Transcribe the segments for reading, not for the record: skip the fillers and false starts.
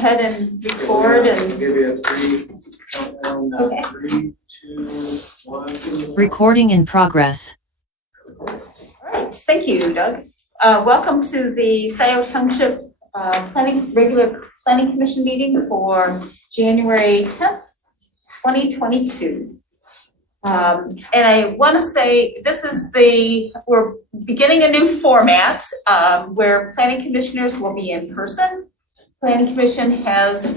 ahead and record and I'll give you a 3 countdown. Okay. 3, 2, 1. Recording in progress. all right. Thank you, Doug. Welcome to the Scio Township regular planning commission meeting for January 10th, 2022. And I want to say we're beginning a new format where planning commissioners will be in person. Planning Commission has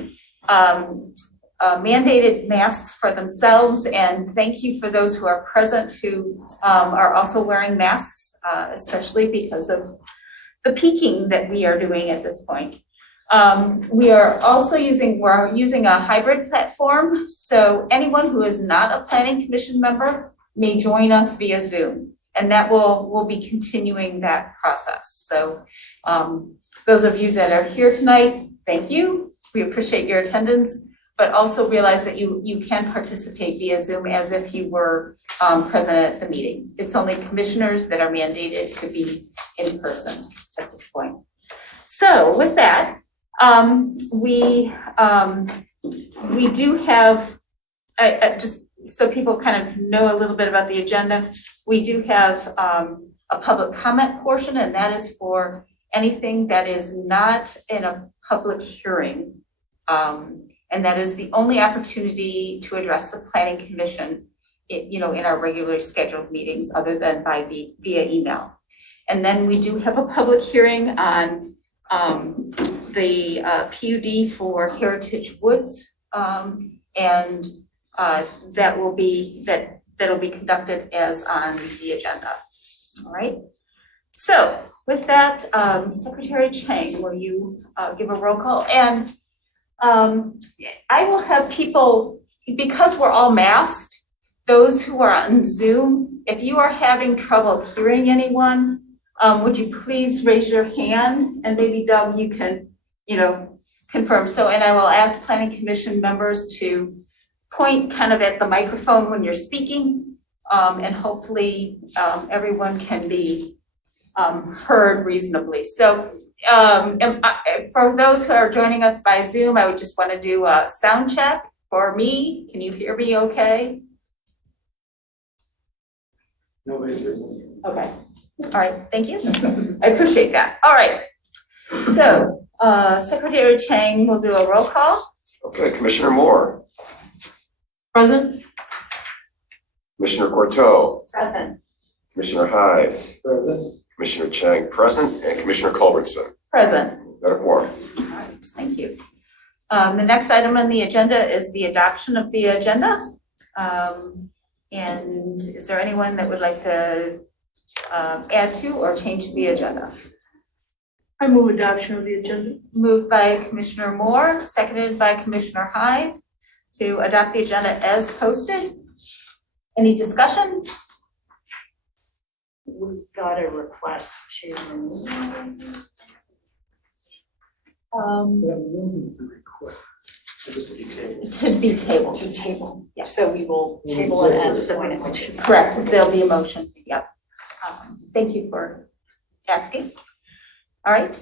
mandated masks for themselves, and thank you for those who are present who are also wearing masks, especially because of the peaking that we are doing at this point. We're using a hybrid platform, so anyone who is not a Planning Commission member may join us via Zoom, and that we'll be continuing that process. So those of you that are here tonight, thank you. We appreciate your attendance, but also realize that you can participate via Zoom as if you were present at the meeting. It's only commissioners that are mandated to be in person at this point. So with that, we do have, just so people kind of know a little bit about the agenda, we do have a public comment portion, and that is for anything that is not in a public hearing. And that is the only opportunity to address the Planning Commission, in our regularly scheduled meetings other than via email. And then we do have a public hearing on the PUD for Heritage Woods, and that'll be conducted as on the agenda. All right. So with that, Secretary Chang, will you give a roll call? And I will have people, because we're all masked, those who are on Zoom, if you are having trouble hearing anyone, would you please raise your hand, and maybe Doug, you can, confirm. So, and I will ask Planning Commission members to point kind of at the microphone when you're speaking, and hopefully everyone can be heard reasonably. So for those who are joining us by Zoom, I would just want to do a sound check for me. Can you hear me okay? Nobody's listening. Okay. All right. Thank you. I appreciate that. All right. So Secretary Chang will do a roll call. Okay, Commissioner Moore. Present. Commissioner Courteau. Present. Commissioner Hyde. Present. Commissioner Chang present, and Commissioner Culbertson. Present. Got a quorum. All right. Thank you. The next item on the agenda is the adoption of the agenda. And is there anyone that would like to add to or change the agenda? I move adoption of the agenda. Moved by Commissioner Moore, seconded by Commissioner Hyde to adopt the agenda as posted. Any discussion? We got a request to. That wasn't the request. To be tabled. To table. Yeah. So we will table it at the point at which. Correct, there'll be a motion, yep. Thank you for asking. All right,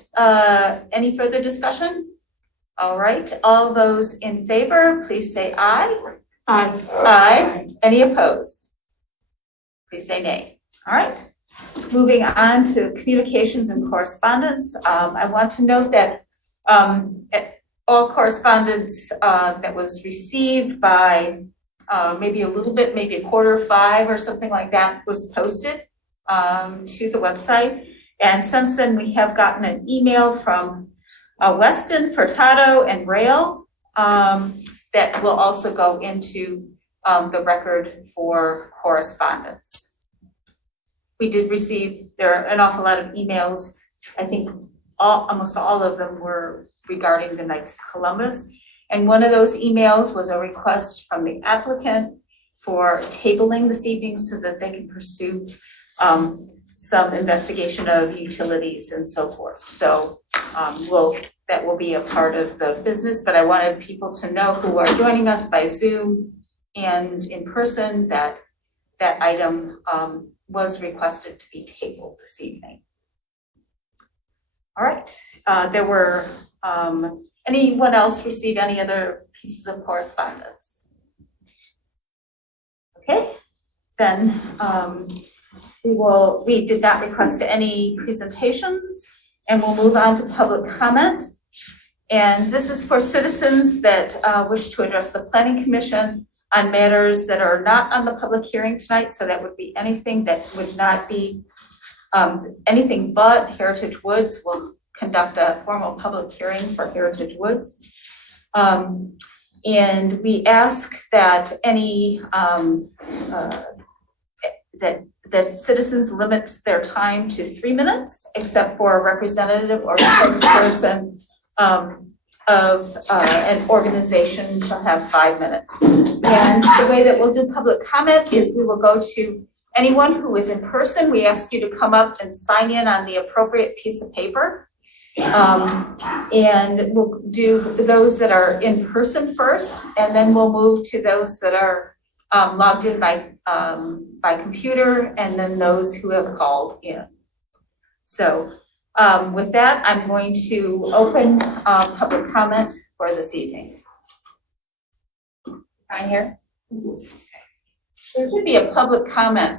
any further discussion? All right, all those in favor, please say aye. Aye. Aye. Any opposed? Please say nay. All right, moving on to communications and correspondence. I want to note that all correspondence that was received by maybe a quarter of 5 or something like that was posted to the website. And since then, we have gotten an email from Weston, Furtado, and Rail that will also go into the record for correspondence. We did receive, there are an awful lot of emails. I think almost all of them were regarding the Knights of Columbus. And one of those emails was a request from the applicant for tabling this evening so that they can pursue some investigation of utilities and so forth. So that will be a part of the business, but I wanted people to know who are joining us by Zoom and in person that that item was requested to be tabled this evening. All right, there were, and Anyone else receive any other pieces of correspondence? Okay, then we did not request any presentations, and we'll move on to public comment. And this is for citizens that wish to address the Planning Commission on matters that are not on the public hearing tonight. So that would be anything that would not be anything but Heritage Woods. Will conduct a formal public hearing for Heritage Woods. And we ask that any that citizens limit their time to 3 minutes, except for a representative or spokesperson of an organization shall have 5 minutes. And the way that we'll do public comment is we will go to anyone who is in person. We ask you to come up and sign in on the appropriate piece of paper. And we'll do those that are in person first, and then we'll move to those that are logged in by computer, and then those who have called in. So with that, I'm going to open public comment for this evening. Sign here. There should be a public comment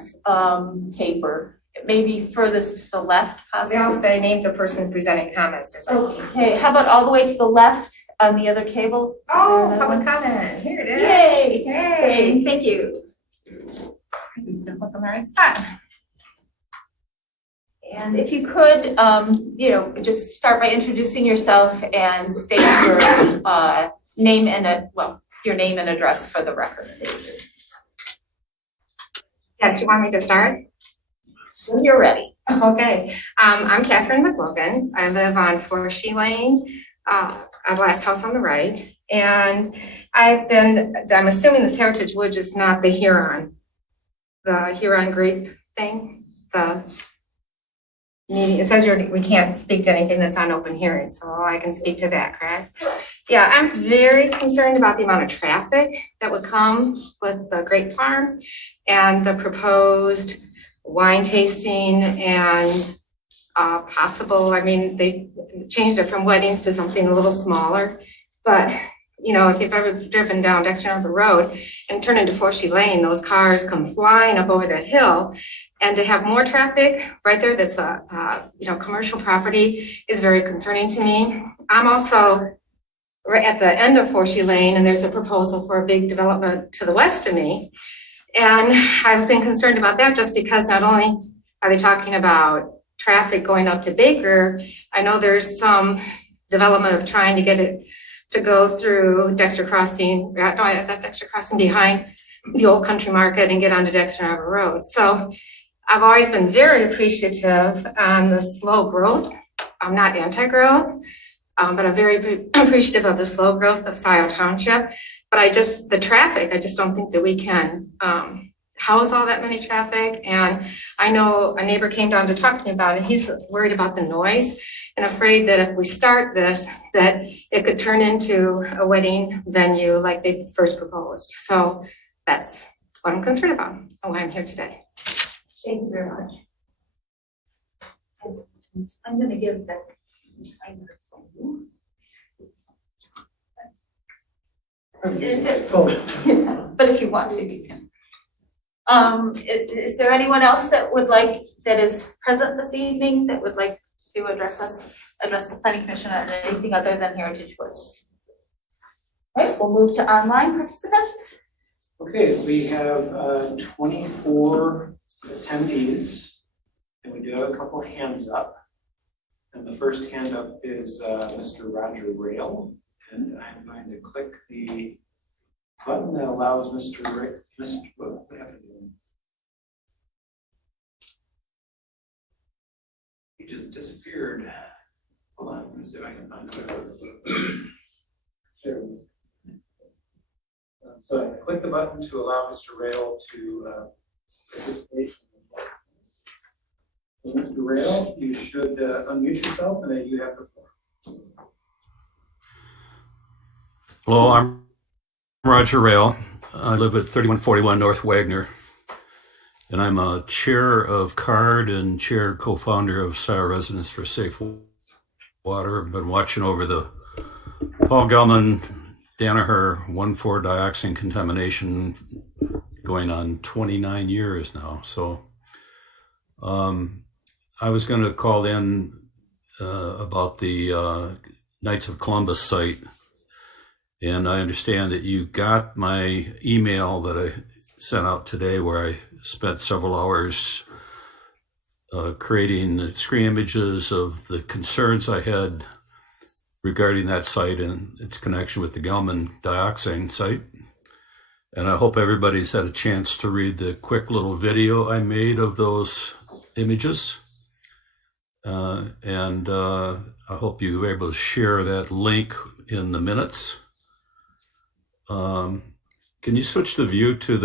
paper. It may be furthest to the left, possibly. They all say names of persons presenting comments or something. Okay, how about all the way to the left on the other table? Is there Oh, another public one? comment, here it is. Yay! Hey. Thank you. Who's gonna put them right spot? And if you could, just start by introducing yourself and state your name and your name and address for the record, please. Yes, you want me to start? When you're ready. Okay, I'm Catherine McLogan. I live on Forshee Lane, the last house on the right. And I'm assuming this Heritage Woods is not the Huron grape thing, the meeting. It says we can't speak to anything that's on open hearing, so I can speak to that, correct? Yeah, I'm very concerned about the amount of traffic that would come with the grape farm and the proposed wine tasting and they changed it from weddings to something a little smaller. But, if you've ever driven down Dexter Number Road and turn into Forshee Lane, those cars come flying up over that hill. And to have more traffic right there, that's commercial property, is very concerning to me. I'm also right at the end of Forshee Lane, and there's a proposal for a big development to the west of me. And I've been concerned about that just because not only are they talking about traffic going up to Baker, I know there's some development of trying to get it to go through Dexter Crossing, is that Dexter Crossing behind the old country market and get onto Dexter Harbor Road. So I've always been very appreciative on the slow growth. I'm not anti-growth, but I'm very appreciative of the slow growth of Scio Township. But the traffic, I just don't think that we can house all that many traffic. And I know a neighbor came down to talk to me about it. He's worried about the noise and afraid that if we start this, that it could turn into a wedding venue like they first proposed. So that's what I'm concerned about and why I'm here today. Thank you very much. I'm going to give the but if you want to, you can. Is there anyone else that is present this evening that would like to address the Planning Commission on anything other than Heritage Woods? All right, we'll move to online participants. Okay, we have 24 attendees, and we do have a couple hands up. And the first hand up is Mr. Roger Rail, and I'm going to click the button that allows what happened? He just disappeared. Hold on, let's see if I can find it. There it is. So I click the button to allow Mr. Rail to participate. So Mr. Rail, you should unmute yourself and then you have the floor. Hello, I'm Roger Rail. I live at 3141 North Wagner, and I'm a chair of CARD and chair co-founder of Scio Residents for Safe Water. I've been watching over the Paul Gelman, Danaher, 1,4-dioxane contamination going on 29 years now. So I was going to call in about the Knights of Columbus site. And I understand that you got my email that I sent out today where I spent several hours creating screen images of the concerns I had regarding that site and its connection with the Gelman dioxane site. And I hope everybody's had a chance to read the quick little video I made of those images. And I hope you were able to share that link in the minutes. Can you switch the view to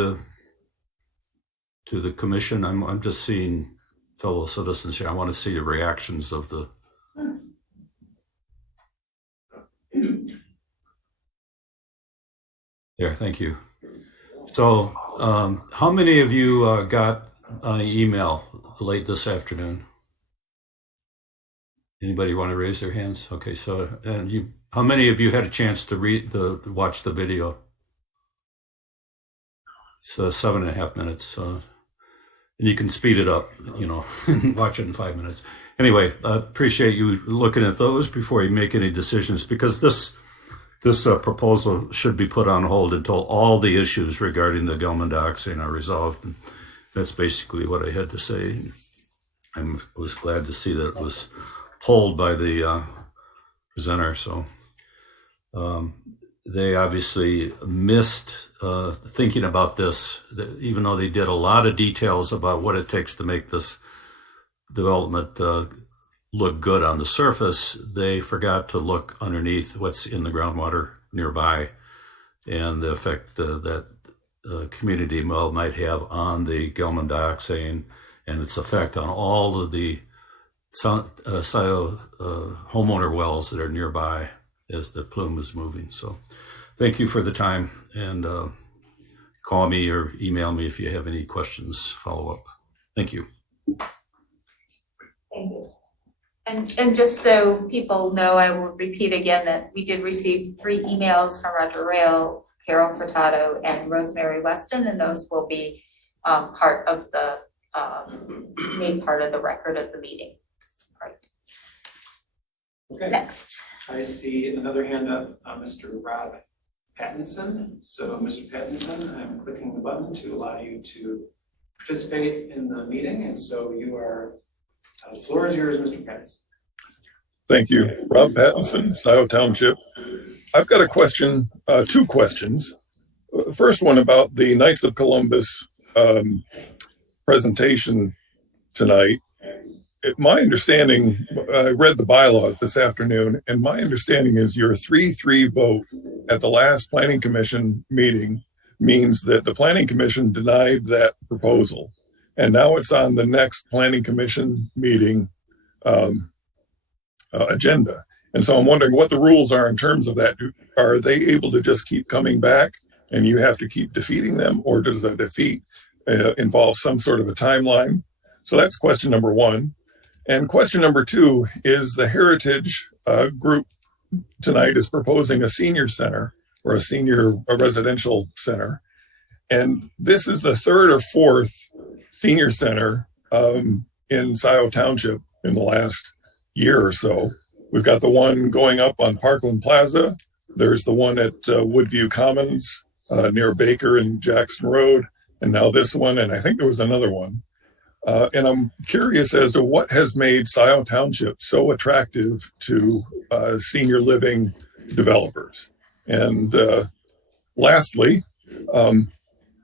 the commission? I'm just seeing fellow citizens here. I want to see the reactions of the. There, thank you. So, how many of you got an email late this afternoon? Anybody want to raise their hands? Okay, so and how many of you had a chance to watch the video? It's 7.5 minutes, and you can speed it up, and watch it in 5 minutes. Anyway, I appreciate you looking at those before you make any decisions, because this proposal should be put on hold until all the issues regarding the Gelman dioxane are resolved. And that's basically what I had to say. I was glad to see that it was pulled by the presenter. So they obviously missed thinking about this, even though they did a lot of details about what it takes to make this development look good on the surface. They forgot to look underneath what's in the groundwater nearby and the effect that community well might have on the Gelman dioxane and its effect on all of the Scio homeowner wells that are nearby as the plume is moving. So thank you for the time, and call me or email me if you have any questions, follow up. Thank you. Thank you. And just so people know, I will repeat again that we did receive 3 emails from Roger Rail, Carol Furtado, and Rosemary Weston, and those will be part of the made part of the record of the meeting. Right. Okay. Next. I see another hand up, Mr. Rob Pattinson. So, Mr. Pattinson, I'm clicking the button to allow you to participate in the meeting, and so you are. The floor is yours, Mr. Pattinson. Thank you. Rob Pattinson, Scio Township. I've got a question, 2 questions. The first one about the Knights of Columbus presentation tonight. My understanding, I read the bylaws this afternoon, and my understanding is your 3-3 vote at the last Planning Commission meeting means that the Planning Commission denied that proposal. And now it's on the next Planning Commission meeting agenda. And so I'm wondering what the rules are in terms of that. Are they able to just keep coming back and you have to keep defeating them, or does a defeat involve some sort of a timeline? So that's question number 1. And question number 2 is the Heritage group tonight is proposing a senior center or a residential center. And this is the 3rd or 4th senior center in Scio Township in the last year or so. We've got the one going up on Parkland Plaza. There's the one at Woodview Commons near Baker and Jackson Road. And now this one, and I think there was another one. And I'm curious as to what has made Scio Township so attractive to senior living developers. And lastly,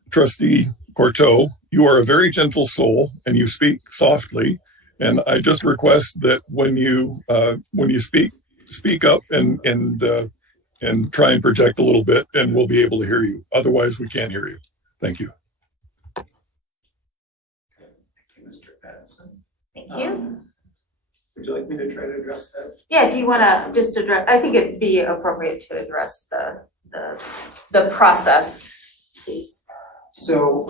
Trustee Courteau, you are a very gentle soul and you speak softly. And I just request that when you speak up and try and project a little bit, and we'll be able to hear you. Otherwise, we can't hear you. Thank you. Thank you. Would you like me to try to address that? Yeah, do you want to just address, I think it'd be appropriate to address the process piece. So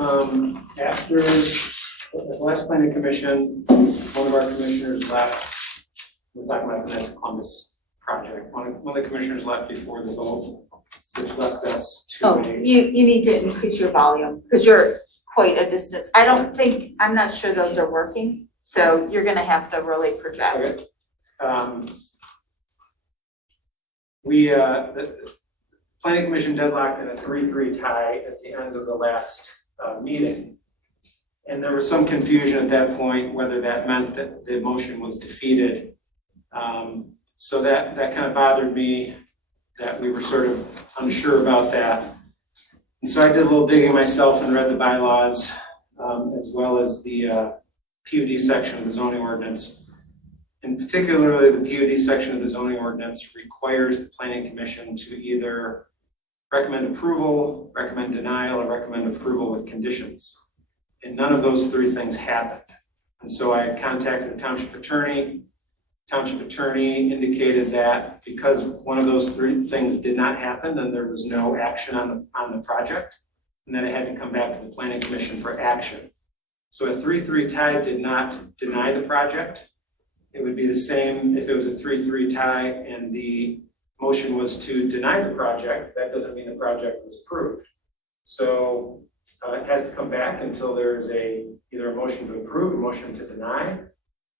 after the last planning commission, one of our commissioners left. We're talking about the Knights of Columbus project. One of the commissioners left before the vote, which left us to Oh, you need to increase your volume because you're quite a distance. I'm not sure those are working. So you're gonna have to really project. Okay. The planning commission deadlocked in a 3-3 tie at the end of the last meeting. And there was some confusion at that point whether that meant that the motion was defeated. So that kind of bothered me, that we were sort of unsure about that. And so I did a little digging myself and read the bylaws, as well as the PUD section of the zoning ordinance. And particularly the PUD section of the zoning ordinance requires the planning commission to either recommend approval, recommend denial, or recommend approval with conditions. And none of those three things happened. And so I contacted the township attorney. Township attorney indicated that because one of those three things did not happen, then there was no action on the project, and then it had to come back to the planning commission for action. So a 3-3 tie did not deny the project. It would be the same if it was a 3-3 tie and the motion was to deny the project. That doesn't mean the project was approved. So it has to come back until there's either a motion to approve, a motion to deny,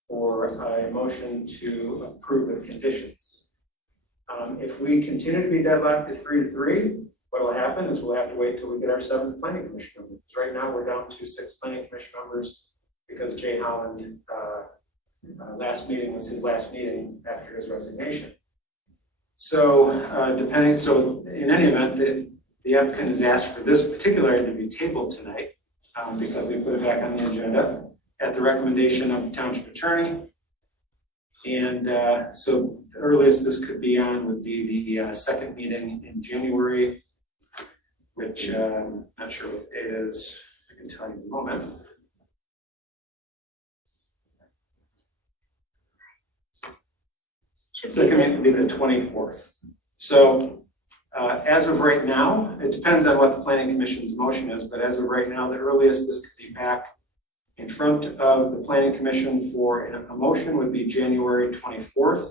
or a motion to approve with conditions. If we continue to be deadlocked at 3-3, what will happen is we'll have to wait till we get our 7th planning commission member. Right now we're down to 6 planning commission members because Jay Holland last meeting was his last meeting after his resignation. So in any event, the applicant has asked for this particular item to be tabled tonight because we put it back on the agenda at the recommendation of the township attorney. And so the earliest this could be on would be the second meeting in January, which I'm not sure what the date is. I can tell you in a moment. Second meeting would be the 24th. So as of right now, it depends on what the planning commission's motion is, but as of right now, the earliest this could be back in front of the planning commission for a motion would be January 24th.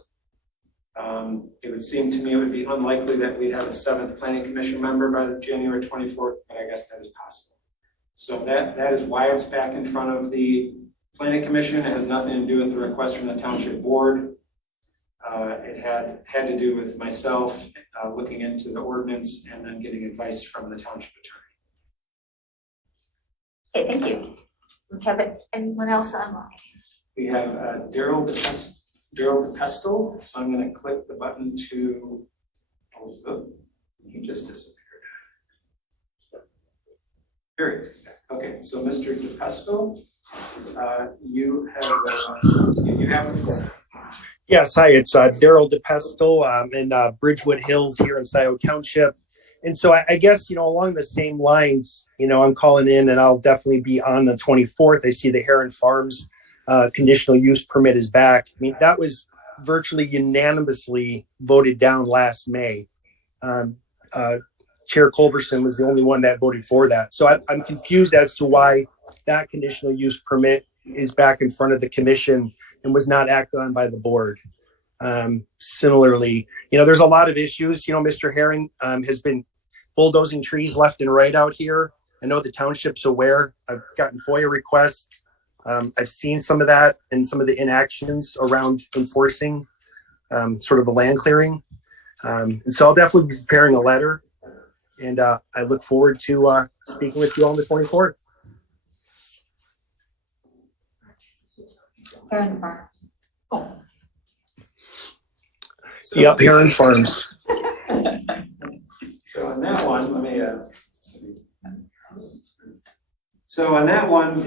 It would seem to me it would be unlikely that we'd have a 7th planning commission member by the January 24th, but I guess that is possible. So that is why it's back in front of the planning commission. It has nothing to do with the request from the township board. It had to do with myself looking into the ordinance and then getting advice from the township attorney. Okay, thank you. We have anyone else online? We have Daryl DePestel, so I'm going to click the button to, he just disappeared. Here he is. Okay, so Mr. DePestel, you have the floor. Yes, hi, it's Daryl DePestel. I'm in Bridgewood Hills here in Scio Township. And so I guess, along the same lines, I'm calling in and I'll definitely be on the 24th. I see the Heron Farms conditional use permit is back. I mean, that was virtually unanimously voted down last May. Chair Culberson was the only one that voted for that. So I'm confused as to why that conditional use permit is back in front of the commission and was not acted on by the board. Similarly, there's a lot of issues. Mr. Herring has been bulldozing trees left and right out here. I know the township's aware. I've gotten FOIA requests. I've seen some of that and some of the inactions around enforcing sort of the land clearing. And so I'll definitely be preparing a letter. And I look forward to speaking with you on the 24th. Heron Farms. Oh. Yep, Heron Farms. So on that one, So on that one,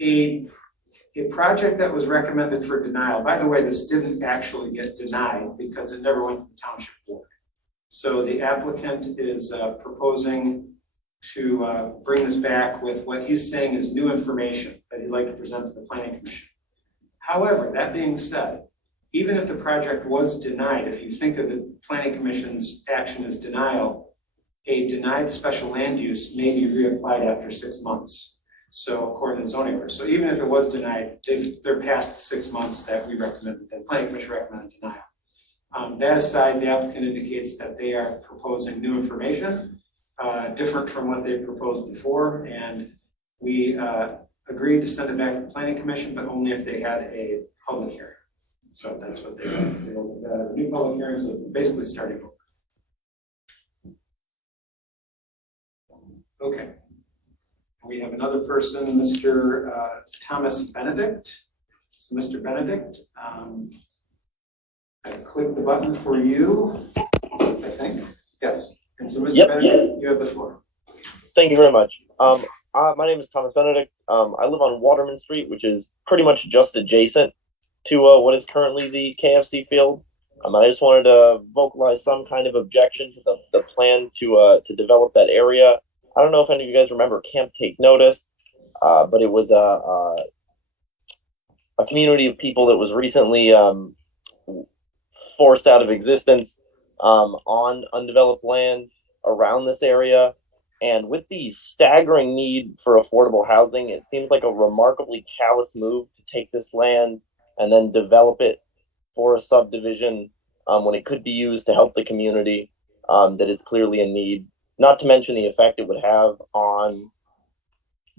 a project that was recommended for denial, by the way, this didn't actually get denied because it never went to the township board. So the applicant is proposing to bring this back with what he's saying is new information that he'd like to present to the planning commission. However, that being said, even if the project was denied, if you think of the planning commission's action as denial, a denied special land use may be reapplied after 6 months. So according to the zoning order. So even if it was denied, they're past the 6 months that we recommended, the planning commission recommended denial. That aside, the applicant indicates that they are proposing new information, different from what they proposed before, and we agreed to send it back to the planning commission, but only if they had a public hearing. So that's what they want. New public hearings, so basically starting over. Okay. We have another person, Mr. Thomas Benedict. So Mr. Benedict, I clicked the button for you, I think. Yes. And so Mr. Benedict, you have the floor. Thank you very much. My name is Thomas Benedict. I live on Waterman Street, which is pretty much just adjacent to what is currently the KFC field. I just wanted to vocalize some kind of objection to the plan to develop that area. I don't know if any of you guys remember Camp Take Notice, but it was a community of people that was recently forced out of existence on undeveloped land around this area. And with the staggering need for affordable housing, it seems like a remarkably callous move to take this land and then develop it for a subdivision when it could be used to help the community that is clearly in need. Not to mention the effect it would have on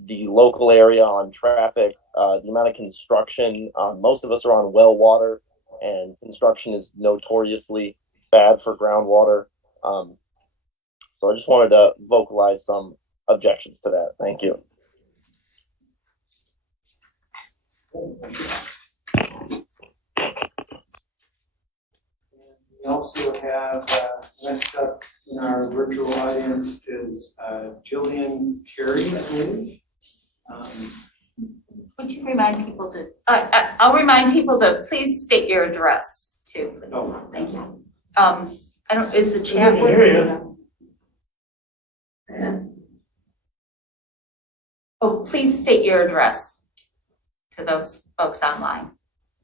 the local area, on traffic, the amount of construction. Most of us are on well water, and construction is notoriously bad for groundwater. So I just wanted to vocalize some objections to that. Thank you. We also have next up in our virtual audience is Jillian Carey, I believe. Would you remind people to, I'll remind people to please state your address too, please. Oh. Thank you. I don't, is the chat working? Oh, please state your address to those folks online.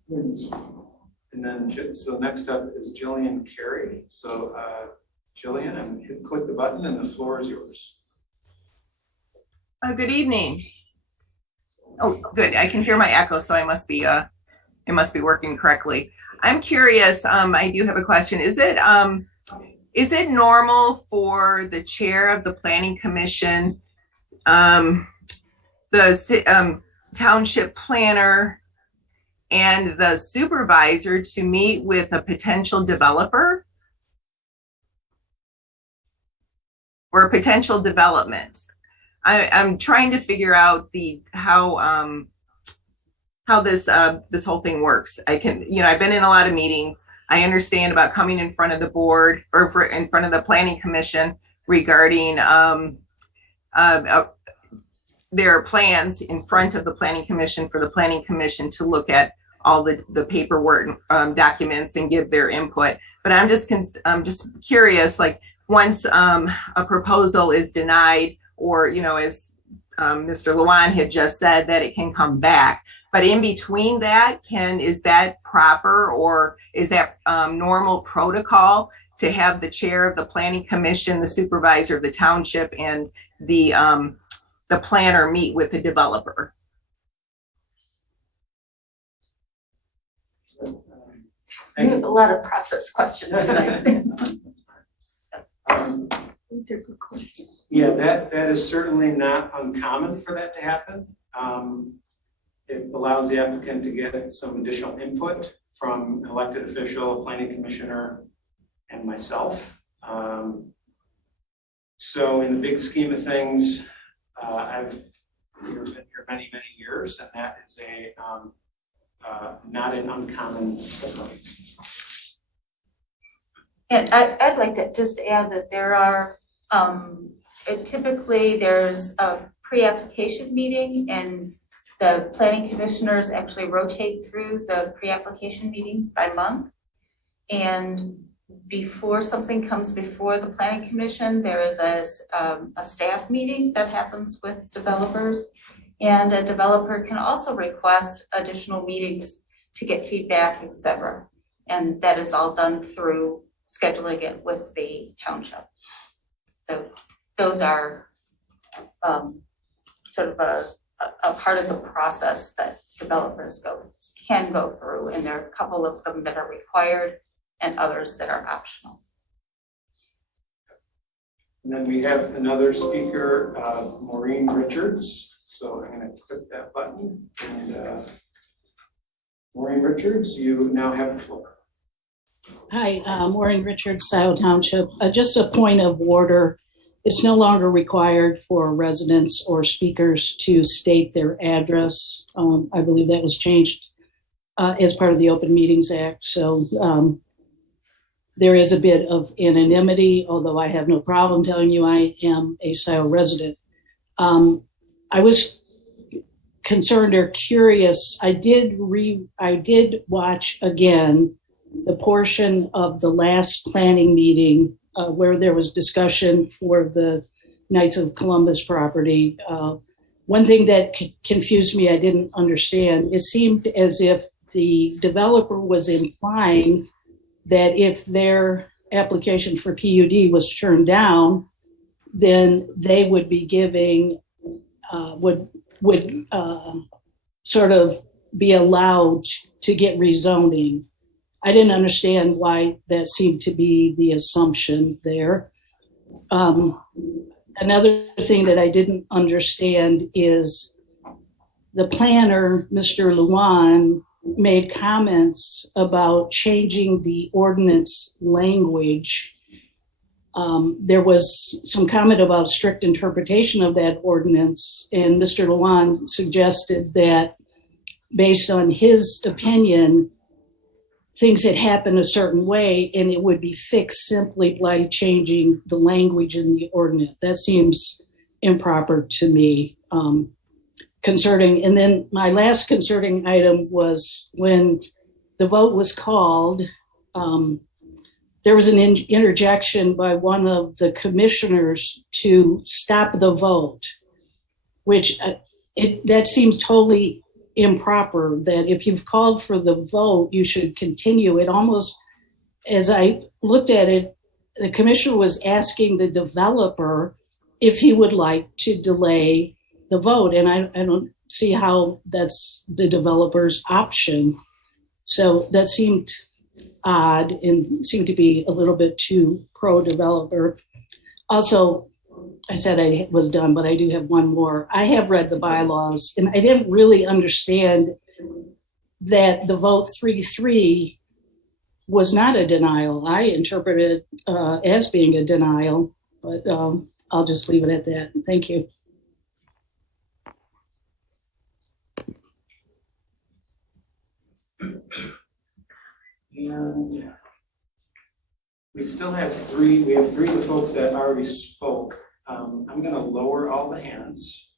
And then, so next up is Jillian Carey. So Jillian, and click the button and the floor is yours. Good evening. Oh, good. I can hear my echo, so it must be working correctly. I'm curious. I do have a question. Is it normal for the chair of the planning commission, the township planner, and the supervisor to meet with a potential developer or a potential development? I'm trying to figure out how this whole thing works. I've been in a lot of meetings. I understand about coming in front of the board or in front of the planning commission regarding their plans in front of the planning commission for the planning commission to look at all the paperwork documents and give their input. But I'm just curious, like once a proposal is denied, or as Mr. Luan had just said, that it can come back. But in between that, is that proper, or is that normal protocol to have the chair of the planning commission, the supervisor of the township, and the planner meet with the developer? We have a lot of process questions tonight. Yeah, that is certainly not uncommon for that to happen. It allows the applicant to get some additional input from an elected official, planning commissioner, and myself. So in the big scheme of things, I've been here many, many years, and that is not an uncommon occurrence. And I'd like to just add that there are, typically there's a pre-application meeting, and the planning commissioners actually rotate through the pre-application meetings by month. And before something comes before the planning commission, there is a staff meeting that happens with developers. And a developer can also request additional meetings to get feedback, et cetera. And that is all done through scheduling it with the township. So those are sort of a part of the process that developers can go through, and there are a couple of them that are required, and others that are optional. And then we have another speaker, Maureen Richards. So I'm going to click that button. And Maureen Richards, you now have the floor. Hi, Maureen Richards, Scio Township. Just a point of order. It's no longer required for residents or speakers to state their address. I believe that was changed as part of the Open Meetings Act. So there is a bit of anonymity, although I have no problem telling you I am a Scio resident. I was concerned or curious. I did watch again the portion of the last planning meeting where there was discussion for the Knights of Columbus property. One thing that confused me, I didn't understand. It seemed as if the developer was implying that if their application for PUD was turned down, then they would be giving, would sort of be allowed to get rezoning. I didn't understand why that seemed to be the assumption there. Another thing that I didn't understand is the planner, Mr. Luan, made comments about changing the ordinance language. There was some comment about strict interpretation of that ordinance, and Mr. Luan suggested that based on his opinion, things had happened a certain way and it would be fixed simply by changing the language in the ordinance. That seems improper to me. Concerning, and then my last concerning item was when the vote was called, there was an interjection by one of the commissioners to stop the vote, which that seems totally improper, that if you've called for the vote, you should continue. It almost, as I looked at it, the commissioner was asking the developer if he would like to delay the vote. And I don't see how that's the developer's option. So that seemed odd and seemed to be a little bit too pro-developer. Also, I said I was done, but I do have one more. I have read the bylaws and I didn't really understand that the vote 3-3 was not a denial. I interpreted it as being a denial, but I'll just leave it at that. Thank you. And we still have three of the folks that already spoke. I'm going to lower all the hands.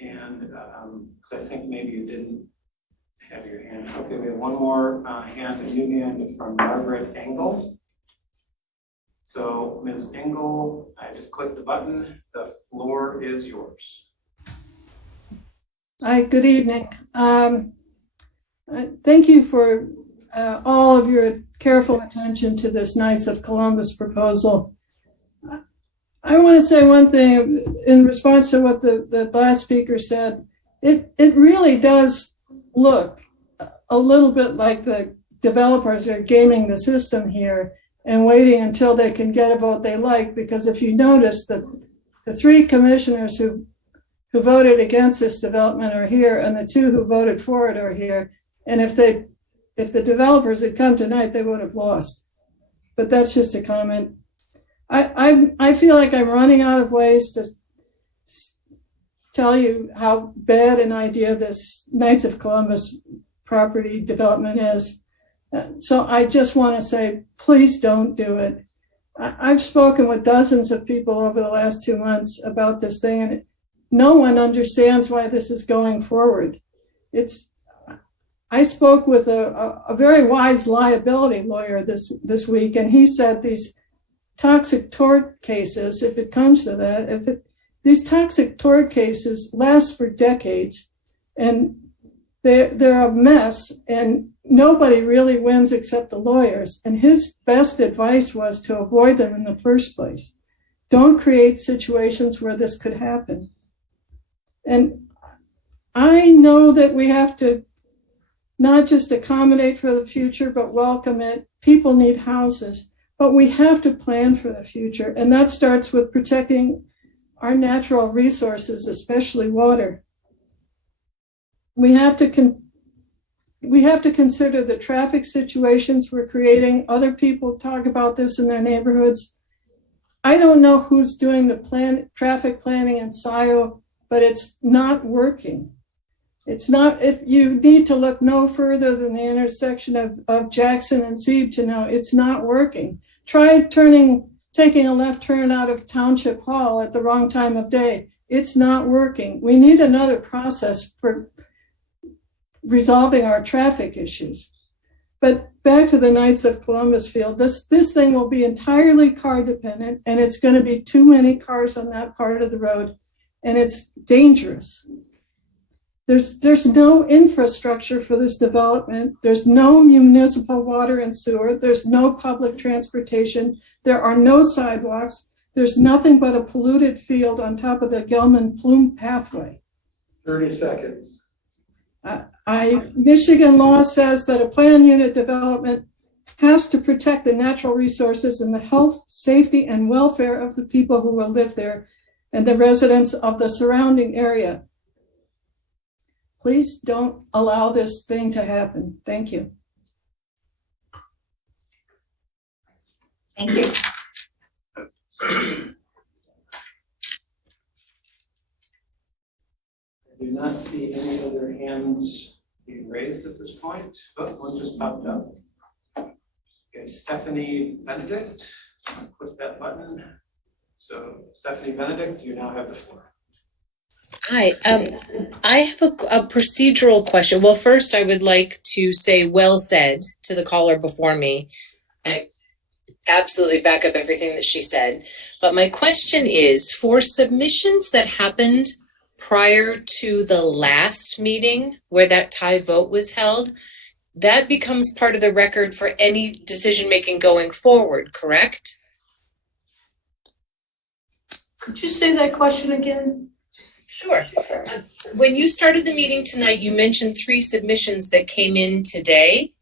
And because I think maybe you didn't have your hand. Okay, we have one more hand, a new hand from Margaret Engel. So Ms. Engel, I just clicked the button. The floor is yours. Hi, good evening. Thank you for all of your careful attention to this Knights of Columbus proposal. I want to say one thing in response to what the last speaker said. It really does look a little bit like the developers are gaming the system here and waiting until they can get a vote they like, because if you notice that the three commissioners who voted against this development are here and the two who voted for it are here. And if the developers had come tonight, they would have lost. But that's just a comment. I feel like I'm running out of ways to tell you how bad an idea this Knights of Columbus property development is. So I just want to say, please don't do it. I've spoken with dozens of people over the last 2 months about this thing, and no one understands why this is going forward. I spoke with a very wise liability lawyer this week, and he said these toxic tort cases, if it comes to that, these toxic tort cases last for decades, and they're a mess, and nobody really wins except the lawyers. And his best advice was to avoid them in the first place. Don't create situations where this could happen. And I know that we have to not just accommodate for the future, but welcome it. People need houses, but we have to plan for the future. And that starts with protecting our natural resources, especially water. We have to consider the traffic situations we're creating. Other people talk about this in their neighborhoods. I don't know who's doing the traffic planning in Scio, but it's not working. It's not, if you need to look no further than the intersection of Jackson and Zeeb to know it's not working. Try taking a left turn out of Township Hall at the wrong time of day. It's not working. We need another process for resolving our traffic issues. But back to the Knights of Columbus Field, this thing will be entirely car dependent, and it's going to be too many cars on that part of the road, and it's dangerous. There's no infrastructure for this development. There's no municipal water and sewer. There's no public transportation. There are no sidewalks. There's nothing but a polluted field on top of the Gelman Plume pathway. 30 seconds. Michigan law says that a plan unit development has to protect the natural resources and the health, safety, and welfare of the people who will live there and the residents of the surrounding area. Please don't allow this thing to happen. Thank you. Thank you. I do not see any other hands being raised at this point. Oh, one just popped up. Okay, Stephanie Benedict, click that button. So Stephanie Benedict, you now have the floor. Hi, I have a procedural question. Well, first I would like to say well said to the caller before me. I absolutely back up everything that she said. But my question is, for submissions that happened prior to the last meeting where that tie vote was held, that becomes part of the record for any decision making going forward, correct? Could you say that question again? Sure. When you started the meeting tonight, you mentioned 3 submissions that came in today.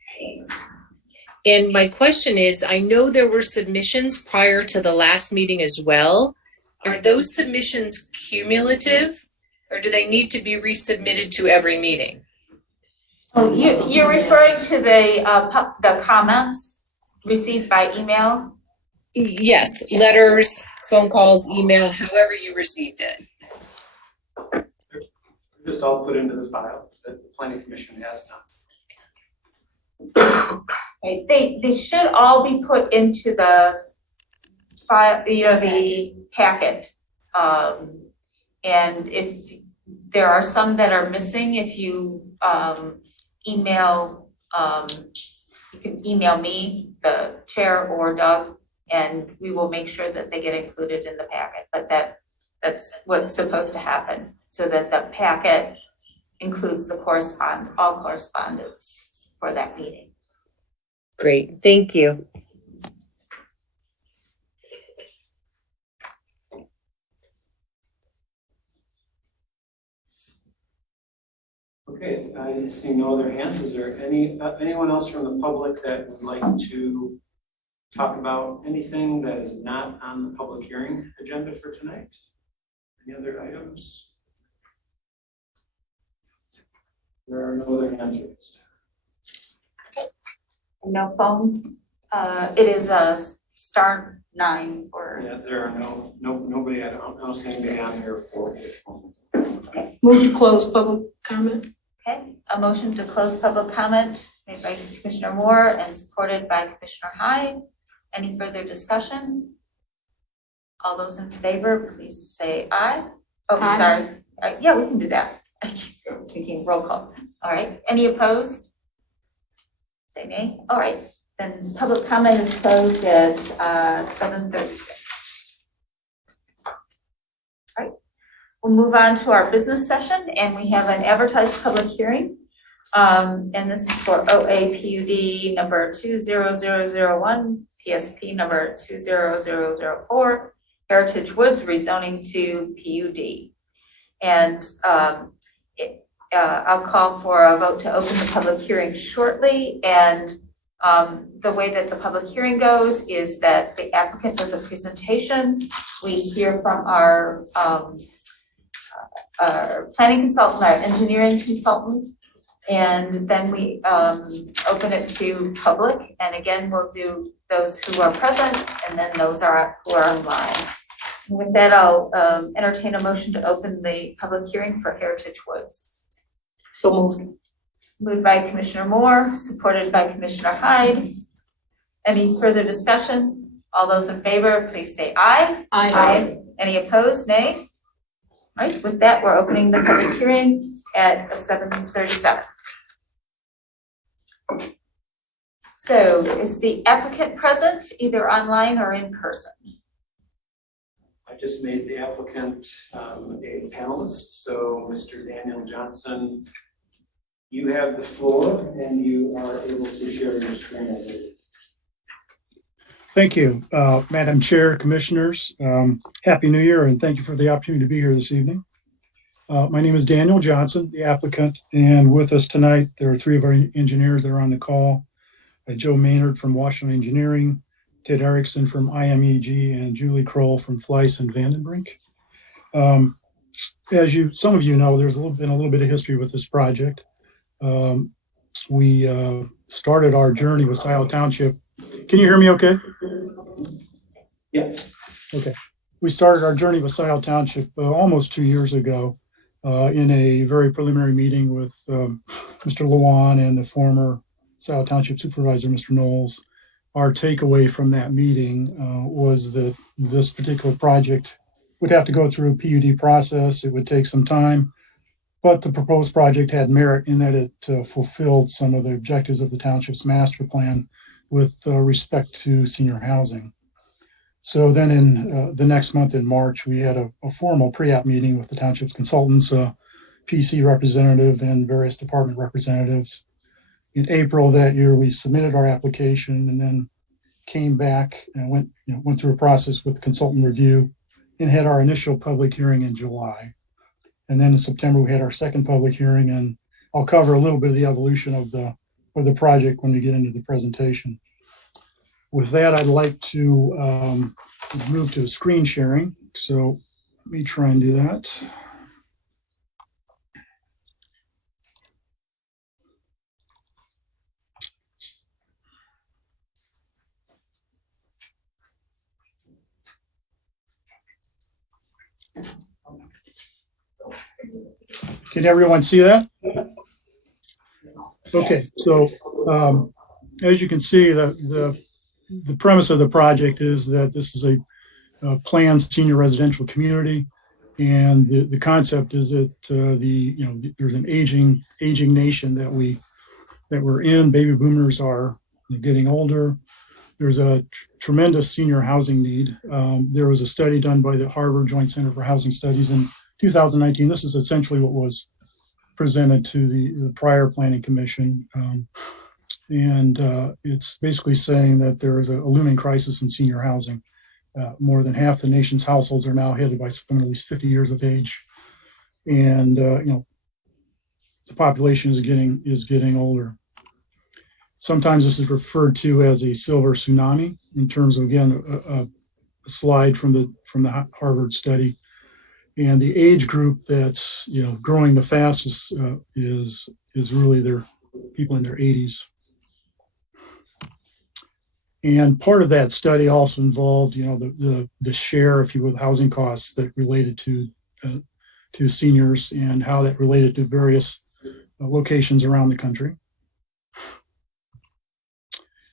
And my question is, I know there were submissions prior to the last meeting as well. Are those submissions cumulative, or do they need to be resubmitted to every meeting? Oh, you're referring to the comments received by email? Yes, letters, phone calls, email, however you received it. Just all put into the file that the Planning Commission has done. Okay, they should all be put into the file, the packet. And if there are some that are missing, if you email, you can email me, the chair, or Doug, and we will make sure that they get included in the packet. But that's what's supposed to happen, so that the packet includes the all correspondence for that meeting. Great, thank you. Okay, I see no other hands. Is there anyone else from the public that would like to talk about anything that is not on the public hearing agenda for tonight? Any other items? There are no other hands raised. No phone. It is a *9 or. Yeah, there are nobody. I don't see anybody on here for. Move to close public comment. Okay, a motion to close public comment made by Commissioner Moore and supported by Commissioner Hyde. Any further discussion? All those in favor, please say aye. Oh, Aye. sorry. Yeah, we can do that. Taking roll call. All right. Any opposed? Say nay. All right. Then public comment is closed at 7:36. All right. We'll move on to our business session, and we have an advertised public hearing. And this is for OA PUD number 20001, PSP number 20004, Heritage Woods rezoning to PUD. And I'll call for a vote to open the public hearing shortly. And the way that the public hearing goes is that the applicant does a presentation. We hear from our planning consultant, our engineering consultant, and then we open it to public. And again, we'll do those who are present and then those who are online. With that, I'll entertain a motion to open the public hearing for Heritage Woods. So moved. Moved by Commissioner Moore, supported by Commissioner Hyde. Any further discussion? All those in favor, please say aye. Aye. Any opposed, nay? All right, with that, we're opening the public hearing at 7:37. So is the applicant present, either online or in person? I just made the applicant a panelist, so Mr. Daniel Johnson, you have the floor and you are able to share your screen. Thank you, Madam Chair, Commissioners. Happy New Year, and thank you for the opportunity to be here this evening. My name is Daniel Johnson, the applicant, and with us tonight, there are three of our engineers that are on the call. Joe Maynard from Washington Engineering, Ted Erickson from IMEG, and Julie Kroll from Fleiss and Vandenbrink. As some of you know, there's been a little bit of history with this project. We started our journey with Scio Township. Can you hear me okay? Yeah. Okay. We started our journey with Scio Township almost 2 years ago in a very preliminary meeting with Mr. Luan and the former Scio Township Supervisor, Mr. Knowles. Our takeaway from that meeting was that this particular project would have to go through a PUD process. It would take some time, but the proposed project had merit in that it fulfilled some of the objectives of the township's master plan with respect to senior housing. So then in the next month in March, we had a formal pre-app meeting with the township's consultants, PC representative and various department representatives. In April that year, we submitted our application and then came back and went through a process with consultant review and had our initial public hearing in July. And then in September, we had our second public hearing, and I'll cover a little bit of the evolution of the project when we get into the presentation. With that, I'd like to move to screen sharing. So let me try and do that. Can everyone see that? Okay, so as you can see, the premise of the project is that this is a planned senior residential community, and the concept is that there's an aging nation that we're in. Baby boomers are getting older. There's a tremendous senior housing need. There was a study done by the Harvard Joint Center for Housing Studies in 2019. This is essentially what was presented to the prior planning commission. It's basically saying that there is a looming crisis in senior housing. More than half the nation's households are now headed by someone at least 50 years of age. And, the population is getting older. Sometimes this is referred to as a silver tsunami in terms of, again, a slide from the Harvard study. And the age group that's growing the fastest is really their people in their 80s. And part of that study also involved the share, if you will, housing costs that related to seniors and how that related to various locations around the country.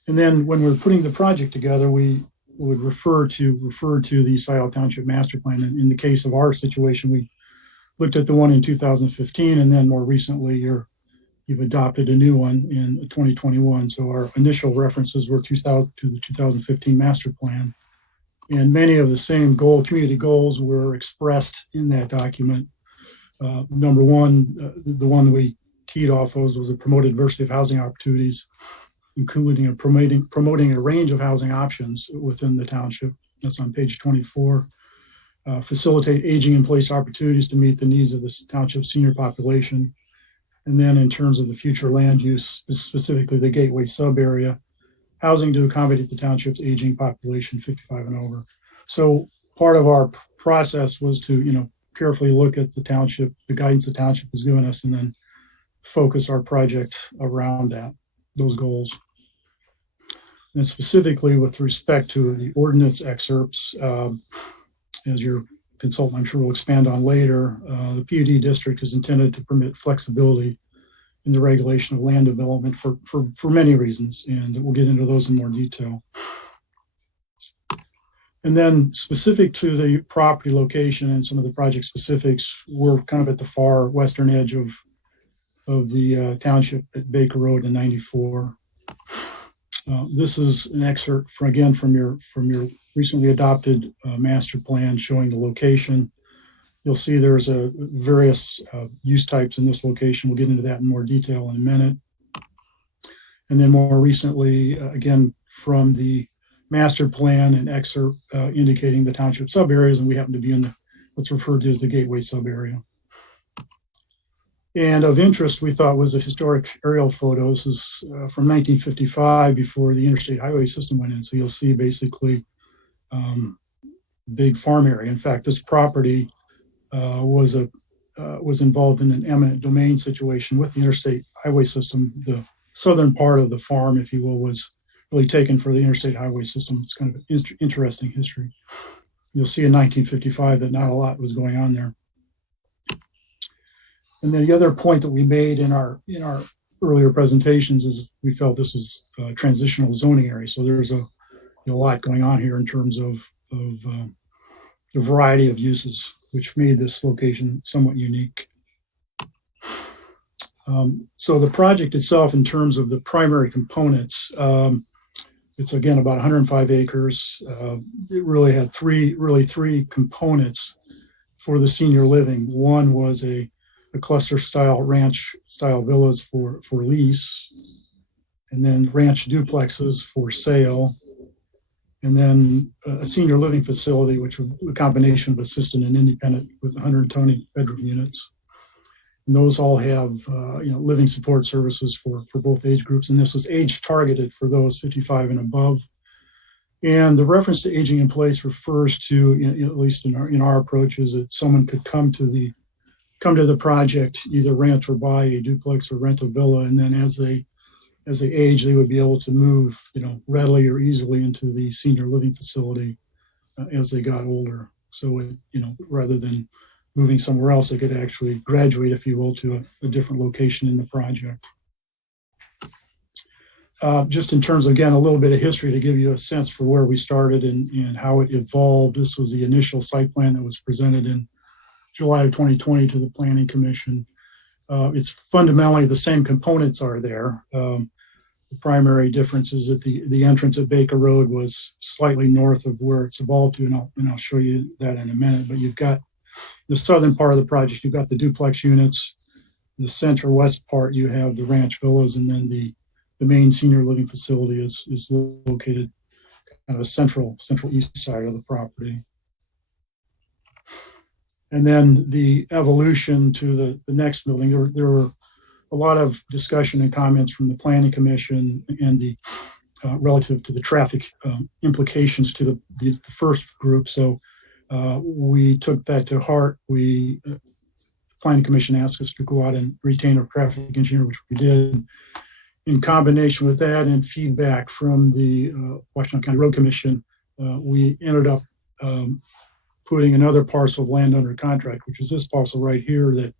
And then when we're putting the project together, we would refer to the Scio Township Master Plan. And in the case of our situation, we looked at the one in 2015, and then more recently, you've adopted a new one in 2021. So our initial references were to the 2015 Master Plan, and many of the same community goals were expressed in that document. Number one, the one that we keyed off of was a promoted diversity of housing opportunities, including promoting a range of housing options within the township. That's on page 24. Facilitate aging in place opportunities to meet the needs of this township senior population. And then in terms of the future land use, specifically the Gateway sub-area, housing to accommodate the township's aging population, 55 and over. So part of our process was to, carefully look at the township, the guidance the township has given us, and then focus our project around those goals. And specifically with respect to the ordinance excerpts, as your consultant I'm sure will expand on later, the PUD district is intended to permit flexibility in the regulation of land development for many reasons, and we'll get into those in more detail. And then specific to the property location and some of the project specifics, we're kind of at the far western edge of the township at Baker Road and 94. This is an excerpt from your recently adopted master plan showing the location. You'll see there's various use types in this location. We'll get into that in more detail in a minute. And then more recently, again, from the master plan, an excerpt indicating the township sub areas, and we happen to be in what's referred to as the Gateway sub area. And of interest, we thought, was the historic aerial photos. This is from 1955, before the interstate highway system went in. So you'll see basically big farm area. In fact, this property was involved in an eminent domain situation with the interstate highway system. The southern part of the farm, if you will, was really taken for the interstate highway system. It's kind of an interesting history. You'll see in 1955 that not a lot was going on there. And then the other point that we made in our earlier presentations is we felt this was a transitional zoning area. So there's a lot going on here in terms of the variety of uses, which made this location somewhat unique. So the project itself, in terms of the primary components, it's again about 105 acres. It really had three components for the senior living. One was a cluster style ranch style villas for lease, and then ranch duplexes for sale, and then a senior living facility, which was a combination of assisted and independent with 120 bedroom units. And those all have living support services for both age groups, and this was age targeted for those 55 and above. And the reference to aging in place refers to, at least in our approach, is that someone could come to the project, either rent or buy a duplex or rent a villa, and then as they age, they would be able to move, readily or easily into the senior living facility as they got older. So, rather than moving somewhere else, they could actually graduate, if you will, to a different location in the project. Just in terms of, again, a little bit of history to give you a sense for where we started and how it evolved. This was the initial site plan that was presented in July of 2020 to the Planning Commission. It's fundamentally the same components are there. The primary difference is that the entrance at Baker Road was slightly north of where it's evolved to, and I'll show you that in a minute. But you've got the southern part of the project, you've got the duplex units. The center west part, you have the ranch villas, and then the main senior living facility is located kind of a central east side of the property. And then the evolution to the next building, there were a lot of discussion and comments from the Planning Commission and the relative to the traffic implications to the first group. So we took that to heart. The Planning Commission asked us to go out and retain our traffic engineer, which we did. In combination with that and feedback from the Washington County Road Commission, we ended up putting another parcel of land under contract, which is this parcel right here that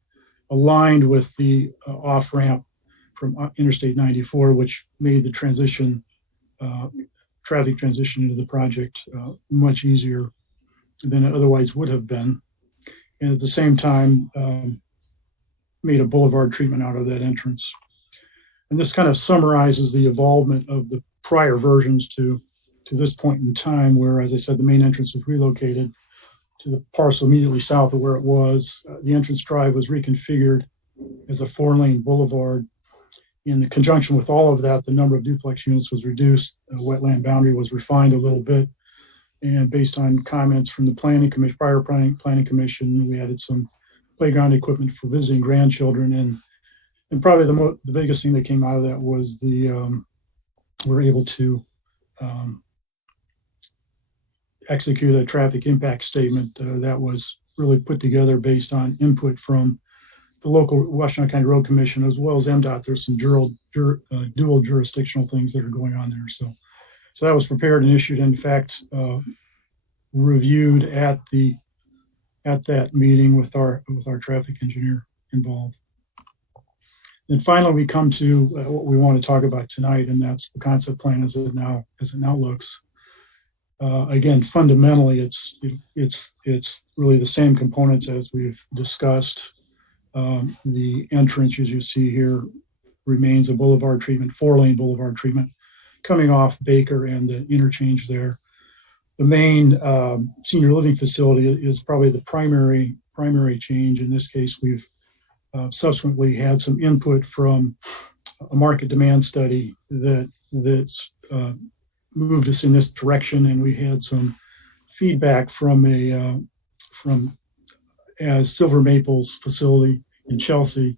aligned with the off-ramp from Interstate 94, which made the traffic transition into the project much easier than it otherwise would have been. And at the same time, made a boulevard treatment out of that entrance. And this kind of summarizes the evolvement of the prior versions to this point in time, where, as I said, the main entrance was relocated to the parcel immediately south of where it was. The entrance drive was reconfigured as a 4-lane boulevard. In conjunction with all of that, the number of duplex units was reduced. The wetland boundary was refined a little bit. And based on comments from the Planning Commission, prior Planning Commission, we added some playground equipment for visiting grandchildren. And And probably the biggest thing that came out of that was we're able to execute a traffic impact statement that was really put together based on input from the local Washington County Road Commission as well as MDOT. There's some dual jurisdictional things that are going on there. So that was prepared and issued, and in fact, reviewed at that meeting with our traffic engineer involved. And finally, we come to what we want to talk about tonight, and that's the concept plan as it now looks. Again, fundamentally, it's really the same components as we've discussed. The entrance, as you see here, remains a boulevard treatment, 4-lane boulevard treatment, coming off Baker and the interchange there. The main senior living facility is probably the primary change. In this case, we've subsequently had some input from a market demand study that's moved us in this direction, and we had some feedback from as Silver Maple's facility in Chelsea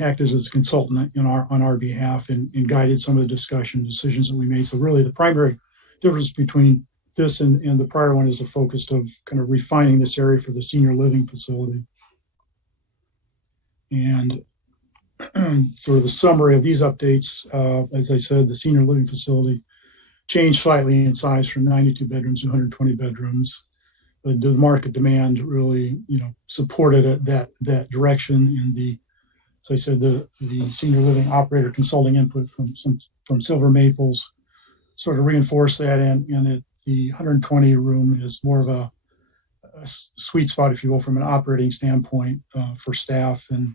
acted as a consultant on our behalf and guided some of the discussion decisions that we made. So really, the primary difference between this and the prior one is the focus of kind of refining this area for the senior living facility. And sort of the summary of these updates, as I said, the senior living facility changed slightly in size from 92 bedrooms to 120 bedrooms. The market demand really, supported that direction. In as I said, the senior living operator consulting input from Silver Maples sort of reinforced that, and the 120 room is more of a sweet spot, if you will, from an operating standpoint for staff and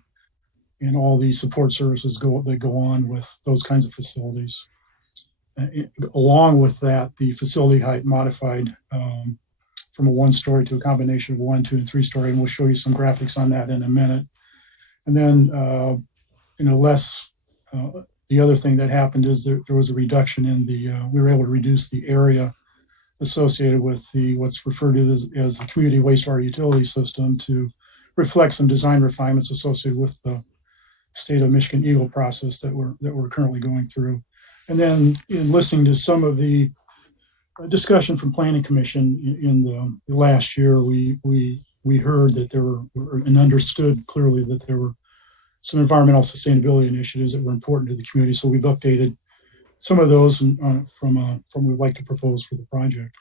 all the support services that go on with those kinds of facilities. Along with that, the facility height modified from a 1-story to a combination of 1, 2, and 3-story, and we'll show you some graphics on that in a minute. And then, the other thing that happened is there was a reduction in we were able to reduce the area associated with what's referred to as the community wastewater utility system to reflect some design refinements associated with the state of Michigan Eagle process that we're currently going through. And then in listening to some of the discussion from Planning Commission in the last year, we heard that there were and understood clearly that there were some environmental sustainability initiatives that were important to the community. So we've updated some of those from what we'd like to propose for the project.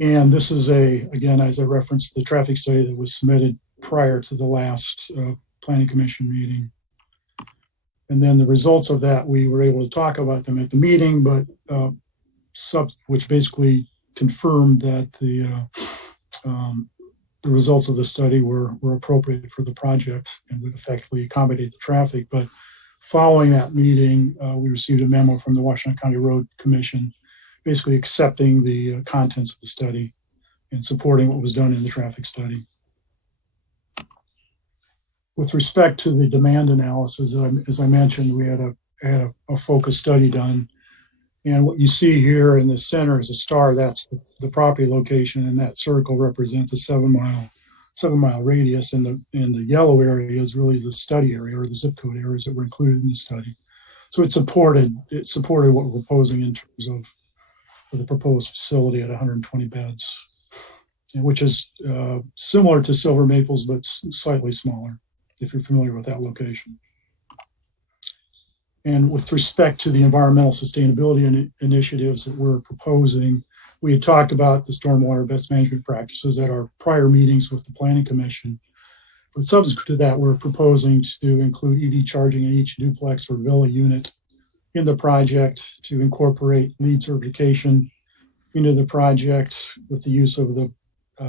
And this is again, as I referenced, the traffic study that was submitted prior to the last Planning Commission meeting. And then the results of that, we were able to talk about them at the meeting, but which basically confirmed that the results of the study were appropriate for the project and would effectively accommodate the traffic. But following that meeting, we received a memo from the Washington County Road Commission, basically accepting the contents of the study and supporting what was done in the traffic study. With respect to the demand analysis, as I mentioned, we had a focus study done. And what you see here in the center is a star. That's the property location, and that circle represents a 7-mile radius. And the yellow area is really the study area or the zip code areas that were included in the study. So it supported what we're proposing in terms of the proposed facility at 120 beds, which is similar to Silver Maples, but slightly smaller, if you're familiar with that location. And with respect to the environmental sustainability initiatives that we're proposing, we had talked about the stormwater best management practices at our prior meetings with the Planning Commission. But subsequent to that, we're proposing to include EV charging in each duplex or villa unit in the project, to incorporate LEED certification into the project with the use of the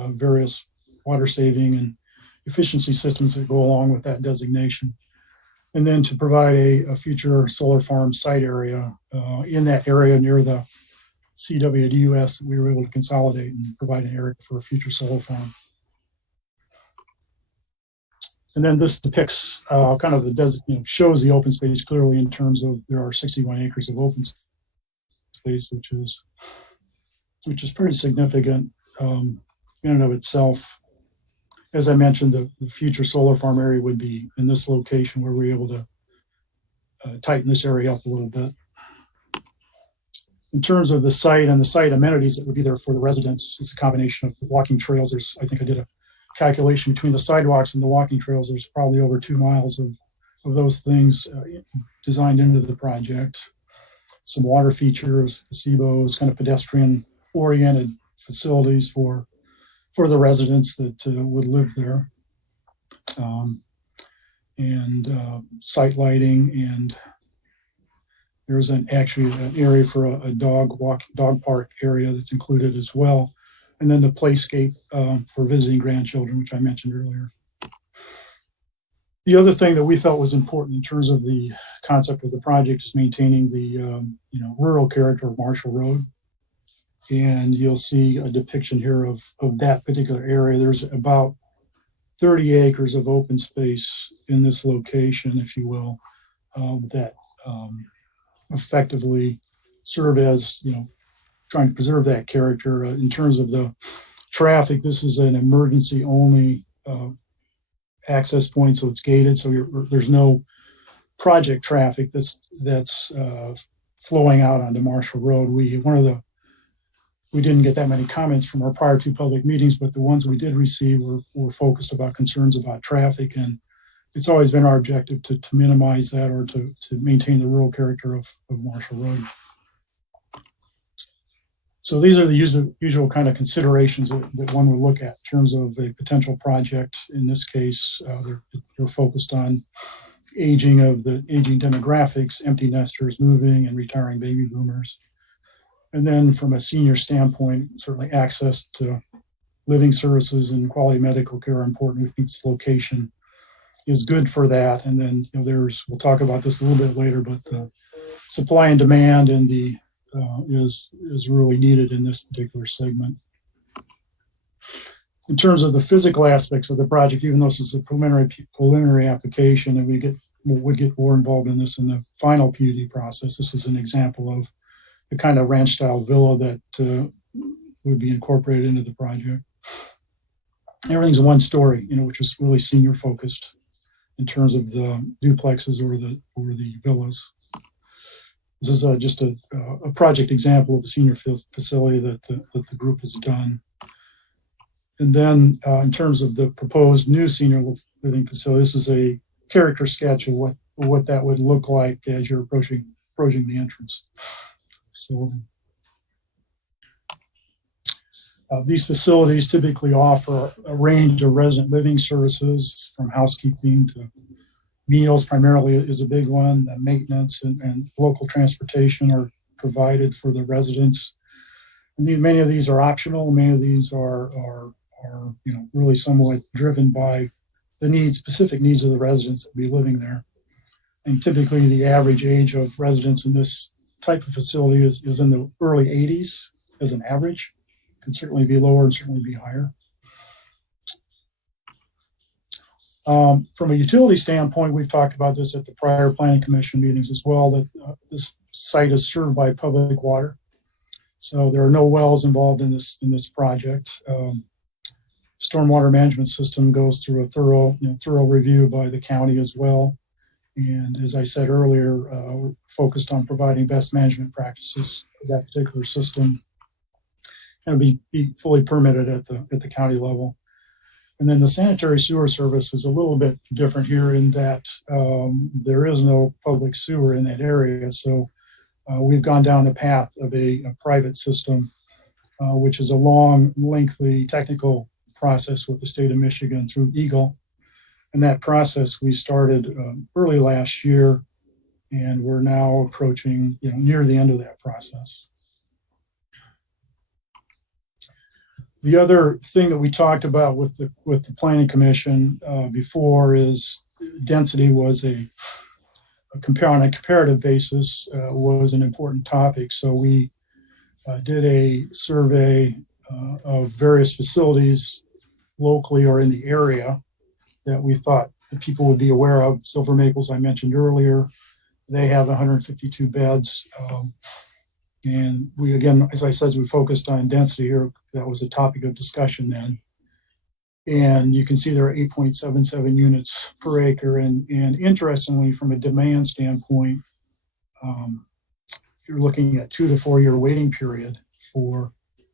various water saving and efficiency systems that go along with that designation. And then to provide a future solar farm site area in that area near the CWDUS that we were able to consolidate and provide an area for a future solar farm. And then this depicts kind of shows the open space clearly in terms of there are 61 acres of open space, which is pretty significant in and of itself. as I mentioned, the future solar farm area would be in this location where we're able to tighten this area up a little bit. In terms of the site and the site amenities that would be there for the residents, it's a combination of walking trails. I think I did a calculation between the sidewalks and the walking trails. There's probably over 2 miles of those things designed into the project. Some water features, gazebos, kind of pedestrian-oriented facilities for the residents that would live there, and site lighting, and there's actually an area for a dog park area that's included as well, and then the playscape for visiting grandchildren, which I mentioned earlier. The other thing that we felt was important in terms of the concept of the project is maintaining the rural character of Marshall Road. And you'll see a depiction here of that particular area. There's about 30 acres of open space in this location, if you will, that effectively serve as, trying to preserve that character. In terms of the traffic, this is an emergency only access point, so it's gated, so there's no project traffic that's flowing out onto Marshall Road. We didn't get that many comments from our prior 2 public meetings, but the ones we did receive were focused about concerns about traffic, and it's always been our objective to minimize that, or to maintain the rural character of Marshall Road. So these are the usual kind of considerations that one would look at in terms of a potential project. In this case, they're focused on aging demographics, empty nesters moving and retiring baby boomers. And then from a senior standpoint, certainly access to living services and quality medical care are important. We think this location is good for that. And then we'll talk about this a little bit later, but the supply and demand and the is really needed in this particular segment. In terms of the physical aspects of the project, even though this is a preliminary application, and we would get more involved in this in the final PUD process, this is an example of the kind of ranch style villa that would be incorporated into the project. Everything's 1 story, which is really senior focused in terms of the duplexes or the villas. This is just a project example of a senior facility that the group has done. And then in terms of the proposed new senior living facility, this is a character sketch of what that would look like as you're approaching the entrance facility. These facilities typically offer a range of resident living services, from housekeeping to meals primarily is a big one. Maintenance and local transportation are provided for the residents. And many of these are optional. Many of these are really somewhat driven by the specific needs of the residents that be living there. And typically the average age of residents in this type of facility is in the early 80s as an average. Could certainly be lower and certainly be higher. From a utility standpoint, we've talked about this at the prior planning commission meetings as well, that this site is served by public water. So there are no wells involved in this project. Stormwater management system goes through a thorough review by the county as well. And as I said earlier, we're focused on providing best management practices for that particular system, and be fully permitted at the county level. And then the sanitary sewer service is a little bit different here in that there is no public sewer in that area. So we've gone down the path of a private system, which is a long, lengthy technical process with the state of Michigan through EGLE. And that process we started early last year, and we're now approaching near the end of that process. The other thing that we talked about with the Planning Commission before is density was on a comparative basis was an important topic. So we did a survey of various facilities locally or in the area that we thought that people would be aware of. Silver Maples, I mentioned earlier, they have 152 beds. And we, again, as I said, we focused on density here. That was a topic of discussion then. And you can see there are 8.77 units per acre. And interestingly, from a demand standpoint, you're looking at 2 to 4 year waiting period for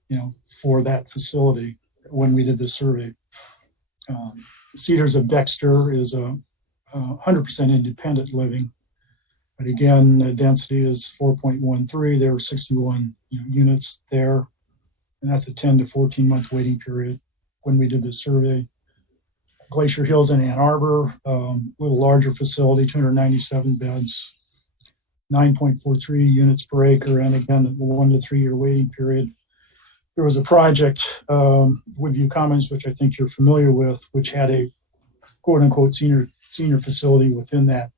that facility when we did this survey. Cedars of Dexter is a 100% independent living. But again, the density is 4.13. There were 61 units there. And that's a 10 to 14 month waiting period when we did this survey. Glacier Hills in Ann Arbor, a little larger facility, 297 beds, 9.43 units per acre. And again, a 1 to 3 year waiting period. There was a project, Woodview Commons, which I think you're familiar with, which had a quote unquote senior facility within that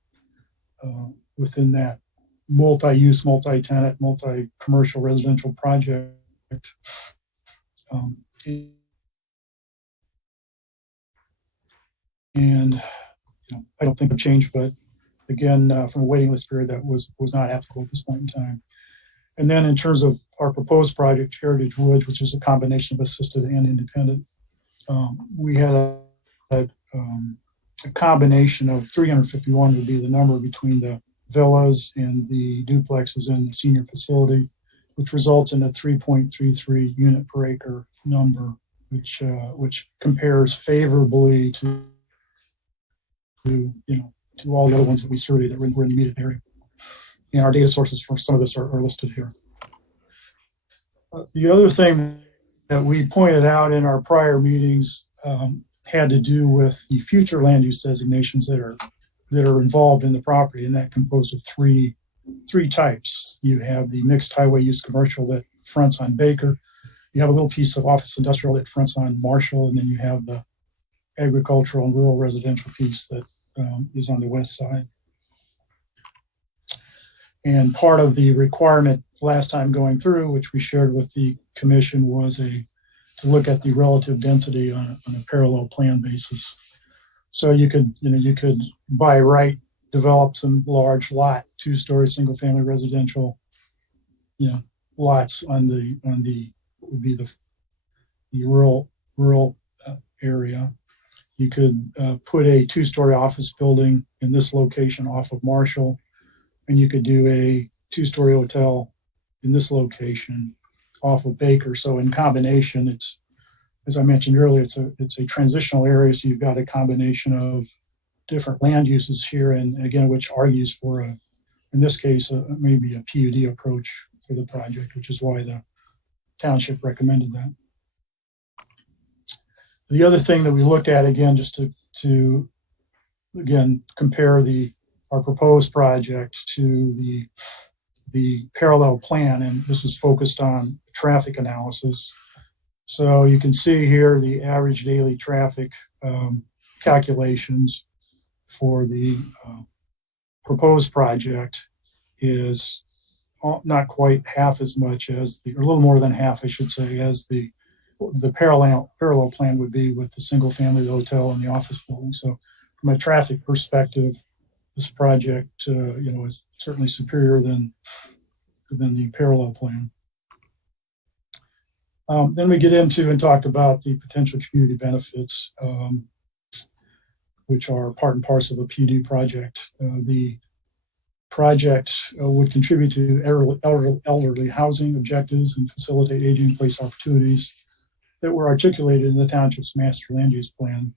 multi-use, multi-tenant, multi-commercial residential project. And I don't think it changed, but again, from a waiting list period, that was not applicable at this point in time. And then in terms of our proposed project, Heritage Woods, which is a combination of assisted and independent, we had a combination of 351 would be the number between the villas and the duplexes in the senior facility, which results in a 3.33 unit per acre number, which compares favorably to all the other ones that we surveyed that were in the immediate area. And our data sources for some of this are listed here. The other thing that we pointed out in our prior meetings had to do with the future land use designations that are involved in the property, and that composed of three types. You have the mixed highway use commercial that fronts on Baker. You have a little piece of office industrial that fronts on Marshall, and then you have the agricultural and rural residential piece that is on the west side. And part of the requirement last time going through, which we shared with the commission, was to look at the relative density on a parallel plan basis. So you could by right develop some large lot, 2-story single family residential, lots on the would be the rural area. You could put a 2-story office building in this location off of Marshall, and you could do a 2-story hotel in this location off of Baker. So in combination, it's, as I mentioned earlier, it's a transitional area. So you've got a combination of different land uses here, and again, which argues for in this case, maybe a PUD approach for the project, which is why the township recommended that. The other thing that we looked at, again, just to again compare our proposed project to the parallel plan, and this is focused on traffic analysis. So you can see here the average daily traffic calculations for the proposed project is not quite half as much as or a little more than half, I should say, as the parallel plan would be with the single family, the hotel, and the office building. So from a traffic perspective, this project is certainly superior than the parallel plan. Then we get into and talk about the potential community benefits, which are part and parcel of a PUD project. The project would contribute to elderly housing objectives and facilitate aging in place opportunities that were articulated in the township's master land use plan.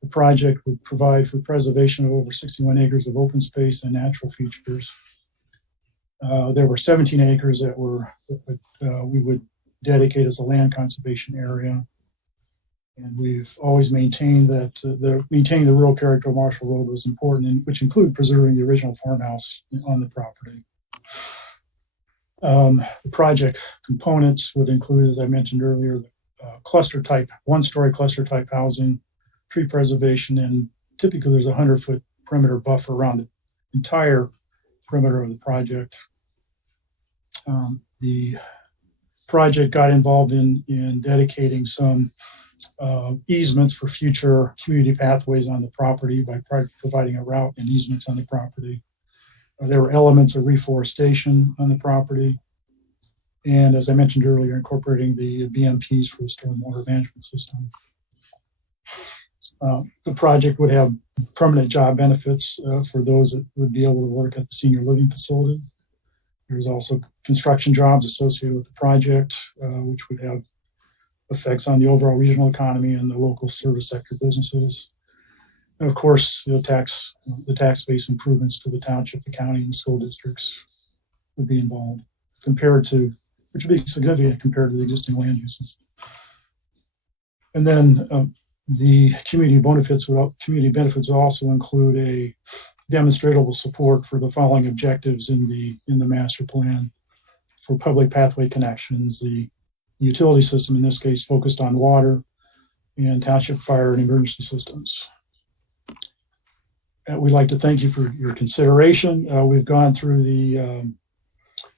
The project would provide for preservation of over 61 acres of open space and natural features. There were 17 acres that we would dedicate as a land conservation area. And we've always maintained that maintaining the rural character of Marshall Road was important, which included preserving the original farmhouse on the property. The project components would include, as I mentioned earlier, cluster type, 1-story cluster type housing, tree preservation, and typically there's a 100-foot perimeter buffer around the entire perimeter of the project. The project got involved in dedicating some easements for future community pathways on the property by providing a route and easements on the property. There were elements of reforestation on the property. And as I mentioned earlier, incorporating the BMPs for the stormwater management system. The project would have permanent job benefits for those that would be able to work at the senior living facility. There's also construction jobs associated with the project, which would have effects on the overall regional economy and the local service sector businesses. And of course, the tax-based improvements to the township, the county, and school districts would be involved, which would be significant compared to the existing land uses. And then the community benefits would also include a demonstrable support for the following objectives in the master plan: for public pathway connections, the utility system in this case focused on water, and township fire and emergency systems. We'd like to thank you for your consideration. We've gone through the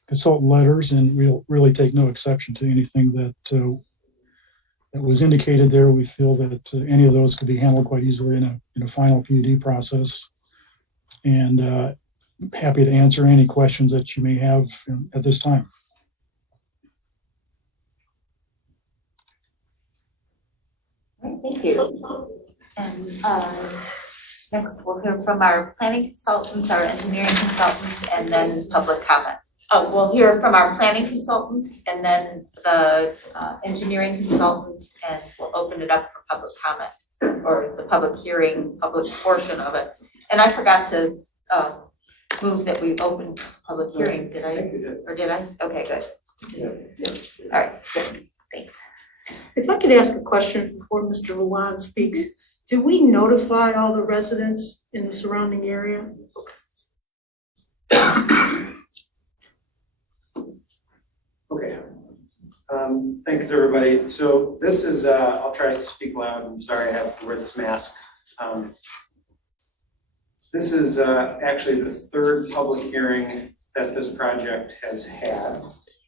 consultant letters, and we'll really take no exception to anything that was indicated there. We feel that any of those could be handled quite easily in a final PUD process. And happy to answer any questions that you may have at this time. All right, thank you. And next we'll hear from our planning consultant, our engineering consultants, and then public comment. Oh, we'll hear from our planning consultant and then the engineering consultant, and we'll open it up for public comment, or the public hearing, public portion of it. And I forgot to move that we opened public hearing, did I? Or did I? Okay, good. Yeah. All right, good, thanks. If I could ask a question before Mr. Luan speaks, did we notify all the residents in the surrounding area? Okay. Thanks, everybody. So this is, I'll try to speak loud. I'm sorry I have to wear this mask. This is actually the third public hearing that this project has had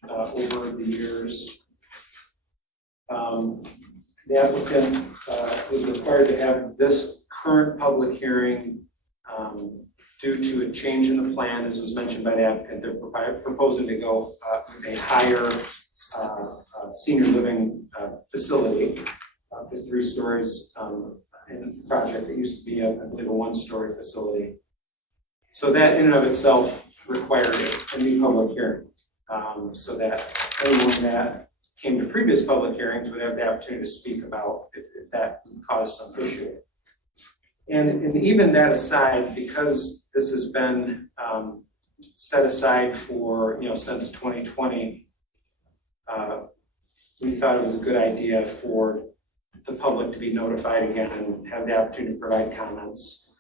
over the years. The applicant was required to have this current public hearing due to a change in the plan, as was mentioned by the applicant. They're proposing to go with a higher senior living facility, with 3 stories in the project. It used to be, I believe, a 1-story facility. So that in and of itself required a new public hearing, so that anyone that came to previous public hearings would have the opportunity to speak about if that caused some issue. And even that aside, because this has been set aside for, since 2020, we thought it was a good idea for the public to be notified again and have the opportunity to provide comments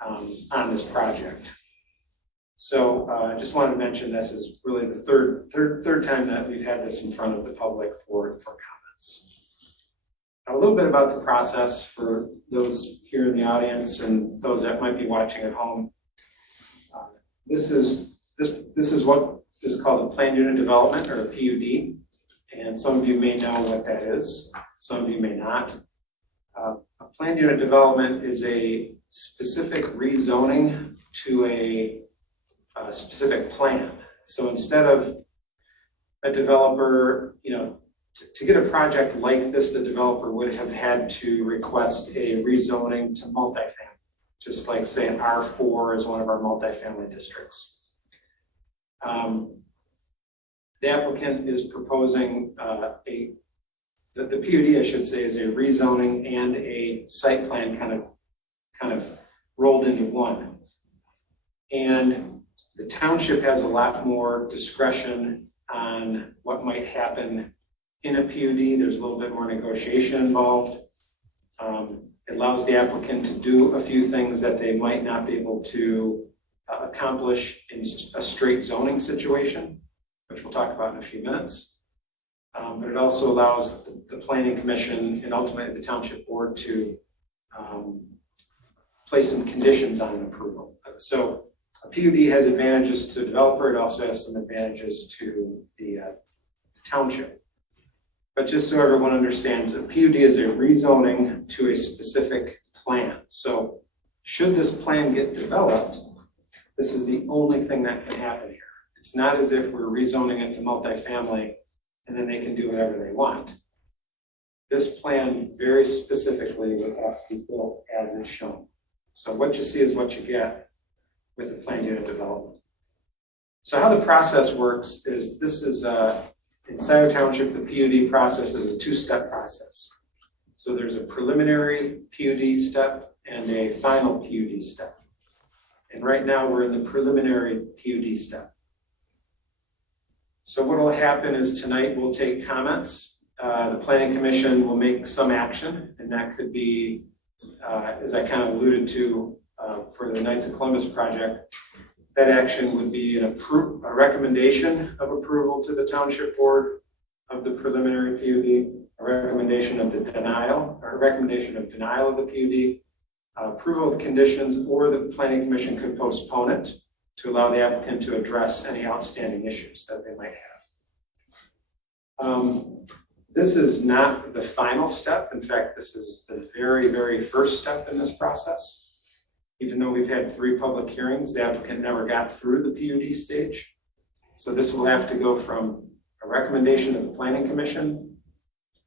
on this project. So I just wanted to mention this is really the third time that we've had this in front of the public for comments. A little bit about the process for those here in the audience and those that might be watching at home. This is what is called a planned unit development, or a PUD. And some of you may know what that is. Some of you may not. A planned unit development is a specific rezoning to a specific plan. So instead of a developer, to get a project like this, the developer would have had to request a rezoning to multifamily, just like say an R4 is one of our multifamily districts. The applicant is proposing the PUD, I should say, is a rezoning and a site plan kind of rolled into one. And the township has a lot more discretion on what might happen in a PUD. There's a little bit more negotiation involved. It allows the applicant to do a few things that they might not be able to accomplish in a straight zoning situation, which we'll talk about in a few minutes. But it also allows the planning commission and ultimately the township board to place some conditions on an approval. So a PUD has advantages to the developer. It also has some advantages to the township. But just so everyone understands, a PUD is a rezoning to a specific plan. So should this plan get developed, this is the only thing that can happen here. It's not as if we're rezoning it to multifamily and then they can do whatever they want. this plan very specifically would have to be built as is shown. So what you see is what you get with the planned unit development. So how the process works is this is in Scio Township, the PUD process is a two-step process. So there's a preliminary PUD step and a final PUD step. And right now we're in the preliminary PUD step. So what will happen is tonight we'll take comments. The Planning Commission will make some action, and that could be, as I kind of alluded to for the Knights of Columbus project, that action would be a recommendation of approval to the Township Board of the preliminary PUD, a recommendation of the denial, or a recommendation of denial of the PUD, approval of conditions, or the Planning Commission could postpone it to allow the applicant to address any outstanding issues that they might have. This is not the final step. In fact, this is the very, very first step in this process. Even though we've had 3 public hearings, the applicant never got through the PUD stage. So this will have to go from a recommendation of the Planning Commission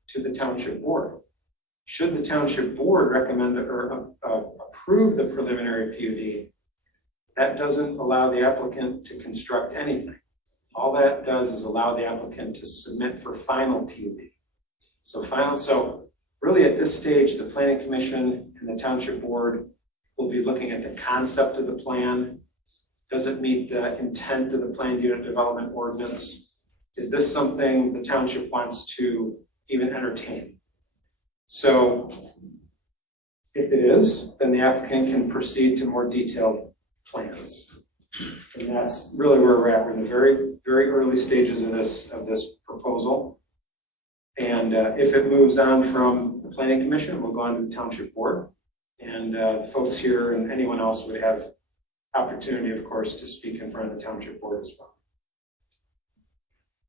to the Township Board. Should the Township Board recommend or approve the preliminary PUD, that doesn't allow the applicant to construct anything. All that does is allow the applicant to submit for final PUD. So really at this stage, the Planning Commission and the Township Board will be looking at the concept of the plan. Does it meet the intent of the planned unit development ordinance? Is this something the township wants to even entertain? So if it is, then the applicant can proceed to more detailed plans. And that's really where we're at. We're in the very, very early stages of this proposal. And if it moves on from the Planning Commission, we'll go on to the Township Board. And the folks here and anyone else would have opportunity, of course, to speak in front of the Township Board as well.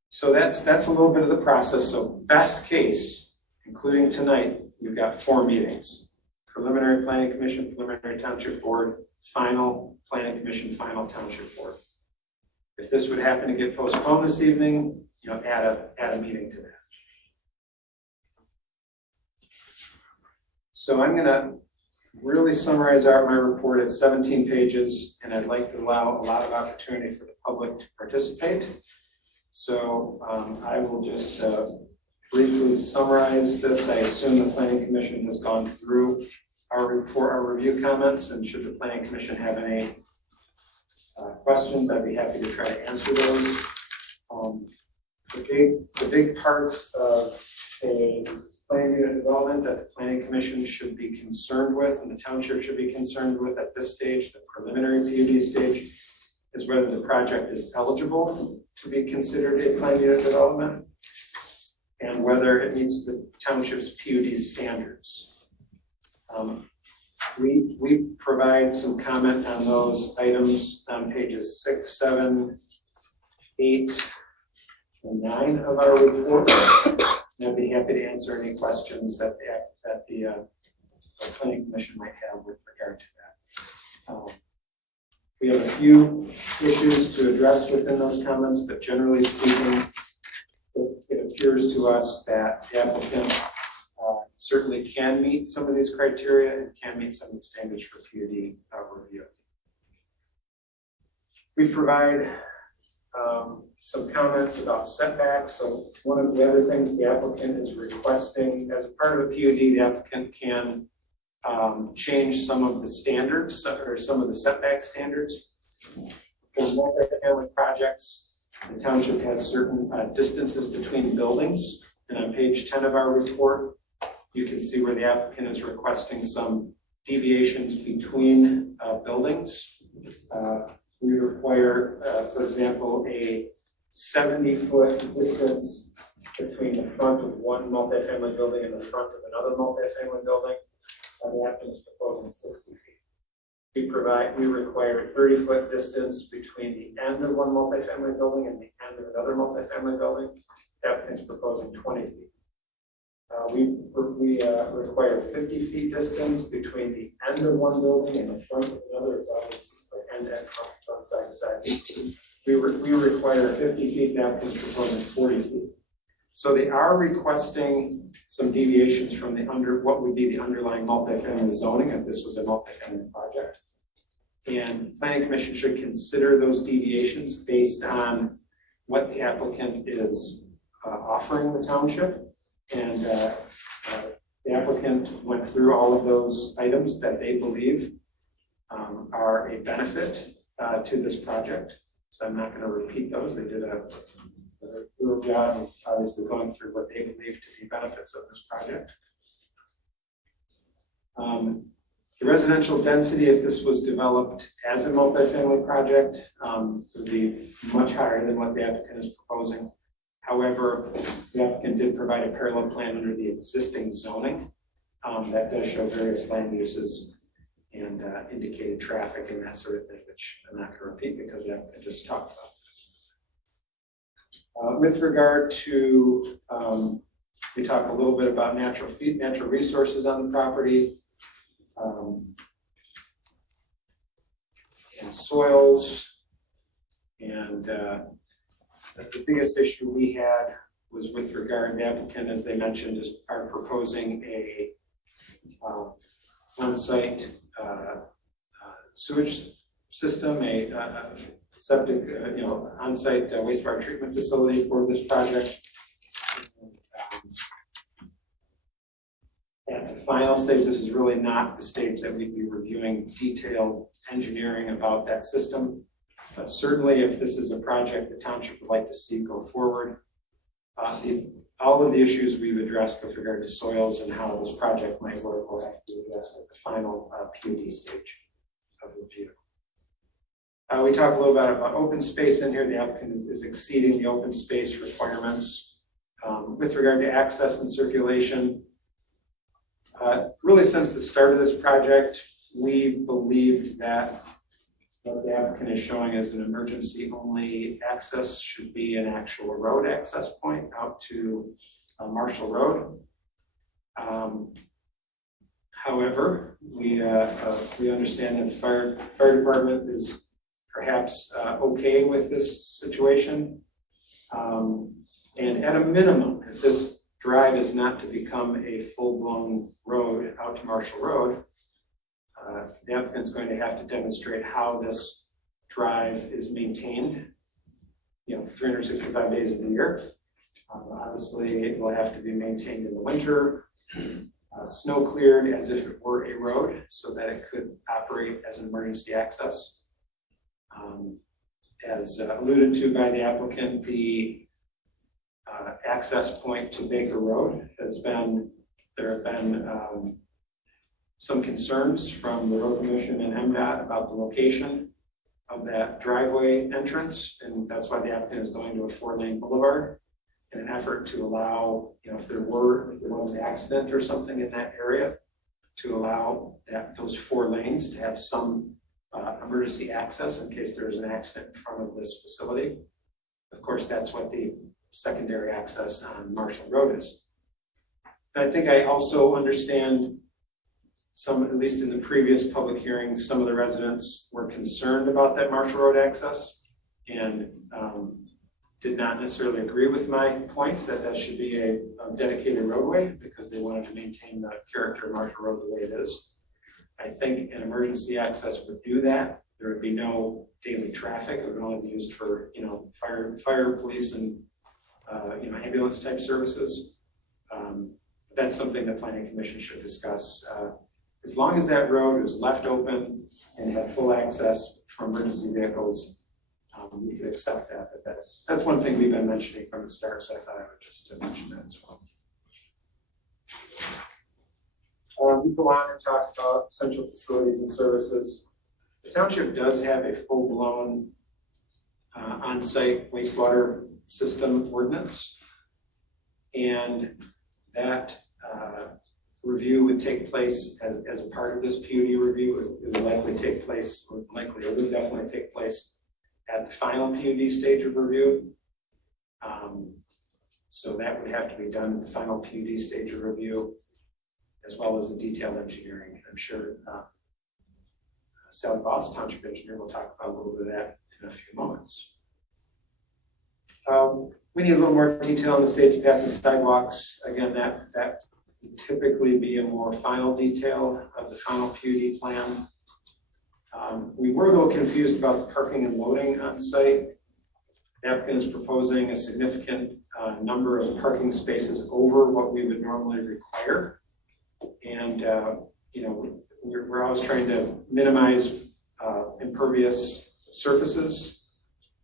So that's a little bit of the process. So best case, including tonight, we've got 4 meetings. Preliminary Planning Commission, Preliminary Township Board, final Planning Commission, final Township Board. If this would happen to get postponed this evening, add a meeting to that. So I'm going to really summarize my report at 17 pages, and I'd like to allow a lot of opportunity for the public to participate. So I will just briefly summarize this. I assume the Planning Commission has gone through our report, our review comments, and should the Planning Commission have any questions, I'd be happy to try to answer those. The big parts of a planned unit development that the Planning Commission should be concerned with and the township should be concerned with at this stage, the preliminary PUD stage, is whether the project is eligible to be considered a planned unit development and whether it meets the township's PUD standards. We provide some comment on those items on pages 6, 7, 8, and 9 of our report. And I'd be happy to answer any questions that the Planning Commission might have with regard to that. We have a few issues to address within those comments, but generally speaking, it appears to us that the applicant certainly can meet some of these criteria and can meet some of the standards for PUD review. We provide some comments about setbacks. So one of the other things the applicant is requesting as a part of a PUD, the applicant can change some of the standards or some of the setback standards. For multifamily projects, the township has certain distances between buildings. And on page 10 of our report, you can see where the applicant is requesting some deviations between buildings. We require, for example, a 70-foot distance between the front of one multifamily building and the front of another multifamily building. The applicant is proposing 60 feet. We require a 30-foot distance between the end of one multifamily building and the end of another multifamily building. The applicant is proposing 20 feet. We require 50 feet distance between the end of one building and the front of another. It's obviously end and front, side to side. We require 50 feet. The applicant is proposing 40 feet. So they are requesting some deviations from what would be the underlying multifamily zoning if this was a multifamily project. And Planning Commission should consider those deviations based on what the applicant is offering the township. And the applicant went through all of those items that they believe are a benefit to this project. So I'm not going to repeat those. They did a real job of obviously going through what they believe to be benefits of this project. The residential density, if this was developed as a multifamily project, would be much higher than what the applicant is proposing. However, the applicant did provide a parallel plan under the existing zoning that does show various land uses and indicated traffic and that sort of thing, which I'm not going to repeat because the applicant just talked about. With regard to, we talked a little bit about natural resources on the property. And soils, and the biggest issue we had was with regard to the applicant, as they mentioned, are proposing a on-site sewage system, a septic, on-site wastewater treatment facility for this project. At the final stage, this is really not the stage that we'd be reviewing detailed engineering about that system. But certainly, if this is a project the township would like to see go forward, all of the issues we've addressed with regard to soils and how this project might work will have to be addressed at the final PUD stage of review. We talked a little bit about open space in here. The applicant is exceeding the open space requirements. With regard to access and circulation, really since the start of this project, we believed that what the applicant is showing as an emergency only access should be an actual road access point out to Marshall Road. However, we understand that the fire department is perhaps okay with this situation. And at a minimum, if this drive is not to become a full-blown road out to Marshall Road, the applicant's going to have to demonstrate how this drive is maintained, 365 days of the year. Obviously, it will have to be maintained in the winter, snow cleared as if it were a road so that it could operate as an emergency access. As alluded to by the applicant, the access point to Baker Road there have been some concerns from the Road Commission and MDOT about the location of that driveway entrance, and that's why the applicant is going to a 4-lane boulevard in an effort to allow, if there was an accident or something in that area, to allow those 4 lanes to have some emergency access in case there's an accident in front of this facility. Of course, that's what the secondary access on Marshall Road is. And I think I also understand at least in the previous public hearings, some of the residents were concerned about that Marshall Road access and did not necessarily agree with my point that should be a dedicated roadway because they wanted to maintain the character of Marshall Road the way it is. I think an emergency access would do that. There would be no daily traffic. It would only be used for, fire, police, and, ambulance type services. That's something the Planning Commission should discuss. As long as that road is left open and had full access for emergency vehicles, we could accept that. But that's one thing we've been mentioning from the start, so I thought I would just mention that as well. We go on and talk about essential facilities and services. The township does have a full-blown on-site wastewater system ordinance, and that review would take place as a part of this PUD review. It would likely take place, or likely it would definitely take place at the final PUD stage of review. So that would have to be done at the final PUD stage of review, as well as the detailed engineering. I'm sure Sally Boss, township engineer, will talk about a little bit of that in a few moments. We need a little more detail on the safety paths and sidewalks. Again, that would typically be a more final detail of the final PUD plan. We were a little confused about the parking and loading on site. The applicant is proposing a significant number of parking spaces over what we would normally require. And, we're always trying to minimize impervious surfaces.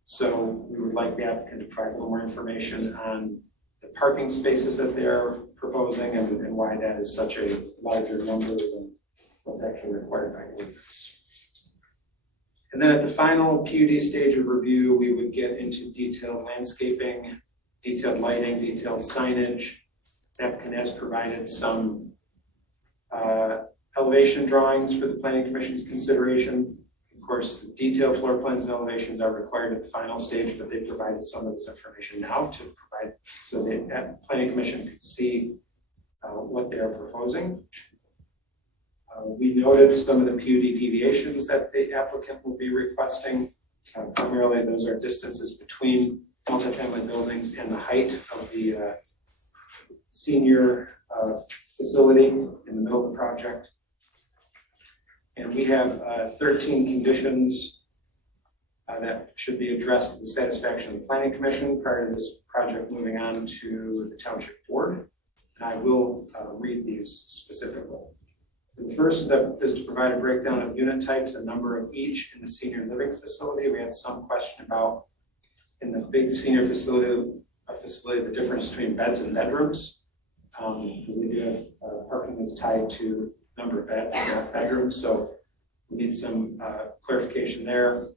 So we would like the applicant to provide a little more information on the parking spaces that they're proposing and why that is such a larger number than what's actually required by ordinance. And then at the final PUD stage of review, we would get into detailed landscaping, detailed lighting, detailed signage. The applicant has provided some elevation drawings for the Planning Commission's consideration. Of course, the detailed floor plans and elevations are required at the final stage, but they provided some of this information now to provide so the Planning Commission could see what they are proposing. We noted some of the PUD deviations that the applicant will be requesting. Primarily, those are distances between multifamily buildings and the height of the senior facility in the middle of the project. And we have 13 conditions that should be addressed to the satisfaction of the Planning Commission prior to this project moving on to the Township Board. And I will read these specifically. So the first step is to provide a breakdown of unit types and number of each in the senior living facility. We had some question about in the big senior facility, the difference between beds and bedrooms. Because they do have parking is tied to number of beds, not bedrooms. So we need some clarification there.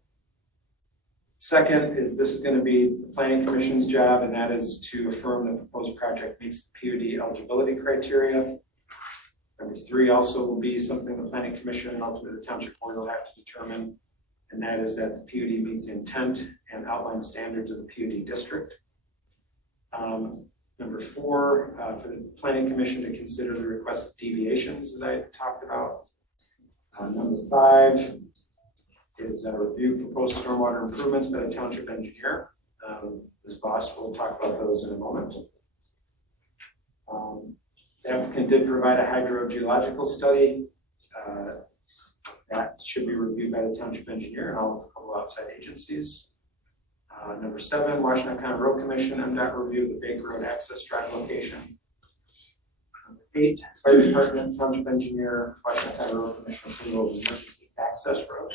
Second is this is going to be the Planning Commission's job, and that is to affirm the proposed project meets the PUD eligibility criteria. Number 3 also will be something the Planning Commission and ultimately the Township Board will have to determine, and that is that the PUD meets intent and outline standards of the PUD district. Number 4, for the Planning Commission to consider the requested deviations, as I talked about. Number 5 is review proposed stormwater improvements by the Township Engineer. Ms. Boss will talk about those in a moment. The applicant did provide a hydrogeological study that should be reviewed by the Township Engineer and all a couple outside agencies. Number 7, Washington County Road Commission, MDOT review of the Baker Road access drive location. Number 8, Fire Department, Township Engineer, Washington County Road Commission approval of emergency access road.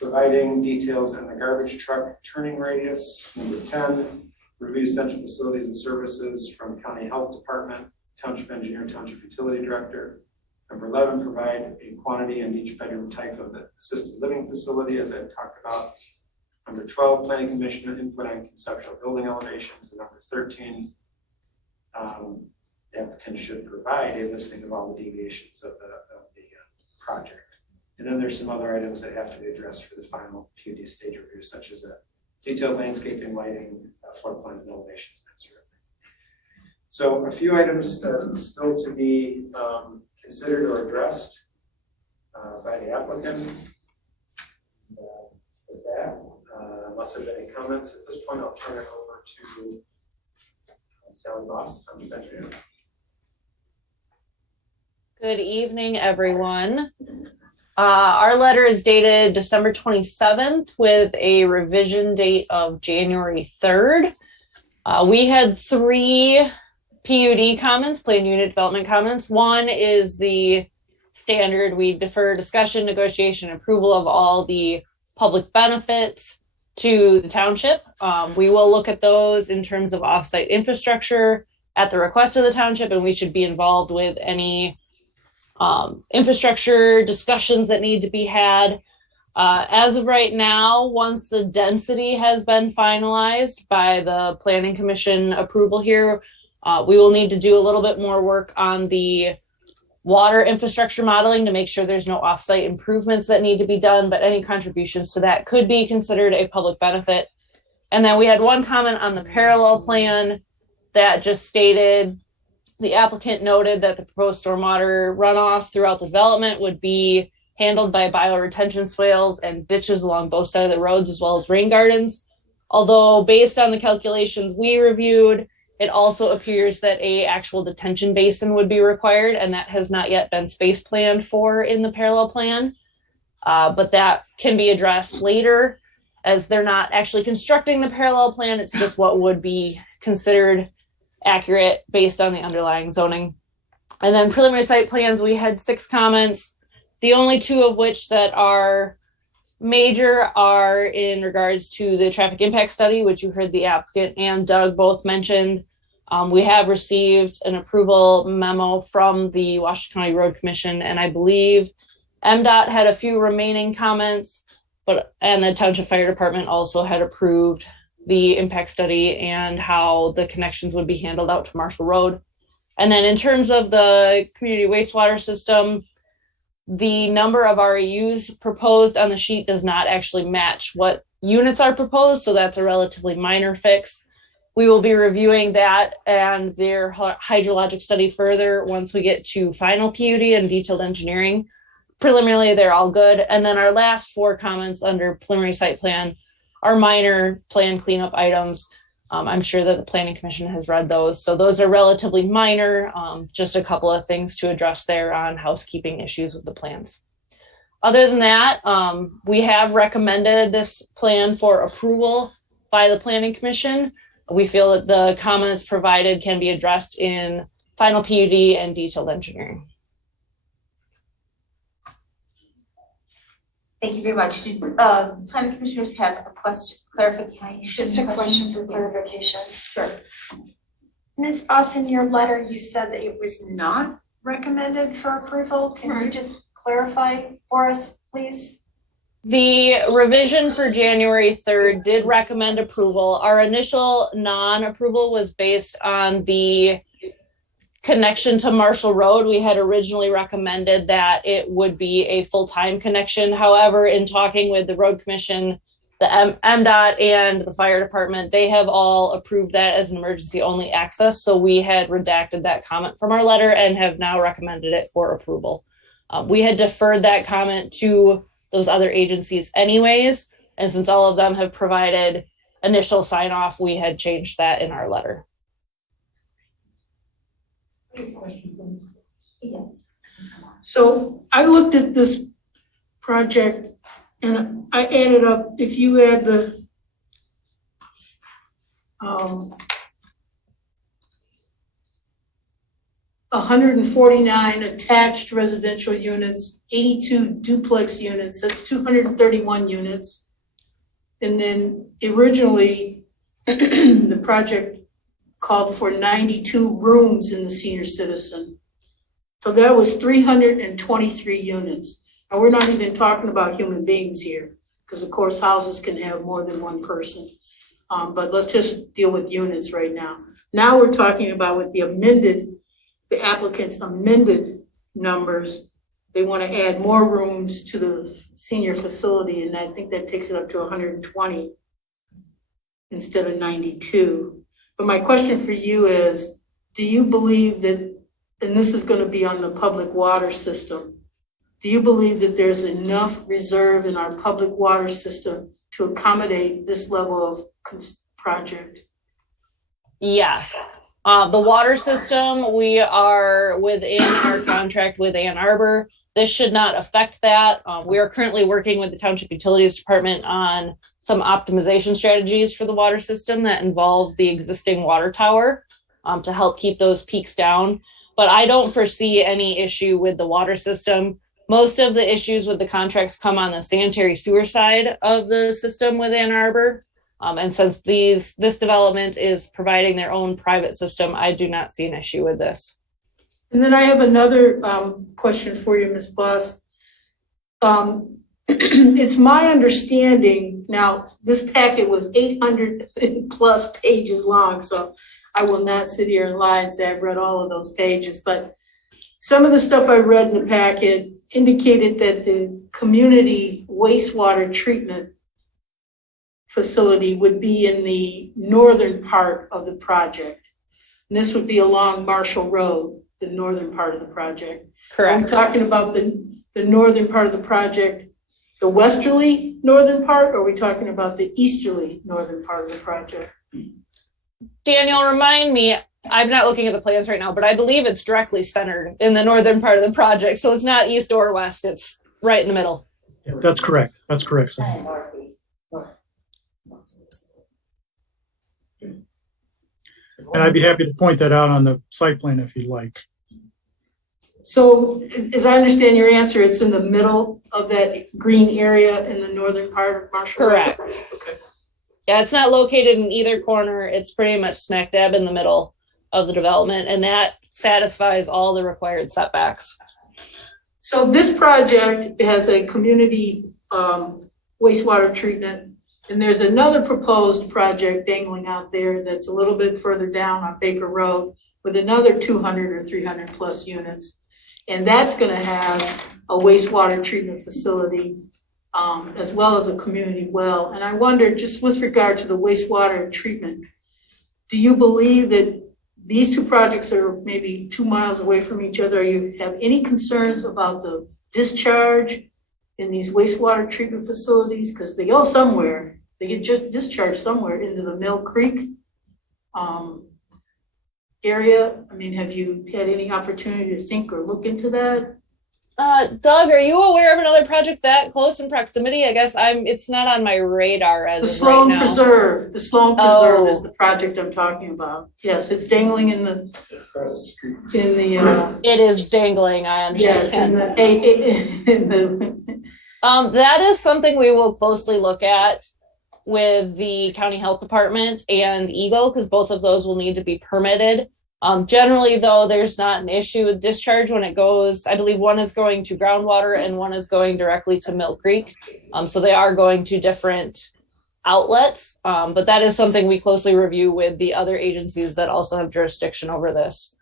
Providing details on the garbage truck turning radius. Number 10, review essential facilities and services from County Health Department, Township Engineer, Township Utility Director. Number 11, provide a quantity in each bedroom type of the assisted living facility, as I talked about. Number 12, Planning Commission input on conceptual building elevations. And number 13, the applicant should provide a listing of all the deviations of the project. And then there's some other items that have to be addressed for the final PUD stage review, such as a detailed landscaping, lighting, floor plans and elevations, that sort of thing. So a few items still to be considered or addressed by the applicant. With that, unless there's any comments at this point, I'll turn it over to Sally Moss, Township Engineer. Good evening, everyone. Our letter is dated December 27th with a revision date of January 3rd. We had 3 PUD comments, plan unit development comments. One is the standard, we defer discussion, negotiation, approval of all the public benefits to the township. We will look at those in terms of offsite infrastructure at the request of the township, and we should be involved with any infrastructure discussions that need to be had. As of right now, once the density has been finalized by the Planning Commission approval here, we will need to do a little bit more work on the water infrastructure modeling to make sure there's no offsite improvements that need to be done, but any contributions to that could be considered a public benefit. And then we had one comment on the parallel plan that just stated the applicant noted that the proposed stormwater runoff throughout the development would be handled by bioretention swales and ditches along both sides of the roads, as well as rain gardens. Although based on the calculations we reviewed, it also appears that a actual detention basin would be required, and that has not yet been space planned for in the parallel plan. But that can be addressed later, as they're not actually constructing the parallel plan. It's just what would be considered accurate based on the underlying zoning. And then preliminary site plans, we had 6 comments, the only 2 of which that are major are in regards to the traffic impact study, which you heard the applicant and Doug both mentioned. We have received an approval memo from the Washington County Road Commission, and I believe MDOT had a few remaining comments, and the Township Fire Department also had approved the impact study and how the connections would be handled out to Marshall Road. And then in terms of the community wastewater system, the number of REUs proposed on the sheet does not actually match what units are proposed, so that's a relatively minor fix. We will be reviewing that and their hydrologic study further once we get to final PUD and detailed engineering. Preliminarily, they're all good. And then our last 4 comments under preliminary site plan are minor plan cleanup items. I'm sure that the Planning Commission has read those. So those are relatively minor, just a couple of things to address there on housekeeping issues with the plans. Other than that, we have recommended this plan for approval by the Planning Commission. We feel that the comments provided can be addressed in final PUD and detailed engineering. Thank you very much. Did planning commissioners have a question, clarification? Just a question for clarification. Sure. Ms. Boss, in your letter, you said that it was not recommended for approval. Can you just clarify for us, please? The revision for January 3rd did recommend approval. Our initial non-approval was based on the connection to Marshall Road. We had originally recommended that it would be a full-time connection. However, in talking with the Road Commission, the MDOT and the Fire Department, they have all approved that as an emergency only access. So we had redacted that comment from our letter and have now recommended it for approval. We had deferred that comment to those other agencies anyways. And since all of them have provided initial sign off, we had changed that in our letter. Yes. So I looked at this project and I added up, if you add the 149 attached residential units, 82 duplex units, that's 231 units. And then originally, the project called for 92 rooms in the senior citizen. So that was 323 units. And we're not even talking about human beings here, because of course houses can have more than one person. But let's just deal with units right now. Now we're talking about with the applicant's amended numbers, they want to add more rooms to the senior facility, and I think that takes it up to 120 instead of 92. But my question for you is, do you believe that, and this is going to be on the public water system, do you believe that there's enough reserve in our public water system to accommodate this level of project? Yes. The water system, we are within our contract with Ann Arbor. This should not affect that. We are currently working with the Township Utilities Department on some optimization strategies for the water system that involve the existing water tower to help keep those peaks down. But I don't foresee any issue with the water system. Most of the issues with the contracts come on the sanitary sewer side of the system with Ann Arbor. And since this development is providing their own private system, I do not see an issue with this. And then I have another question for you, Ms. Bloss. It's my understanding, now this packet was 800 plus pages long, so I will not sit here and lie and say I've read all of those pages, but some of the stuff I read in the packet indicated that the community wastewater treatment facility would be in the northern part of the project. And this would be along Marshall Road, the northern part of the project. Correct. I'm talking about the northern part of the project the westerly northern part, or are we talking about the easterly northern part of the project? Daniel, remind me, I'm not looking at the plans right now, but I believe it's directly centered in the northern part of the project. So it's not east or west, it's right in the middle. Yeah, that's correct. That's correct, sir. And I'd be happy to point that out on the site plan if you'd like. So as I understand your answer, it's in the middle of that green area in the northern part of Marshall Road? Correct. Okay. Yeah, it's not located in either corner. It's pretty much smack dab in the middle of the development, and that satisfies all the required setbacks. So this project has a community wastewater treatment, and there's another proposed project dangling out there that's a little bit further down on Baker Road with another 200 or 300 plus units. And that's gonna have a wastewater treatment facility as well as a community well. And I wonder, just with regard to the wastewater treatment, do you believe that these two projects are maybe 2 miles away from each other? You have any concerns about the discharge in these wastewater treatment facilities? Because they go somewhere, they get just discharged somewhere into the Mill Creek area. I mean, have you had any opportunity to think or look into that? Doug, are you aware of another project that close in proximity? I guess it's not on my radar as The of Sloan right now. Preserve, the Sloan Preserve is Oh. the project I'm talking about. Yes, it's dangling in the, Across the street. in the, It is dangling, I yes, in understand. the, That is something we will closely look at with the county health department and Eagle, because both of those will need to be permitted. Generally, though, there's not an issue with discharge when it goes. I believe one is going to groundwater and one is going directly to Mill Creek. So they are going to different outlets, but that is something we closely review with the other agencies that also have jurisdiction over this.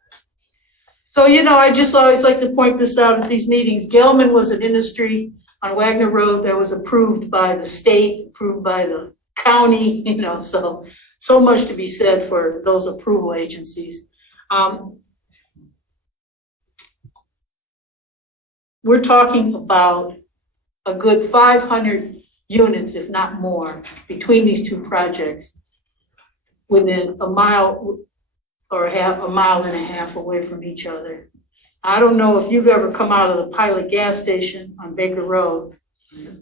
So, I just always like to point this out at these meetings. Gelman was an industry on Wagner Road that was approved by the state, approved by the county, so much to be said for those approval agencies. We're talking about a good 500 units, if not more, between these two projects within a mile or a mile and a half away from each other. I don't know if you've ever come out of the Pilot gas station on Baker Road,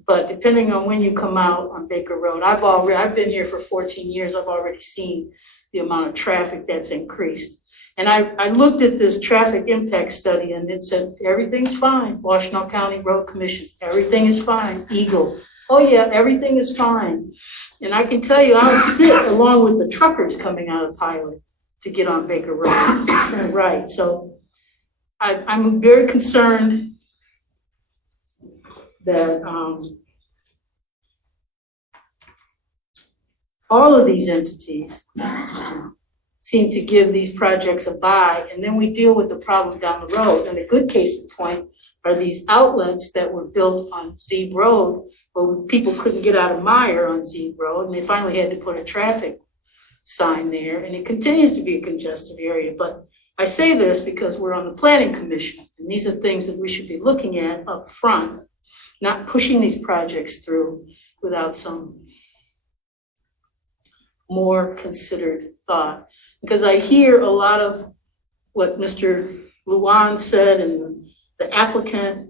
but depending on when you come out on Baker Road, I've been here for 14 years. I've already seen the amount of traffic that's increased. And I looked at this traffic impact study and it said, everything's fine. Washtenaw County Road Commission, everything is fine. Eagle, oh yeah, everything is fine. And I can tell you, I'll sit along with the truckers coming out of Pilot to get on Baker Road, turn right. So I'm very concerned that all of these entities seem to give these projects a buy, and then we deal with the problem down the road. And a good case in point are these outlets that were built on Zeeb Road, where people couldn't get out of Meyer on Zeeb Road, and they finally had to put a traffic sign there, and it continues to be a congested area. But I say this because we're on the Planning Commission, and these are things that we should be looking at up front, not pushing these projects through without some more considered thought. Because I hear a lot of what Mr. Luan said and the applicant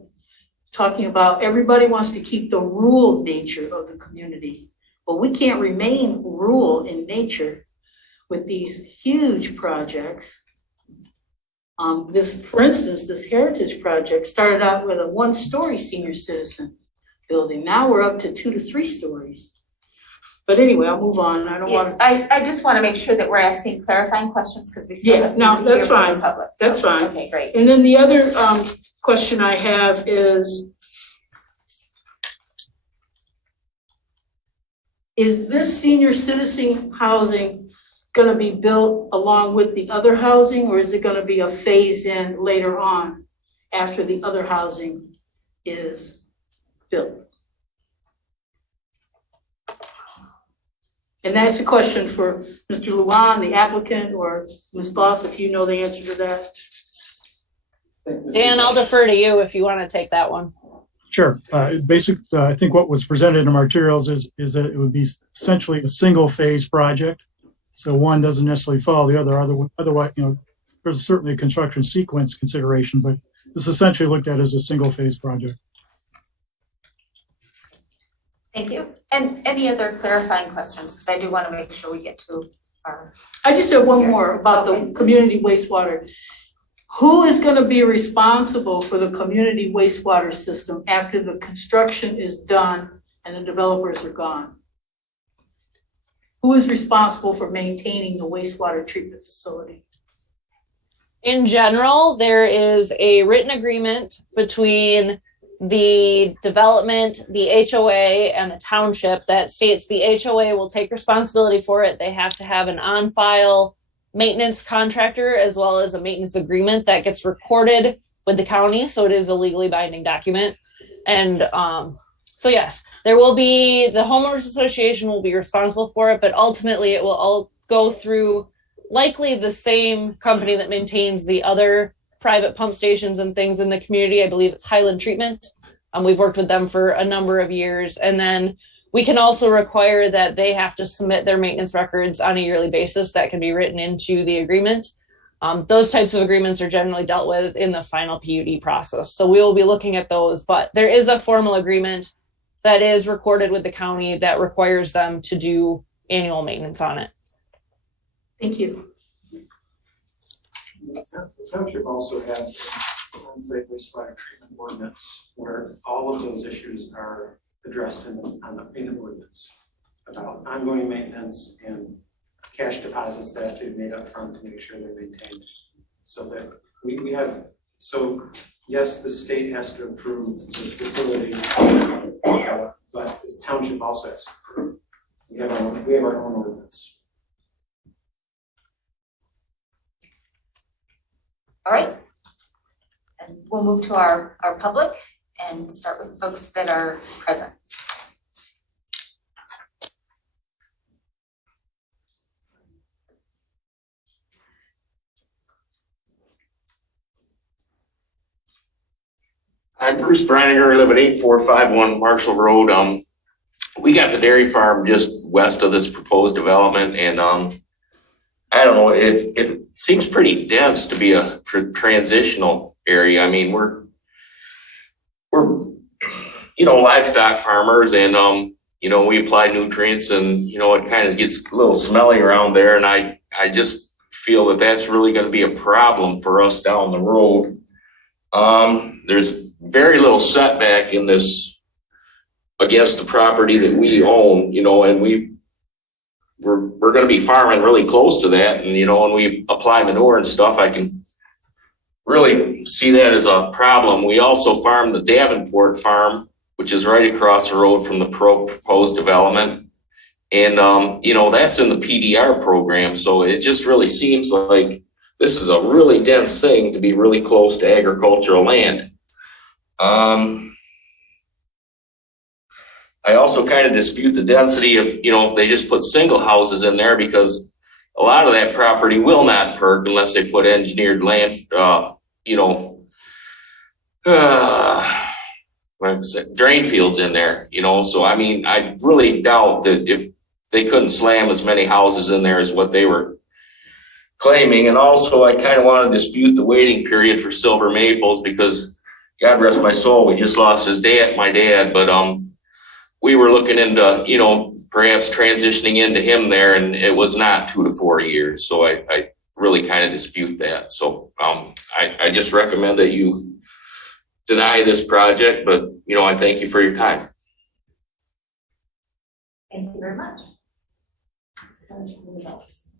talking about everybody wants to keep the rural nature of the community. Well, we can't remain rural in nature with these huge projects. For instance, this Heritage Project started out with a 1-story senior citizen building. Now we're up to 2 to 3 stories. But anyway, I'll move on. I don't want to. I just want to make sure that we're asking clarifying questions because we still have no, to that's hear from fine. the public. That's fine. Okay, great. And then the other question I have is this senior citizen housing going to be built along with the other housing, or is it going to be a phase in later on after the other housing is built? And that's a question for Mr. Luan, the applicant, or Ms. Boss, if you know the answer to that. Dan, I'll defer to you if you want to take that one. Sure. I think what was presented in the materials is that it would be essentially a single phase project. So one doesn't necessarily follow the other. Otherwise, there's certainly a construction sequence consideration, but this is essentially looked at as a single phase project. Thank you. And any other clarifying questions? Because I do want to make sure we get to our. I just have one more about the community wastewater. Who is going to be responsible for the community wastewater system after the construction is done and the developers are gone? Who is responsible for maintaining the wastewater treatment facility? In general, there is a written agreement between the development, the HOA, and the township that states the HOA will take responsibility for it. They have to have an on-file maintenance contractor as well as a maintenance agreement that gets recorded with the county, so it is a legally binding document. And so yes, there will be, the homeowners association will be responsible for it, but ultimately it will all go through likely the same company that maintains the other private pump stations and things in the community. I believe it's Highland Treatment. We've worked with them for a number of years. And then we can also require that they have to submit their maintenance records on a yearly basis. That can be written into the agreement. Those types of agreements are generally dealt with in the final PUD process. So we will be looking at those, but there is a formal agreement that is recorded with the county that requires them to do annual maintenance on it. Thank you. The township also has an on-site wastewater treatment ordinance where all of those issues are addressed in the ordinance about ongoing maintenance and cash deposits that have to be made up front to make sure they're maintained. So that we have, so yes, the state has to approve the facility, but the township also has to approve. We have our own ordinance. All right. And we'll move to our public and start with folks that are present. I'm Bruce Brininger, I live at 8451 Marshall Road. We got the dairy farm just west of this proposed development, and I don't know, it seems pretty dense to be a transitional area. I mean, we're livestock farmers, and we apply nutrients, and it kind of gets a little smelly around there, and I just feel that that's really going to be a problem for us down the road. There's very little setback in this against the property that we own, and we're going to be farming really close to that, and when we apply manure and stuff, I can really see that as a problem. We also farm the Davenport farm, which is right across the road from the proposed development, and that's in the PDR program, so it just really seems like this is a really dense thing to be really close to agricultural land. I also kind of dispute the density of, if they just put single houses in there, because a lot of that property will not perk unless they put engineered land, drain fields in there, so I mean, I really doubt that if they couldn't slam as many houses in there as what they were claiming. And also I kind of want to dispute the waiting period for Silver Maples, because God rest my soul, we just lost my dad, but we were looking into, perhaps transitioning into him there, and it was not 2 to 4 years. So I really kind of dispute that. So I just recommend that you deny this project, but I thank you for your time. Thank you very much. Anybody else?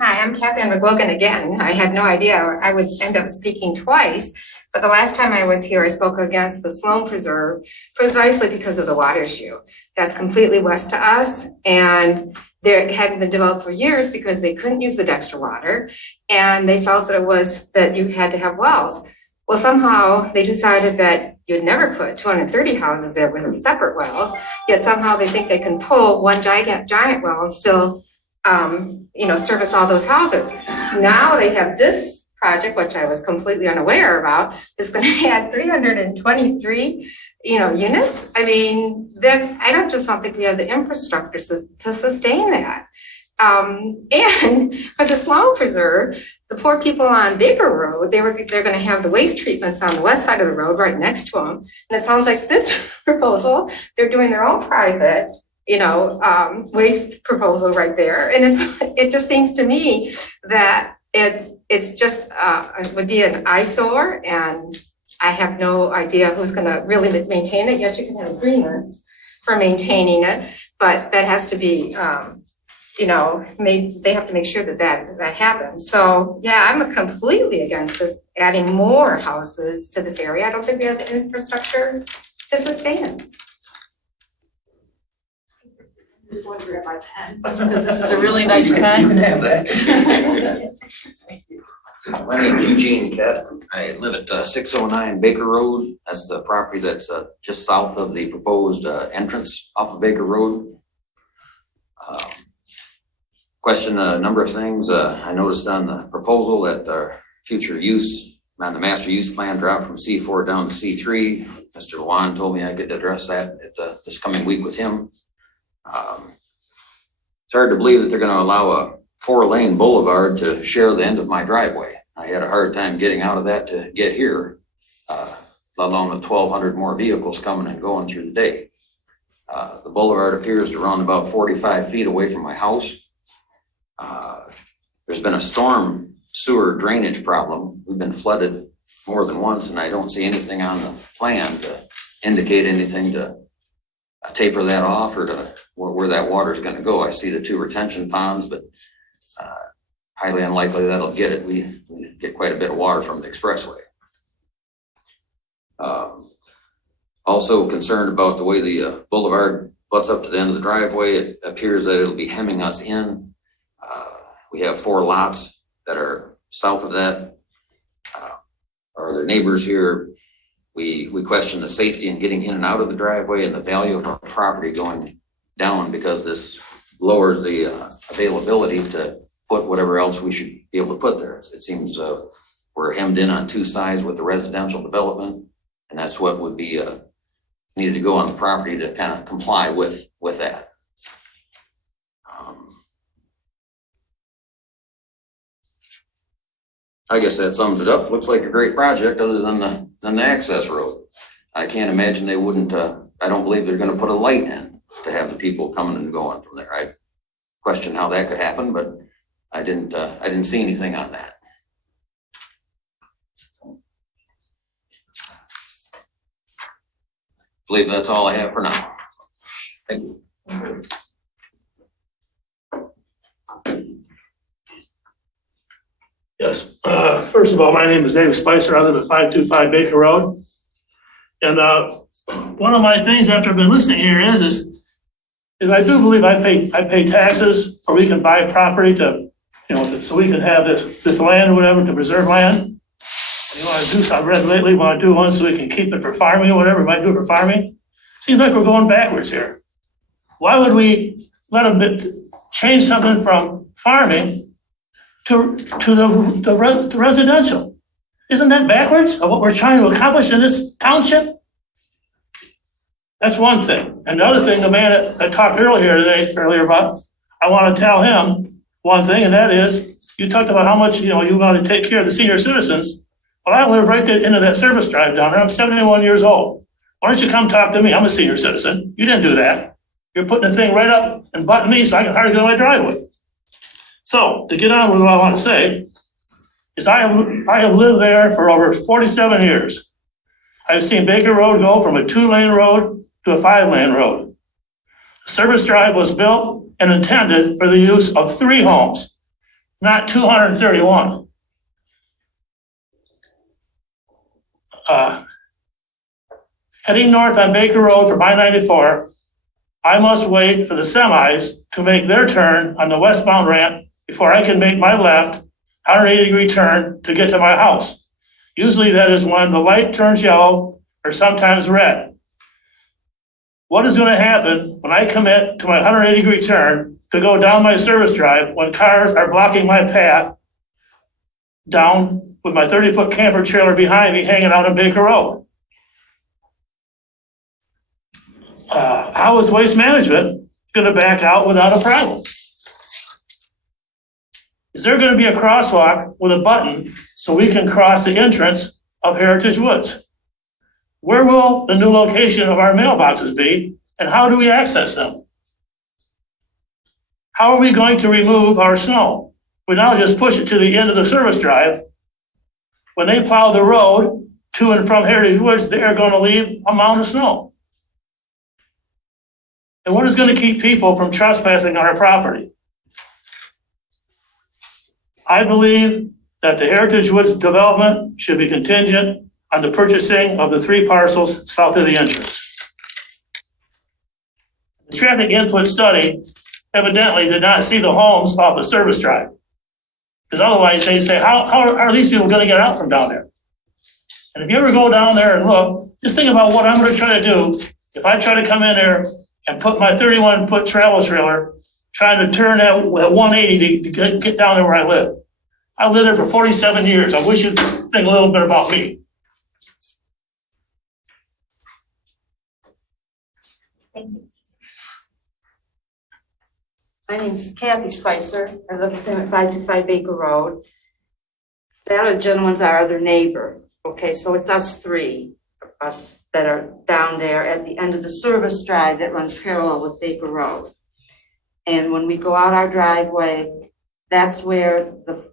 Hi, I'm Catherine McLogan again. I had no idea I would end up speaking twice, But the last time I was here, I spoke against the Sloan Preserve precisely because of the water issue. That's completely west to us, and there hadn't been developed for years because they couldn't use the Dexter water, and they felt that you had to have wells. Well, somehow they decided that you'd never put 230 houses there with separate wells, yet somehow they think they can pull one giant well and still, service all those houses. Now they have this project, which I was completely unaware about, is going to add 323, units. I mean, then I don't think we have the infrastructure to sustain that. And for the Sloan Preserve, the poor people on Baker Road, they're going to have the waste treatments on the west side of the road right next to them. And it sounds like this proposal, they're doing their own private, waste proposal right there. And it just seems to me that it's just, it would be an eyesore, and I have no idea who's going to really maintain it. Yes, you can have agreements for maintaining it, but that has to be, they have to make sure that happens. So yeah, I'm completely against this, adding more houses to this area. I don't think we have the infrastructure to sustain it. Just going to grab my pen. This is a really nice pen. You can have that. My name is Eugene Kett. I live at 609 Baker Road. That's the property that's just south of the proposed entrance off of Baker Road. Question a number of things. I noticed on the proposal that our future use on the master use plan dropped from C4 down to C3. Mr. Lewan told me I could address that at this coming week with him. It's hard to believe that they're going to allow a 4-lane boulevard to share the end of my driveway. I had a hard time getting out of that to get here, let alone with 1,200 more vehicles coming and going through the day. The boulevard appears to run about 45 feet away from my house. There's been a storm sewer drainage problem. We've been flooded more than once, and I don't see anything on the plan to indicate anything to taper that off or to where that water is going to go. I see the 2 retention ponds, but highly unlikely that'll get it. We get quite a bit of water from the expressway. Also concerned about the way the boulevard butts up to the end of the driveway. It appears that it'll be hemming us in. We have 4 lots that are south of that. Our neighbors here, we question the safety in getting in and out of the driveway and the value of our property going down because this lowers the availability to put whatever else we should be able to put there. It seems we're hemmed in on 2 sides with the residential development, and that's what would be needed to go on the property to kind of comply with that. I guess that sums it up. Looks like a great project other than the access road. I can't imagine they wouldn't, I don't believe they're gonna put a light in to have the people coming and going from there. I question how that could happen, but I didn't see anything on that. I believe that's all I have for now. Thank you. Yes. First of all, my name is David Spicer. I live at 525 Baker Road. And one of my things after I've been listening here is I do believe I pay taxes, or we can buy property to, so we can have this land or whatever to preserve land. You want to do something, I read lately, want to do one so we can keep it for farming or whatever, we might do it for farming. Seems like we're going backwards here. Why would we let them change something from farming to the residential? Isn't that backwards of what we're trying to accomplish in this township? That's one thing. And the other thing, the man that talked earlier about, I want to tell him one thing, and that is, you talked about how much, you want to take care of the senior citizens. Well, I live right into that service drive down there. I'm 71 years old. Why don't you come talk to me? I'm a senior citizen. You didn't do that. You're putting the thing right up and butting me so I can hardly get on my driveway. So to get on with what I want to say is I have lived there for over 47 years. I've seen Baker Road go from a 2-lane road to a 5-lane road. The service drive was built and intended for the use of 3 homes, not 231. heading north on Baker Road from I-94, I must wait for the semis to make their turn on the westbound ramp before I can make my left 180-degree turn to get to my house. Usually that is when the light turns yellow or sometimes red. What is going to happen when I commit to my 180-degree turn to go down my service drive when cars are blocking my path down with my 30-foot camper trailer behind me hanging out on Baker Road? How is Waste Management going to back out without a problem? Is there going to be a crosswalk with a button so we can cross the entrance of Heritage Woods? Where will the new location of our mailboxes be, and how do we access them? How are we going to remove our snow? We now just push it to the end of the service drive. When they plow the road to and from Heritage Woods, they are going to leave a mound of snow. And what is going to keep people from trespassing on our property? I believe that the Heritage Woods development should be contingent on the purchasing of the 3 parcels south of the entrance. The traffic input study evidently did not see the homes off the service drive. Because otherwise they say, how are these people going to get out from down there? And if you ever go down there and look, just think about what I'm going to try to do if I try to come in there and put my 31-foot travel trailer, trying to turn at 180 to get down there where I live. I lived there for 47 years. I wish you'd think a little bit about me. My name's Kathy Spicer. I live with him at 525 Baker Road. The other gentleman's our other neighbor. Okay, so it's us 3 that are down there at the end of the service drive that runs parallel with Baker Road. And when we go out our driveway, that's where the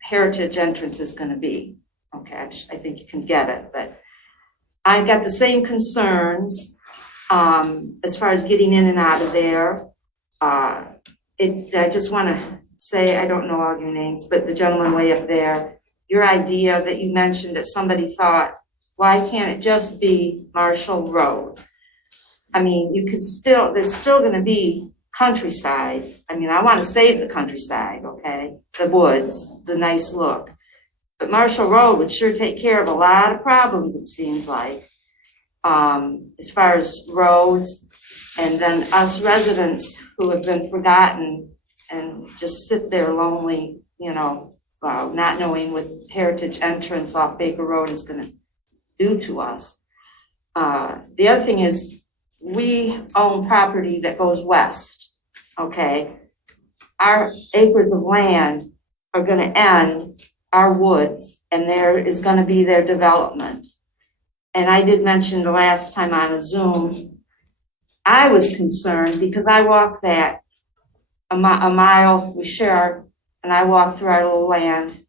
Heritage entrance is going to be. Okay, I think you can get it, but I've got the same concerns as far as getting in and out of there. I just want to say, I don't know all your names, but the gentleman way up there, your idea that you mentioned that somebody thought, why can't it just be Marshall Road? I mean, you could still, there's still going to be countryside. I mean, I want to save the countryside, okay? The woods, the nice look. But Marshall Road would sure take care of a lot of problems, it seems like, as far as roads. And then us residents who have been forgotten and just sit there lonely, you know, not knowing what Heritage entrance off Baker Road is going to do to us. The other thing is we own property that goes west, okay? Our acres of land are going to end our woods, and there is going to be their development. And I did mention the last time on a Zoom, I was concerned because I walk that a mile, we share, and I walk through our little land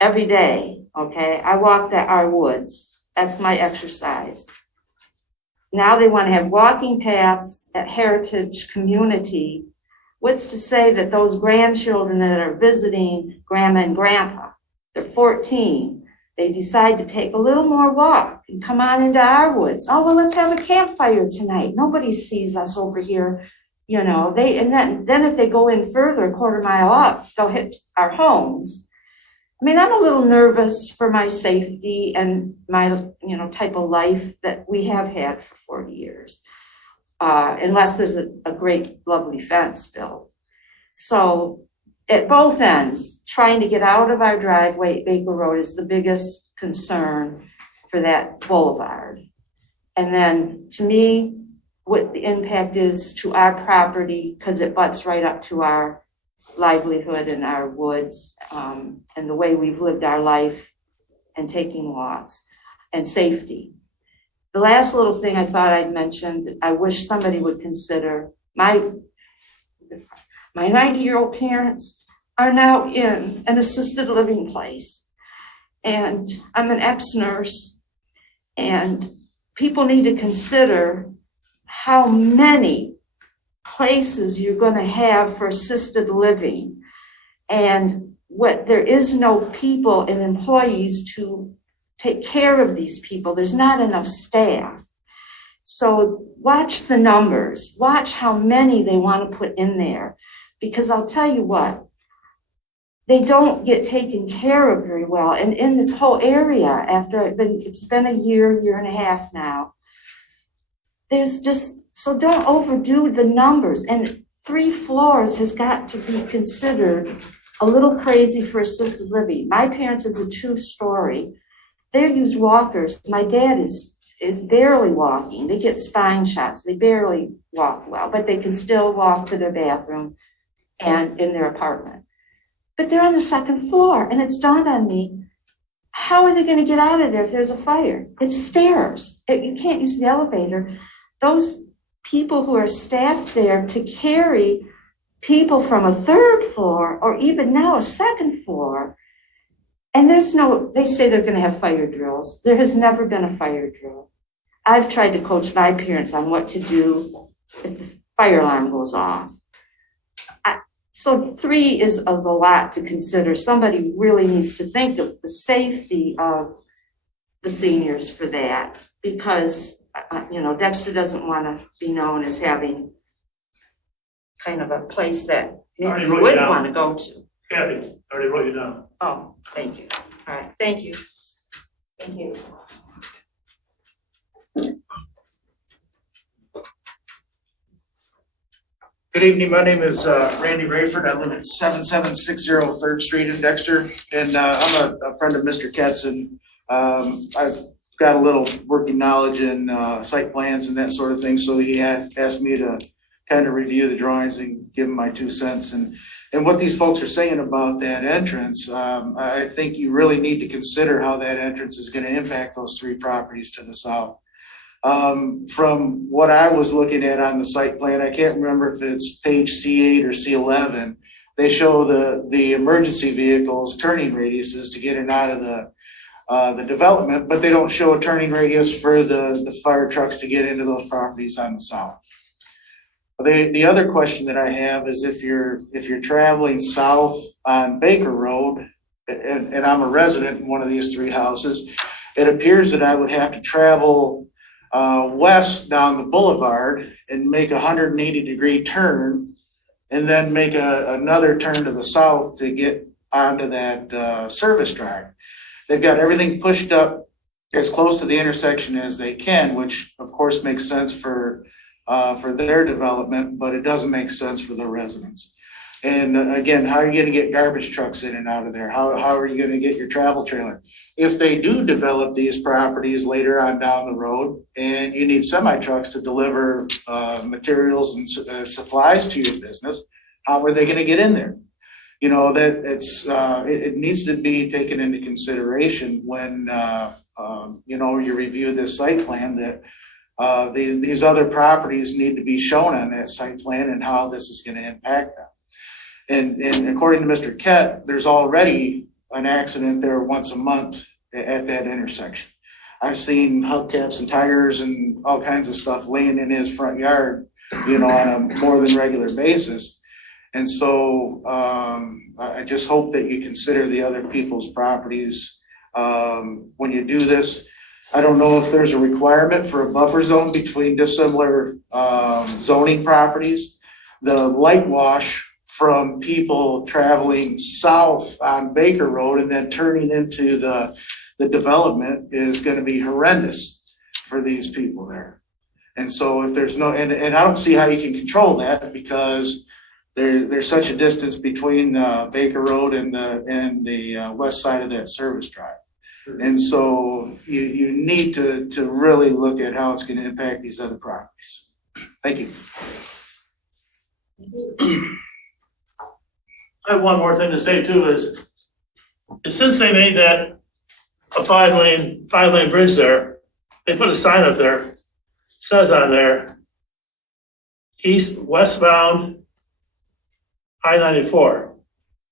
every day, okay? I walk our woods. That's my exercise. Now they want to have walking paths at Heritage Community. What's to say that those grandchildren that are visiting grandma and grandpa, they're 14, they decide to take a little more walk and come on into our woods. Oh, well, let's have a campfire tonight. Nobody sees us over here, you know. Then if they go in further, a quarter mile up, they'll hit our homes. I mean, I'm a little nervous for my safety and my, you know, type of life that we have had for 40 years, unless there's a great, lovely fence built. So at both ends, trying to get out of our driveway, Baker Road, is the biggest concern for that boulevard. And then to me, what the impact is to our property, because it butts right up to our livelihood and our woods, and the way we've lived our life and taking walks, and safety. The last little thing I thought I'd mention, I wish somebody would consider, my 90-year-old parents are now in an assisted living place. And I'm an ex-nurse, and people need to consider how many places you're going to have for assisted living, and what there is no people and employees to take care of these people. There's not enough staff. So watch the numbers, watch how many they want to put in there, because I'll tell you what, they don't get taken care of very well. And in this whole area, it's been a year and a half now, so don't overdo the numbers. And 3 floors has got to be considered a little crazy for assisted living. My parents is a 2-story. They use walkers. My dad is barely walking. They get spine shots. They barely walk well, but they can still walk to their bathroom and in their apartment. But they're on the 2nd floor, and it's dawned on me, how are they going to get out of there if there's a fire? It's stairs. You can't use the elevator. Those people who are staffed there to carry people from a 3rd floor or even now a 2nd floor, and they say they're going to have fire drills. There has never been a fire drill. I've tried to coach my parents on what to do if the fire alarm goes off. So 3 is a lot to consider. Somebody really needs to think of the safety of the seniors for that, because, Dexter doesn't want to be known as having kind of a place that you would want to go to. Kathy, I already wrote you down. Oh, thank you. All right, thank you. Thank you. Good evening, my name is Randy Rayford. I live at 7760 3rd Street in Dexter, and I'm a friend of Mr. Ketz, and I've got a little working knowledge in site plans and that sort of thing, so he had asked me to kind of review the drawings and give him my 2 cents. And what these folks are saying about that entrance, I think you really need to consider how that entrance is going to impact those 3 properties to the south. From what I was looking at on the site plan, I can't remember if it's page C8 or C11, they show the emergency vehicles turning radiuses to get in and out of the development, but they don't show a turning radius for the fire trucks to get into those properties on the south. The other question that I have is if you're traveling south on Baker Road, and I'm a resident in one of these 3 houses, it appears that I would have to travel west down the boulevard and make a 180-degree turn, and then make another turn to the south to get onto that service drive. They've got everything pushed up as close to the intersection as they can, which of course makes sense for their development, but it doesn't make sense for the residents. And again, how are you going to get garbage trucks in and out of there? How are you going to get your travel trailer? If they do develop these properties later on down the road and you need semi trucks to deliver materials and supplies to your business, how are they going to get in there? It needs to be taken into consideration when you review this site plan, that these other properties need to be shown on that site plan and how this is going to impact them. And according to Mr. Kett, there's already an accident there once a month at that intersection. I've seen hubcaps and tires and all kinds of stuff laying in his front yard, on a more than regular basis. And so I just hope that you consider the other people's properties when you do this. I don't know if there's a requirement for a buffer zone between dissimilar zoning properties. The light wash from people traveling south on Baker Road and then turning into the development is going to be horrendous for these people there. And so if there's no, and I don't see how you can control that, because there's such a distance between Baker Road and the west side of that service drive. And so you need to really look at how it's going to impact these other properties. Thank you. I have one more thing to say too, is since they made that a five lane bridge there, they put a sign up there, says on there, westbound I-94, or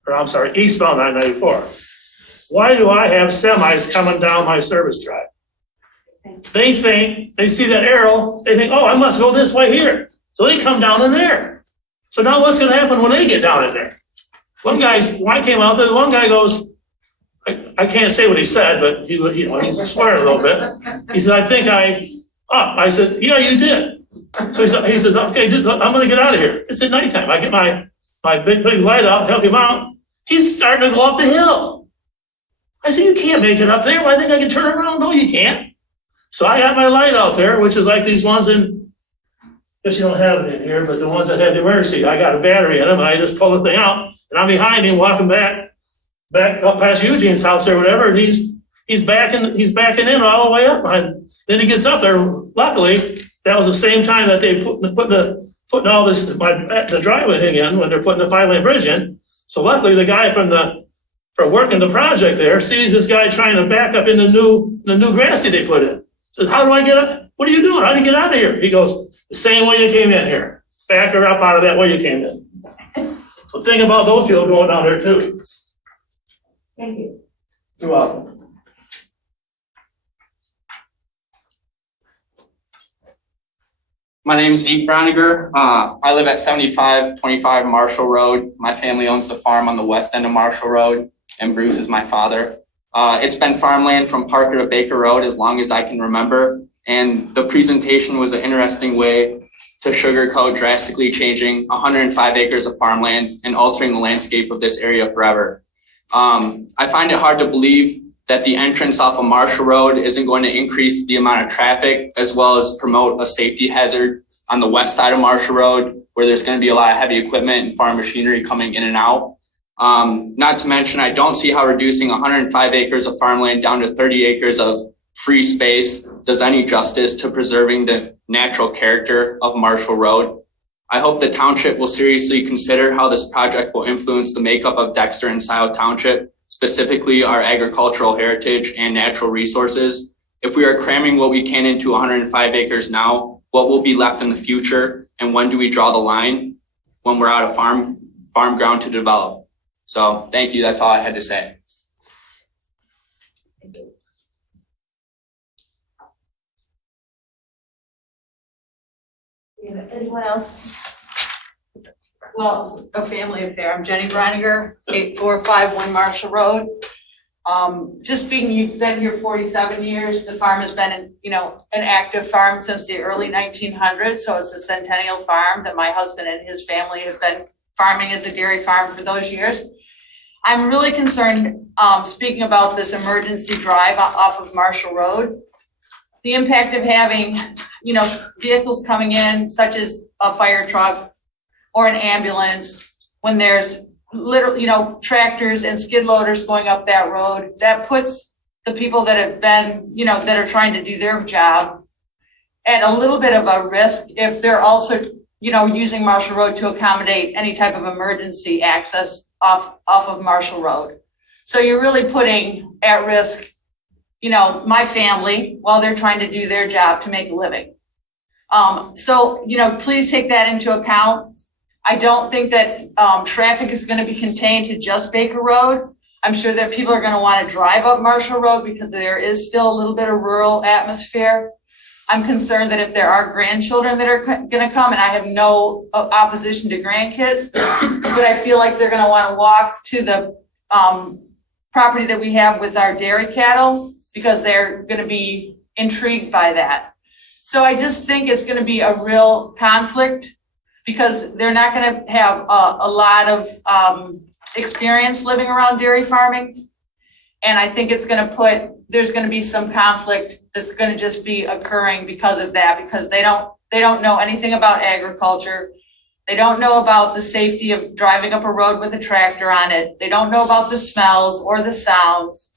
I'm sorry, eastbound I-94. Why do I have semis coming down my service drive? They see that arrow, they think, oh, I must go this way here. So they come down in there. So now what's gonna happen when they get down in there? One I came out there, one guy goes, I can't say what he said, but he's swearing a little bit. He said, I said, yeah, you did. So he says, okay, I'm gonna get out of here. It's at nighttime. I get my big light out, help him out. He's starting to go up the hill. I said, you can't make it up there. Well, I think I can turn around. No, you can't. So I got my light out there, which is like these ones guess you don't have it in here, but the ones that had the emergency, I got a battery in them, and I just pull the thing out, and I'm behind him walking back up past Eugene's house or whatever, and he's backing in all the way up behind. Then he gets up there. Luckily, that was the same time that they putting all this the driveway thing in when they're putting the 5-lane bridge in. So luckily, the guy for working the project there sees this guy trying to back up in the new grassy they put in. Says, how do I get up? What are you doing? How do you get out of here? He goes, the same way you came in here. Back her up out of that way you came in. So think about those people going down there too. Thank you. You're welcome. My name is Zeke Browniger. I live at 7525 Marshall Road. My family owns the farm on the west end of Marshall Road, and Bruce is my father. It's been farmland from Parker to Baker Road as long as I can remember, and the presentation was an interesting way to sugarcoat drastically changing 105 acres of farmland and altering the landscape of this area forever. I find it hard to believe that the entrance off of Marshall Road isn't going to increase the amount of traffic as well as promote a safety hazard on the west side of Marshall Road, where there's going to be a lot of heavy equipment and farm machinery coming in and out. Not to mention, I don't see how reducing 105 acres of farmland down to 30 acres of free space does any justice to preserving the natural character of Marshall Road. I hope the township will seriously consider how this project will influence the makeup of Dexter and Scio Township, specifically our agricultural heritage and natural resources. If we are cramming what we can into 105 acres now, what will be left in the future? And when do we draw the line? When we're out of farm ground to develop. So thank you, that's all I had to say. Anyone else? Well, it's a family affair. I'm Jenny Browniger, 8451 Marshall Road. Just being, you've been here 47 years, the farm has been, an active farm since the early 1900s. So it's a centennial farm that my husband and his family have been farming as a dairy farm for those years. I'm really concerned, speaking about this emergency drive off of Marshall Road, the impact of having, vehicles coming in, such as a fire truck or an ambulance, when there's literally, tractors and skid loaders going up that road, that puts the people that have been, that are trying to do their job at a little bit of a risk if they're also, using Marshall Road to accommodate any type of emergency access off of Marshall Road. So you're really putting at risk, my family while they're trying to do their job to make a living. So, please take that into account. I don't think that traffic is going to be contained to just Baker Road. I'm sure that people are going to want to drive up Marshall Road because there is still a little bit of rural atmosphere. I'm concerned that if there are grandchildren that are going to come, and I have no opposition to grandkids, but I feel like they're going to want to walk to the property that we have with our dairy cattle because they're going to be intrigued by that. So I just think it's going to be a real conflict because they're not going to have a lot of experience living around dairy farming. And I think it's going to there's going to be some conflict that's going to just be occurring because of that, because they don't know anything about agriculture. They don't know about the safety of driving up a road with a tractor on it. They don't know about the smells or the sounds.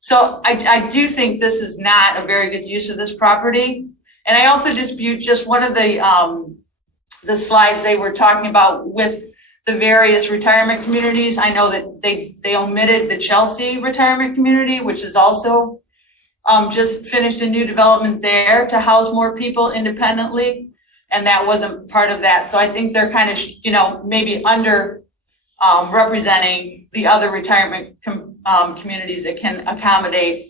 So I do think this is not a very good use of this property. And I also dispute just one of the slides they were talking about with the various retirement communities. I know that they omitted the Chelsea retirement community, which is also just finished a new development there to house more people independently. And that wasn't part of that. So I think they're kind of, maybe under representing the other retirement communities that can accommodate,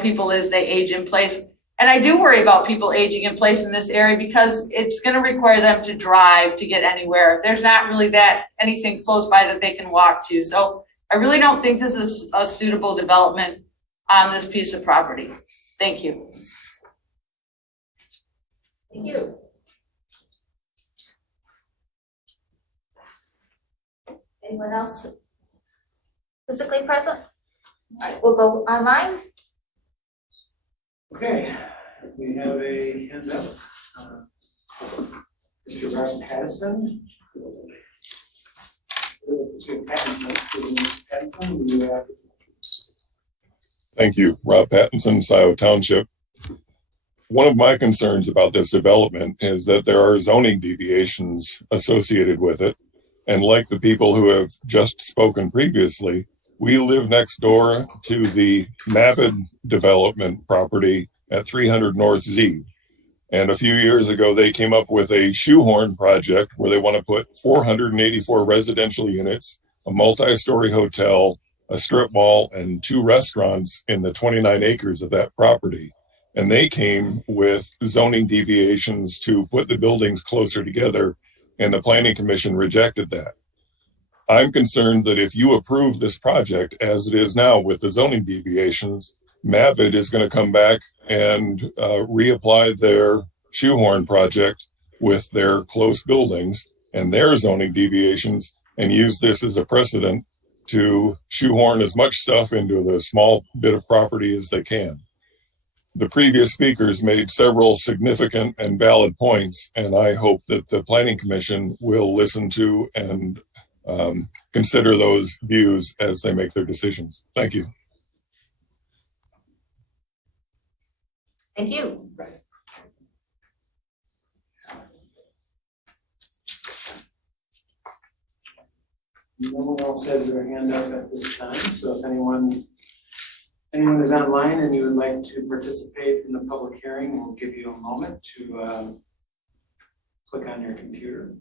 people as they age in place. And I do worry about people aging in place in this area because it's going to require them to drive to get anywhere. There's not really anything close by that they can walk to. So I really don't think this is a suitable development on this piece of property. Thank you. Thank you. Anyone else physically present? All right, we'll go online. Okay, we have a hand up. Mr. Ross Patterson. Thank you. Rob Pattinson, Scio Township. One of my concerns about this development is that there are zoning deviations associated with it. And like the people who have just spoken previously, we live next door to the Mavid development property at 300 North Z. And a few years ago, they came up with a shoehorn project where they want to put 484 residential units, a multi-story hotel, a strip mall, and 2 restaurants in the 29 acres of that property. And they came with zoning deviations to put the buildings closer together, and the Planning Commission rejected that. I'm concerned that if you approve this project as it is now with the zoning deviations, Mavid is going to come back and reapply their shoehorn project with their close buildings and their zoning deviations and use this as a precedent to shoehorn as much stuff into the small bit of property as they can. The previous speakers made several significant and valid points, and I hope that the Planning Commission will listen to and consider those views as they make their decisions. Thank you. Thank you. No one else has their hand up at this time, so if anyone is online and you would like to participate in the public hearing, we'll give you a moment to click on your computer.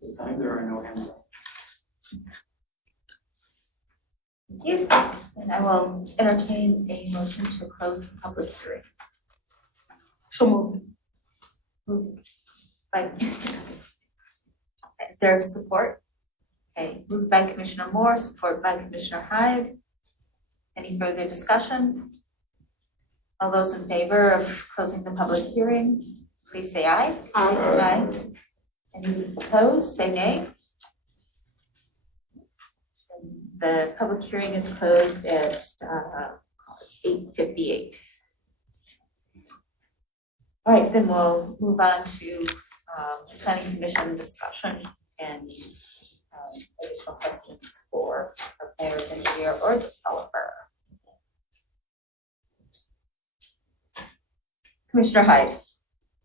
This time there are no hands up. Thank you. And I will entertain a motion to close the public hearing. So moved. Moved by, is there support? Okay, moved by Commissioner Moore, support by Commissioner Hyde. Any further discussion? All those in favor of closing the public hearing, please say aye. Aye. Aye. Any opposed, say nay. The public hearing is closed at 8:58. All right, then we'll move on to Planning Commission discussion and additional questions for a mayor, engineer, or developer. Commissioner Hyde.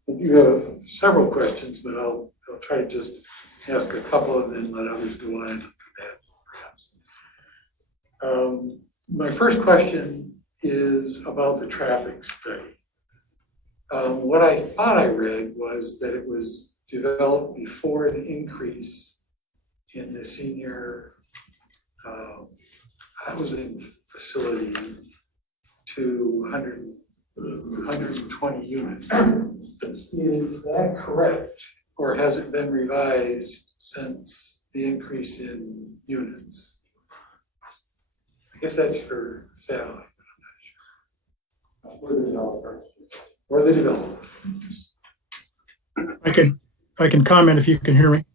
You have several questions, but I'll try to just ask a couple and then let others go on after that, perhaps. My first question is about the traffic study. What I thought I read was that it was developed before the increase in the senior housing facility to 120 units. Is that correct? Or has it been revised since the increase in units? I guess that's for Sally, but I'm not sure. Or the developer. Or the developer. I can comment if you can hear me,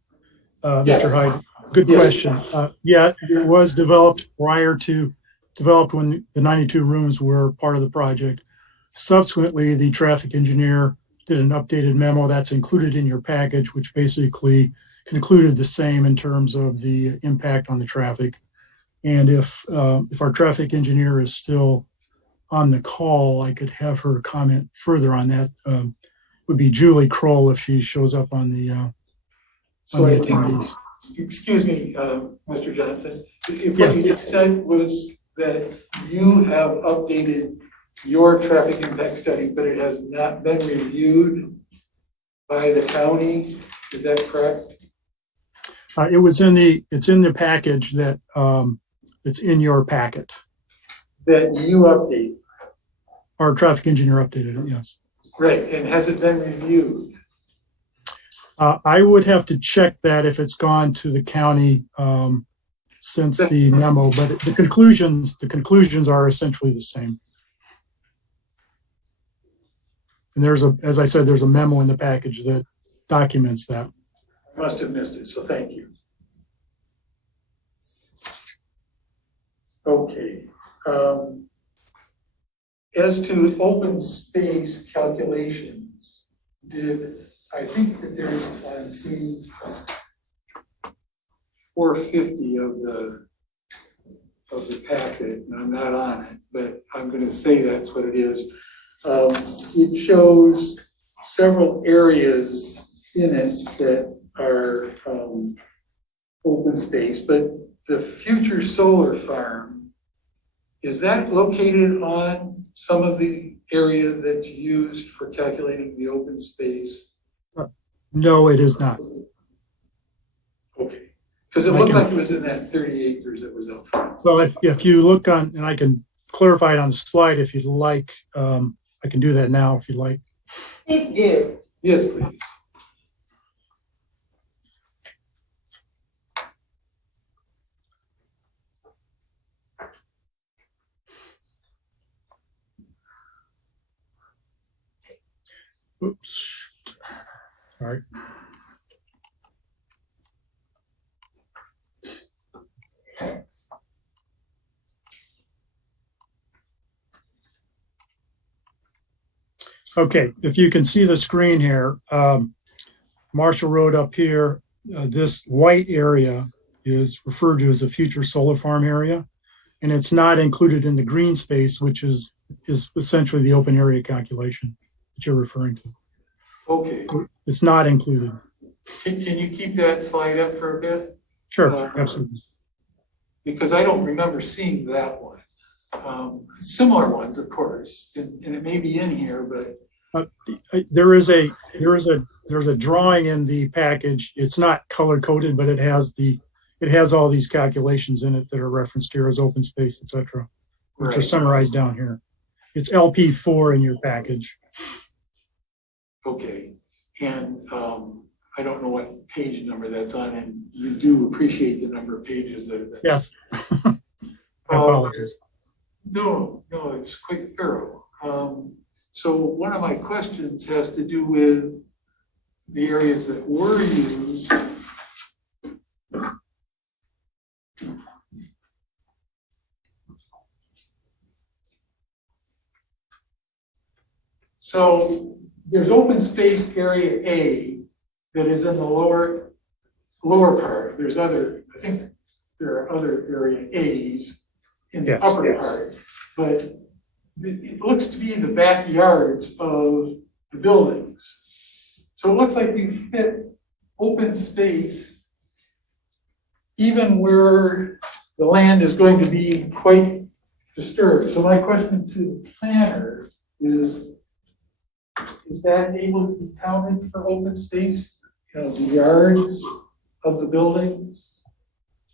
Yes. Mr. Hyde. Good question. Yeah, it was developed when the 92 rooms were part of the project. Subsequently, the traffic engineer did an updated memo that's included in your package, which basically concluded the same in terms of the impact on the traffic. And if our traffic engineer is still on the call, I could have her comment further on that. Would be Julie Kroll if she shows up on the attendees. Excuse me, Mr. Johnson. If Yes. what you just said was that you have updated your traffic impact study, but it has not been reviewed by the county, is that correct? It's in the package that it's in your packet. That you update? Our traffic engineer updated it, yes. Right, and has it been reviewed? I would have to check that if it's gone to the county since the memo, but the conclusions are essentially the same. And as I said, there's a memo in the package that documents that. I must have missed it, so thank you. Okay. As to open space calculations, I think that there's on page 450 of the packet, and I'm not on it, but I'm going to say that's what it is. It shows several areas in it that are open space, but the future solar farm, is that located on some of the area that's used for calculating the open space? No, it is not. Okay, because it looked like it was in that 30 acres that was out front. Well, if you look on, and I can clarify it on the slide if you'd like, I can do that now if you'd like. Please do. Yes, please. Oops. All right. Okay, if you can see the screen here, Marshall Road up here, this white area is referred to as a future solar farm area, and it's not included in the green space, which is essentially the open area calculation that you're referring to. Okay. It's not included. Can you keep that slide up for a bit? Sure, absolutely. Because I don't remember seeing that one. Similar ones, of course, and it may be in here, but there's a drawing in the package. It's not color coded, but it has all these calculations in it that are referenced here as open space, et cetera, which are summarized down here. It's LP4 in your package. okay. And I don't know what page number that's on, and you do appreciate the number of pages that have been. Yes. I apologize. No, it's quite thorough. So one of my questions has to do with the areas that were used. So there's open space area A that is in the lower part. I think there are other area A's in the upper part, but it looks to be the backyards of the buildings. So it looks like you fit open space even where the land is going to be quite disturbed. So my question to the planner is that able to be counted for open space? You know, the yards of the buildings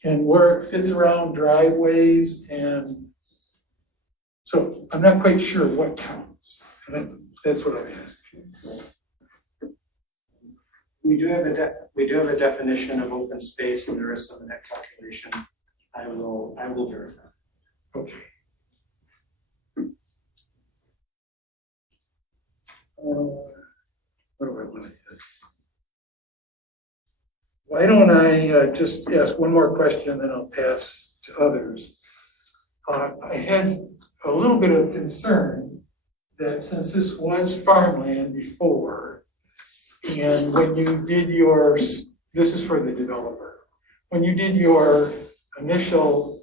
and where it fits around driveways, and so I'm not quite sure what counts. And that's what I'm asking. We do have a definition of open space, and there is some in that calculation. I will verify. Okay. What do I want to ask? Why don't I just ask one more question and then I'll pass to others. I had a little bit of concern that since this was farmland before, and when you did yours, this is for the developer, when you did your initial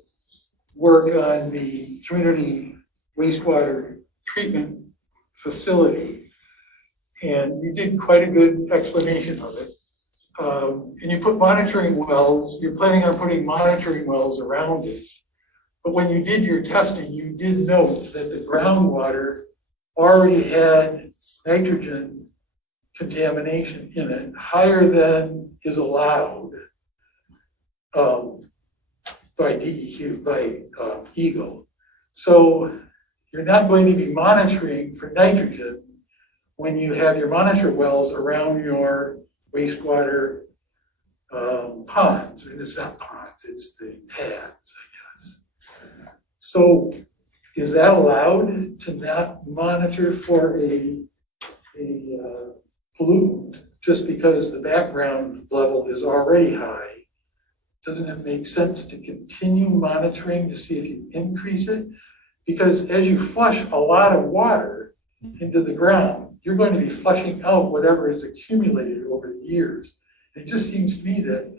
work on the community wastewater treatment facility, and you did quite a good explanation of it. And you put monitoring wells, you're planning on putting monitoring wells around it. But when you did your testing, you did note that the groundwater already had nitrogen contamination in it, higher than is allowed by DEQ, by EGLE. So you're not going to be monitoring for nitrogen when you have your monitor wells around your wastewater ponds, and it's not ponds, it's the pads, I guess. So is that allowed to not monitor for a pollutant just because the background level is already high? Doesn't it make sense to continue monitoring to see if you increase it? Because as you flush a lot of water into the ground, you're going to be flushing out whatever is accumulated over the years. It just seems to me that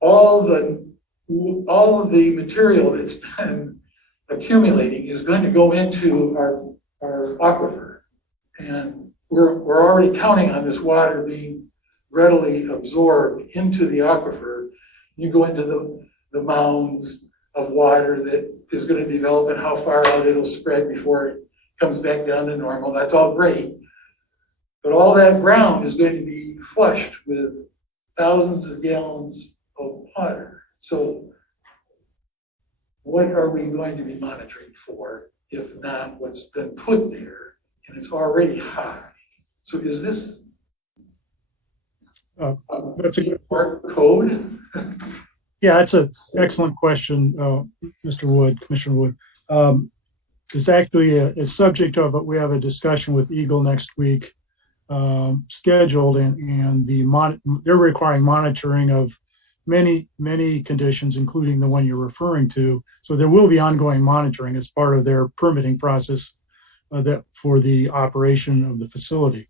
all of the material that's been accumulating is going to go into our aquifer. And we're already counting on this water being readily absorbed into the aquifer. You go into the mounds of water that is going to develop and how far out it'll spread before it comes back down to normal. That's all great. But all that ground is going to be flushed with thousands of gallons of water. So what are we going to be monitoring for if not what's been put there and it's already high? So is this That's a good part code? Yeah, that's an excellent question, Mr. Wood, Commissioner Wood. It's actually a subject of it. We have a discussion with Eagle next week scheduled, and they're requiring monitoring of many conditions, including the one you're referring to. So there will be ongoing monitoring as part of their permitting process that for the operation of the facility.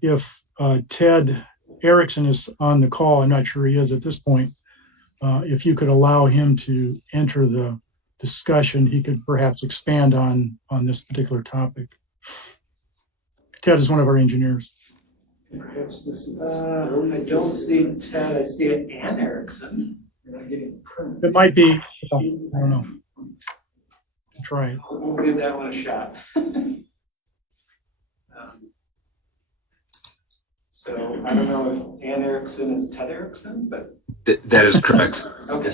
If Ted Erickson is on the call, I'm not sure he is at this point. If you could allow him to enter the discussion, he could perhaps expand on this particular topic. Ted is one of our engineers. Perhaps this is, I don't see Ted, I see Ann Erickson. You're not getting a permit. It might be, I don't know. Try it. We'll give that one a shot. So I don't know if Ann Erickson is Ted Erickson, but. That is correct. Okay.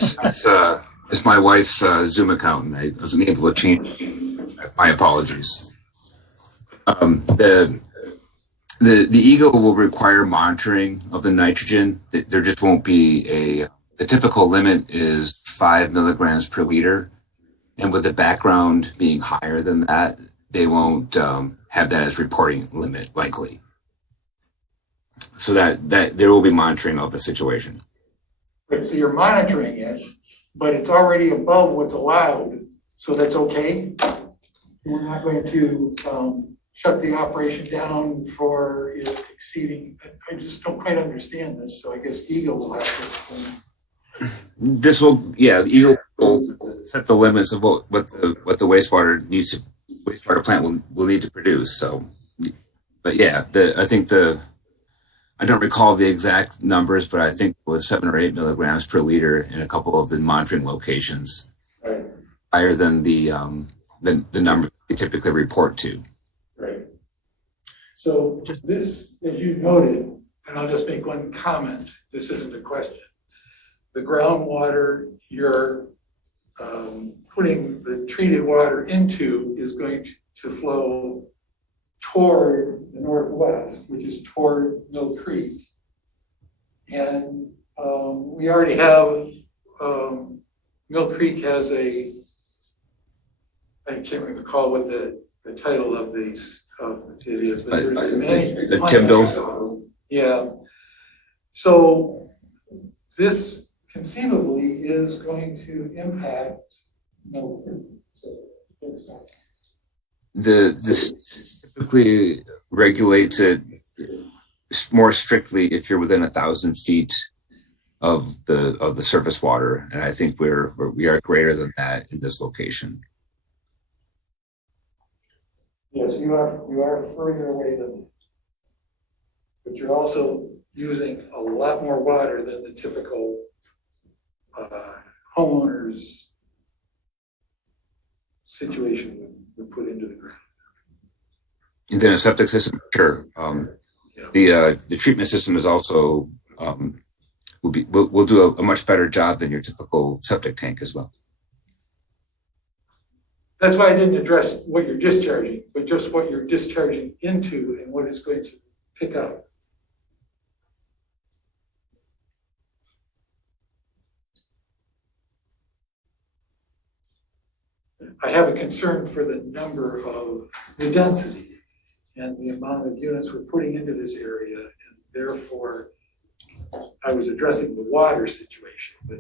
It's my wife's Zoom account, and I wasn't able to change. My apologies. The Eagle will require monitoring of the nitrogen. There just won't be the typical limit is 5 milligrams per liter. And with the background being higher than that, they won't have that as reporting limit likely. So that there will be monitoring of the situation. Right, so you're monitoring it, but it's already above what's allowed, so that's okay? We're not going to shut the operation down for it exceeding, I just don't quite understand this, so I guess Eagle will have to. This will, Eagle will set the limits of what the wastewater plant will need to produce. So, but yeah, I don't recall the exact numbers, but I think it was 7 or 8 milligrams per liter in a couple of the monitoring locations, Right. higher than the number they typically report to. Right. So this, as you noted, and I'll just make one comment, this isn't a question. The groundwater you're putting the treated water into is going to flow toward the northwest, which is toward Mill Creek. And we already have, Mill Creek has I can't recall what the title of it is, but there's The Timdale. Yeah. So this conceivably is going to impact Mill Creek. This typically regulates it more strictly if you're within 1,000 feet of the surface water, and I think we are greater than that in this location. Yes, you are further away than that. But you're also using a lot more water than the typical homeowner's situation would put into the ground. And then a septic system, sure. The treatment system is also will do a much better job than your typical septic tank as well. That's why I didn't address what you're discharging, but just what you're discharging into and what it's going to pick up. I have a concern for the number of the density and the amount of units we're putting into this area, and therefore I was addressing the water situation, but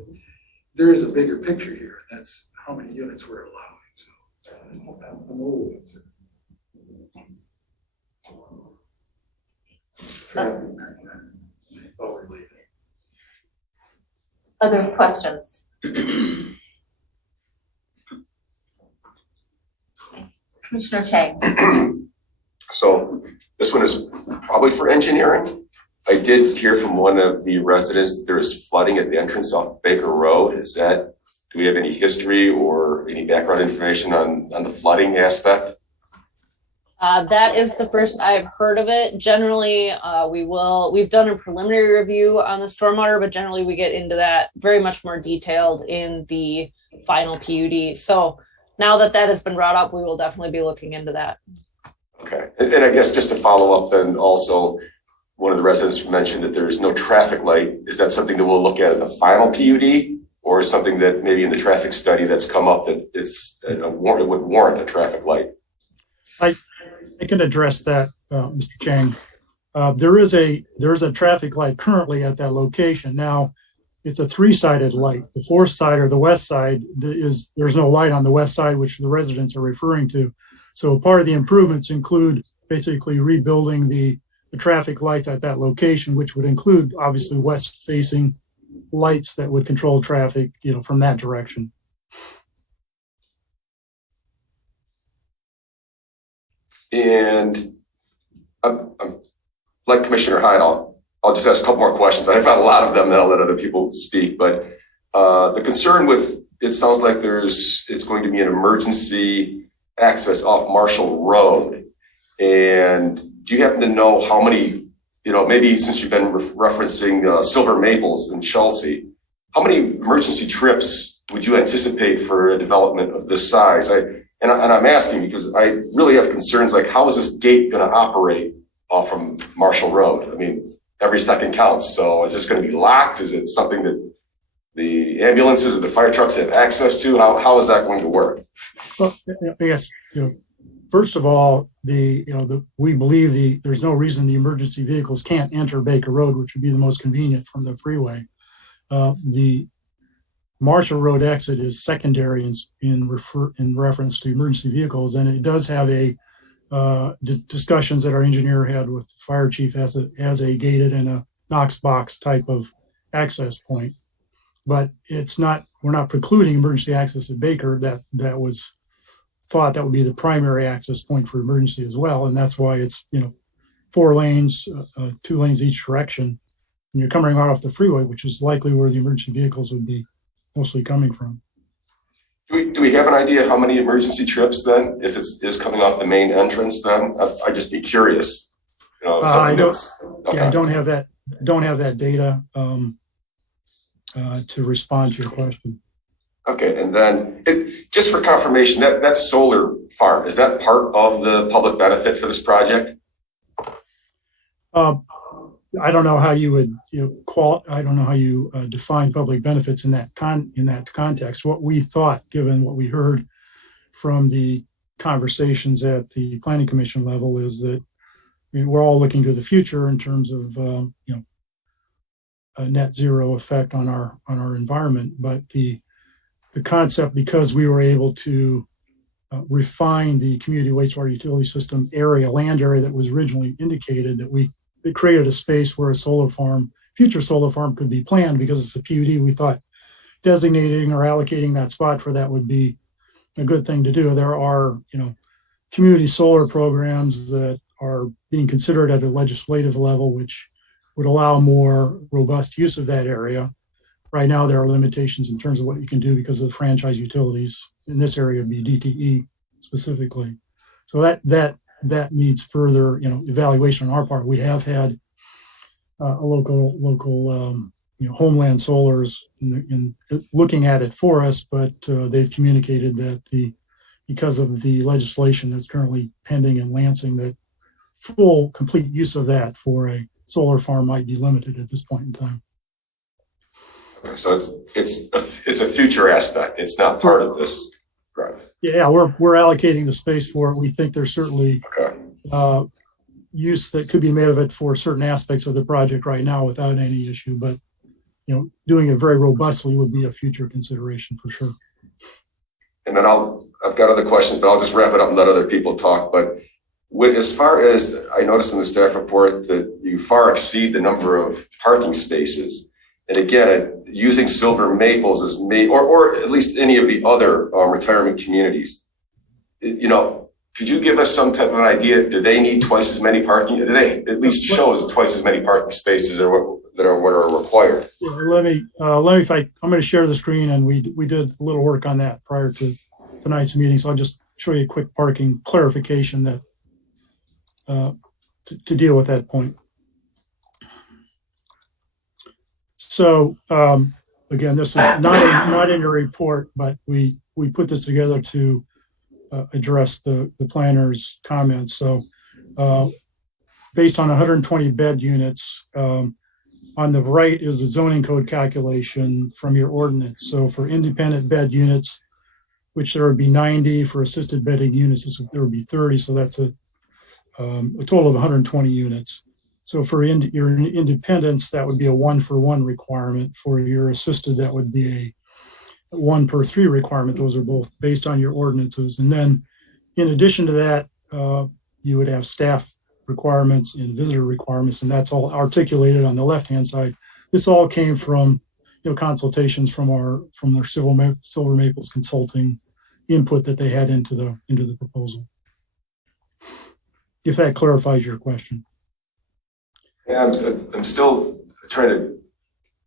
there is a bigger picture here, and that's how many units we're allowing. So I'm a little concerned. Other questions? Commissioner Chang. So this one is probably for engineering. I did hear from one of the residents that there is flooding at the entrance off Baker Road. Do we have any history or any background information on the flooding aspect? That is the first I've heard of it. Generally, we've done a preliminary review on the stormwater, but generally we get into that very much more detailed in the final PUD. So now that has been brought up, we will definitely be looking into that. Okay, and I guess just to follow up, then also one of the residents mentioned that there's no traffic light. Is that something that we'll look at in the final PUD, or something that maybe in the traffic study that's come up that it would warrant a traffic light? I can address that, Mr. Chang. There is a traffic light currently at that location. Now, it's a three-sided light. The fourth side, or the west side, there's no light on the west side, which the residents are referring to. So part of the improvements include basically rebuilding the traffic lights at that location, which would include obviously west-facing lights that would control traffic, from that direction. And I'm like Commissioner Hyde, I'll just ask a couple more questions. I've got a lot of them, and I'll let other people speak. But the concern with it sounds like it's going to be an emergency access off Marshall Road. And do you happen to know how many, maybe since you've been referencing Silver Maples in Chelsea, how many emergency trips would you anticipate for a development of this size? And I'm asking because I really have concerns like, how is this gate going to operate from Marshall Road? I mean, every second counts. So is this going to be locked? Is it something that the ambulances or the fire trucks have access to? How is that going to work? Well, yes. First of all, we believe there's no reason the emergency vehicles can't enter Baker Road, which would be the most convenient from the freeway. The Marshall Road exit is secondary in reference to emergency vehicles, and it does have discussions that our engineer had with the fire chief as a gated and a Knox box type of access point. But we're not precluding emergency access at Baker. That was thought that would be the primary access point for emergency as well, and that's why it's 4 lanes, 2 lanes each direction, and you're coming right off the freeway, which is likely where the emergency vehicles would be mostly coming from. Do we have an idea how many emergency trips then, if it is coming off the main entrance? Then I'd just be curious. I don't have that data to respond to your question. Okay, and then just for confirmation, that solar farm, is that part of the public benefit for this project? I don't know how you would I don't know how you define public benefits in that context. What we thought, given what we heard from the conversations at the Planning Commission level, is that we're all looking to the future in terms of a net zero effect on our environment, but the concept, because we were able to refine the community wastewater utility system land area that was originally indicated, that it created a space where future solar farm could be planned. Because it's a PUD, we thought designating or allocating that spot for that would be a good thing to do. There are, community solar programs that are being considered at a legislative level, which would allow more robust use of that area. Right now, there are limitations in terms of what you can do because of the franchise utilities. In this area, would be DTE specifically. So that needs further, evaluation on our part. We have had a local Homeland Solars in looking at it for us, but they've communicated that the because of the legislation that's currently pending in Lansing, that full, complete use of that for a solar farm might be limited at this point in time. Okay, so it's a future aspect. It's not part of this. Right. Yeah, we're allocating the space for it. We think there's certainly use that could be made of it for certain aspects of the project right now without any issue, but doing it very robustly would be a future consideration for sure. And then I've got other questions, but I'll just wrap it up and let other people talk. But as far as I noticed in the staff report that you far exceed the number of parking spaces. And again, using Silver Maples as or at least any of the other retirement communities, could you give us some type of an idea? Do they need twice as many parking? Do they at least shows twice as many parking spaces that are required? Let me, I'm going to share the screen, and we did a little work on that prior to tonight's meeting. So I'll just show you a quick parking clarification that to deal with that point. So again, this is not in your report, but we put this together to address the planner's comments. So based on 120 bed units, on the right is the zoning code calculation from your ordinance. So for independent bed units, which there would be 90, for assisted bedding units, there would be 30. So that's a total of 120 units. So for your independents, that would be a 1-for-1 requirement. For your assisted, that would be a 1-per-3 requirement. Those are both based on your ordinances. And then in addition to that, you would have staff requirements and visitor requirements, and that's all articulated on the left-hand side. This all came from consultations from their Silver Maples consulting input that they had into the proposal. If that clarifies your question. Yeah, I'm still trying to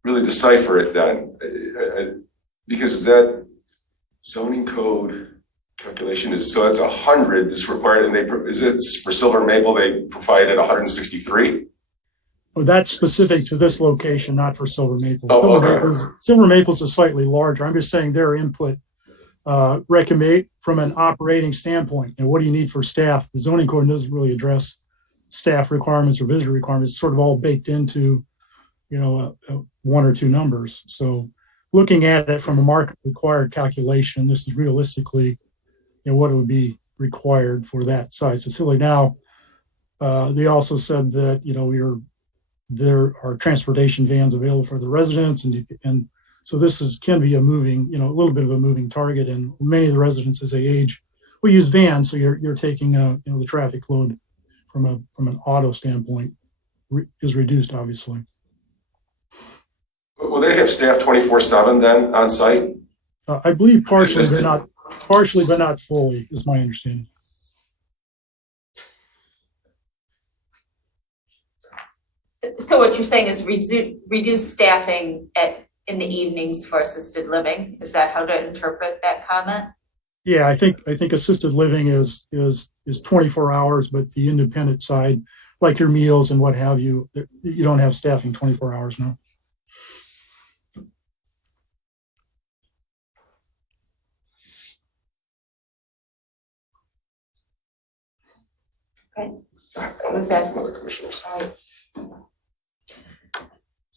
really decipher it then, because that zoning code calculation is, so that's 100 is required, and is it for Silver Maple, they provided 163? Well, that's specific to this location, not for Silver Maple. Oh, okay. Silver Maples is slightly larger. I'm just saying their input recommend from an operating standpoint. And what do you need for staff? The zoning code doesn't really address staff requirements or visitor requirements. It's sort of all baked into, one or two numbers. So looking at it from a market required calculation, this is realistically, what it would be required for that size facility. Now, they also said that, there are transportation vans available for the residents, and so this can be a moving, a little bit of a moving target. And many of the residents, as they age, will use vans. So you're taking the traffic load from an auto standpoint is reduced, obviously. Will they have staff 24/7 then on site? I believe partially, but not fully, is my understanding. So what you're saying is reduce staffing in the evenings for assisted living? Is that how to interpret that comment? Yeah, I think assisted living is 24 hours, but the independent side, like your meals and what have you, you don't have staffing 24 hours now. Okay. Was that some other commissioners?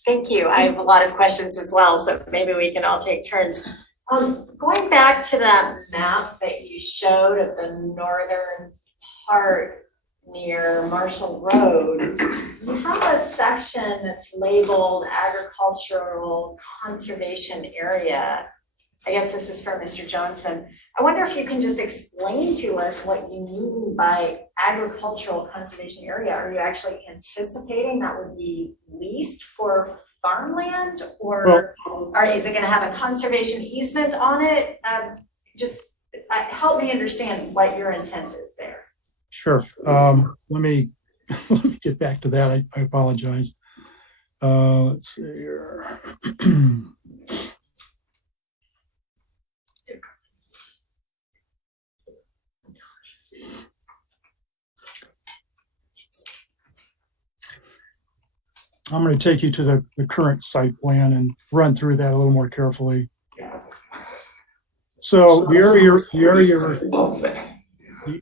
Thank you. I have a lot of questions as well, so maybe we can all take turns. Going back to that map that you showed of the northern part near Marshall Road, you have a section that's labeled agricultural conservation area. I guess this is for Mr. Johnson. I wonder if you can just explain to us what you mean by agricultural conservation area. Are you actually anticipating that would be leased for farmland, or is it going to have a conservation easement on it? Just help me understand what your intent is there. Sure. Let me get back to that. I apologize. Let's see here. I'm going to take you to the current site plan and run through that a little more carefully. So the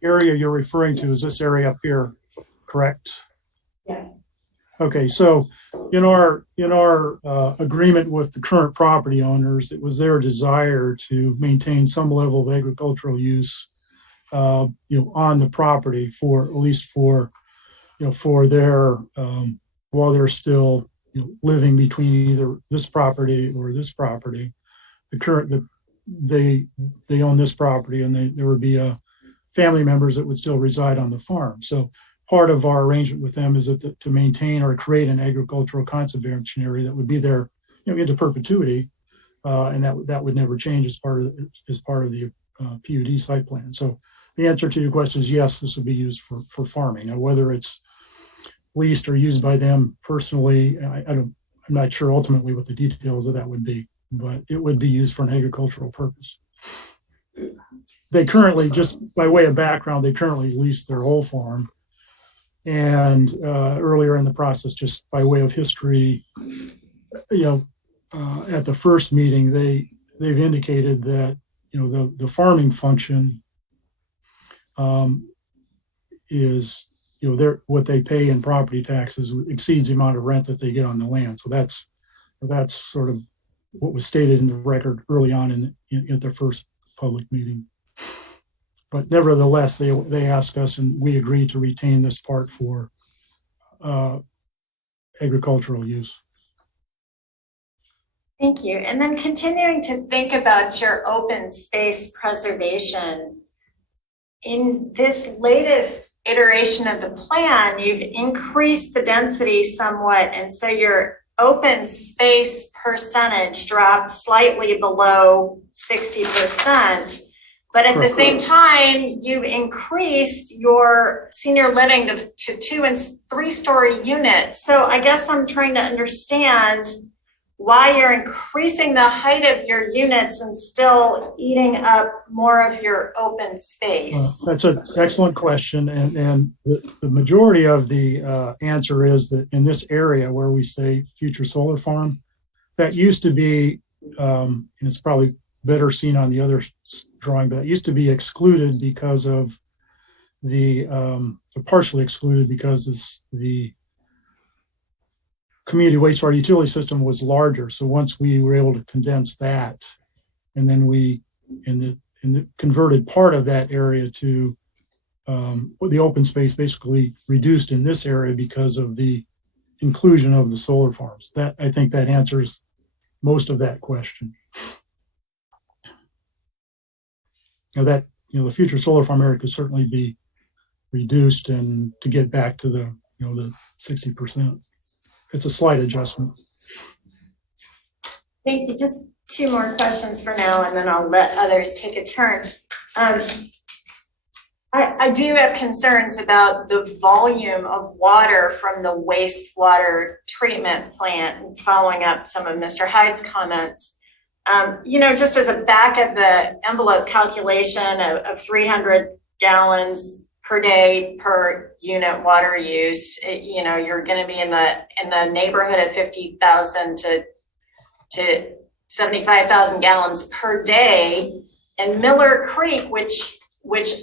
area you're referring to is this area up here, correct? Yes. Okay, so in our agreement with the current property owners, it was their desire to maintain some level of agricultural use, on the property for at least for their while they're still living between either this property or this property. They own this property, and there would be family members that would still reside on the farm. So part of our arrangement with them is that to maintain or create an agricultural conservation area that would be there into perpetuity, and that would never change as part of the PUD site plan. So the answer to your question is yes, this would be used for farming. Now, whether it's leased or used by them personally, I'm not sure ultimately what the details of that would be, but it would be used for an agricultural purpose. They currently, just by way of background, they currently lease their whole farm. And earlier in the process, just by way of history, at the first meeting, they've indicated that the farming function is what they pay in property taxes exceeds the amount of rent that they get on the land. So that's sort of what was stated in the record early on at their first public meeting. But nevertheless, they asked us, and we agreed to retain this part for agricultural use. Thank you. And then continuing to think about your open space preservation, in this latest iteration of the plan, you've increased the density somewhat, and so your open space percentage dropped slightly below 60%. But at the same time, you increased your senior living to 2- and 3-story units. So I guess I'm trying to understand why you're increasing the height of your units and still eating up more of your open space. That's an excellent question. And the majority of the answer is that in this area where we say future solar farm, that used to be, and it's probably better seen on the other drawing, but it used to be excluded because of partially excluded because the community wastewater utility system was larger. So once we were able to condense that, and then we converted part of that area to the open space, basically reduced in this area because of the inclusion of the solar farms. I think that answers most of that question. Now that the future solar farm area could certainly be reduced and to get back to the 60%. It's a slight adjustment. Thank you. Just 2 more questions for now, and then I'll let others take a turn. I do have concerns about the volume of water from the wastewater treatment plant, and following up some of Mr. Hyde's comments. Just as a back of the envelope calculation of 300 gallons per day per unit water use, you're going to be in the neighborhood of 50,000 to 75,000 gallons per day. And Miller Creek, which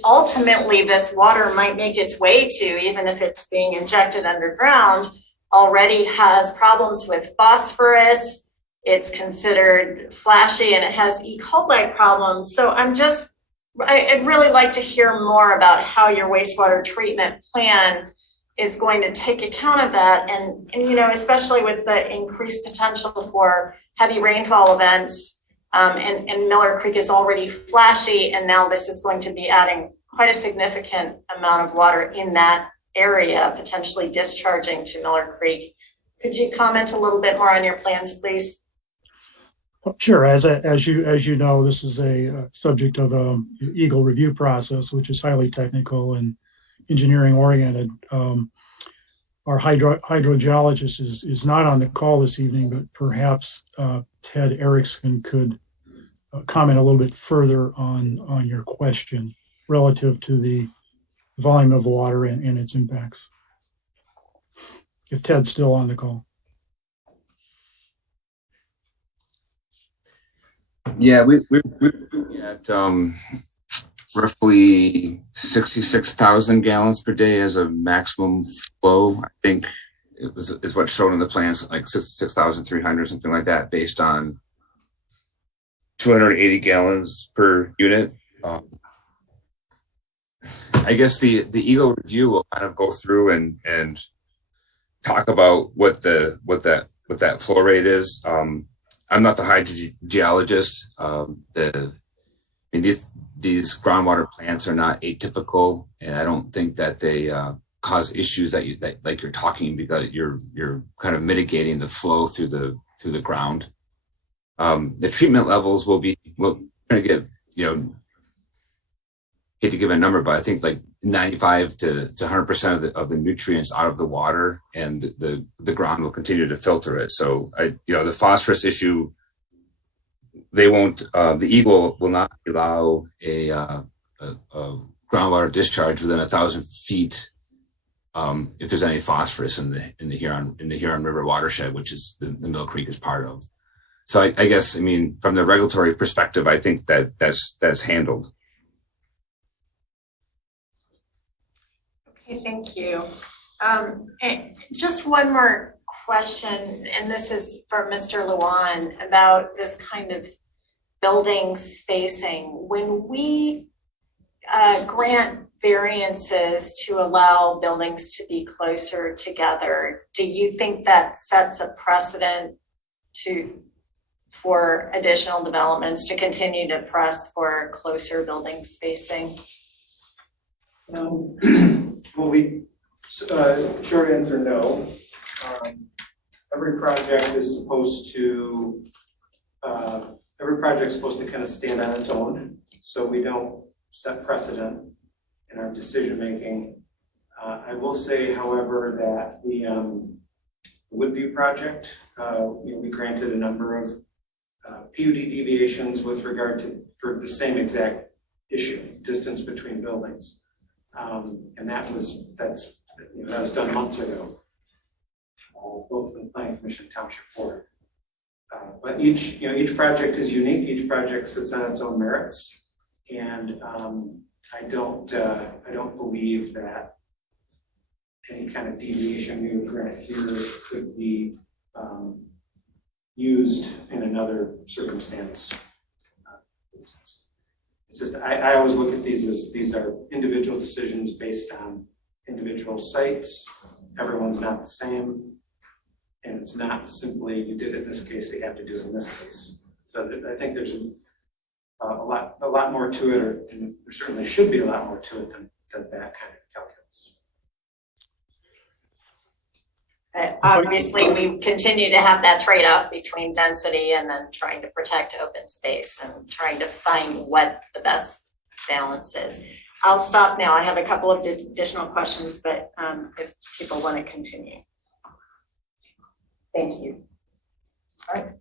ultimately this water might make its way to, even if it's being injected underground, already has problems with phosphorus. It's considered flashy, and it has E. coli problems. So I'd really like to hear more about how your wastewater treatment plan is going to take account of that. And especially with the increased potential for heavy rainfall events, and Miller Creek is already flashy, and now this is going to be adding quite a significant amount of water in that area, potentially discharging to Miller Creek. Could you comment a little bit more on your plans, please? Sure. As you know, this is a subject of EGLE review process, which is highly technical and engineering oriented. Our hydrogeologist is not on the call this evening, but perhaps Ted Erickson could comment a little bit further on your question relative to the volume of water and its impacts. If Ted's still on the call. Yeah, we're looking at roughly 66,000 gallons per day as a maximum flow. I think is what's shown in the plans, like 66,300, something like that, based on 280 gallons per unit. I guess the Eagle review will kind of go through and talk about what that flow rate is. I'm not the hydrogeologist. These groundwater plants are not atypical, and I don't think that they cause issues that like you're talking, because you're kind of mitigating the flow through the ground. The treatment levels will gonna get, hate to give a number, but I think like 95 to 100% of the nutrients out of the water, and the ground will continue to filter it. So the phosphorus issue, they won't. The Eagle will not allow a groundwater discharge within 1,000 feet if there's any phosphorus in the Huron River watershed, which is the Mill Creek is part of. So I guess, from the regulatory perspective, I think that's handled. Okay, thank you. And just one more question, and this is for Mr. Luan, about this kind of building spacing. When we grant variances to allow buildings to be closer together, do you think that sets a precedent for additional developments to continue to press for closer building spacing? Well, short answer, no. Every project is supposed to kind of stand on its own, so we don't set precedent in our decision making. I will say, however, that the Woodview project, we granted a number of PUD deviations with regard to for the same exact issue, distance between buildings. And that was done months ago, both in the Planning Commission Township Board. But each project is unique. Each project sits on its own merits, and I don't believe that any kind of deviation we would grant here could be used in another circumstance. It's just, I always look at these as these are individual decisions based on individual sites. Everyone's not the same. And it's not simply, you did it in this case, you have to do it in this case. So I think there's a lot more to it, and there certainly should be a lot more to it than that kind of calculus. Obviously, we continue to have that trade-off between density and then trying to protect open space and trying to find what the best balance is. I'll stop now. I have a couple of additional questions, but if people want to continue. Thank you. All right.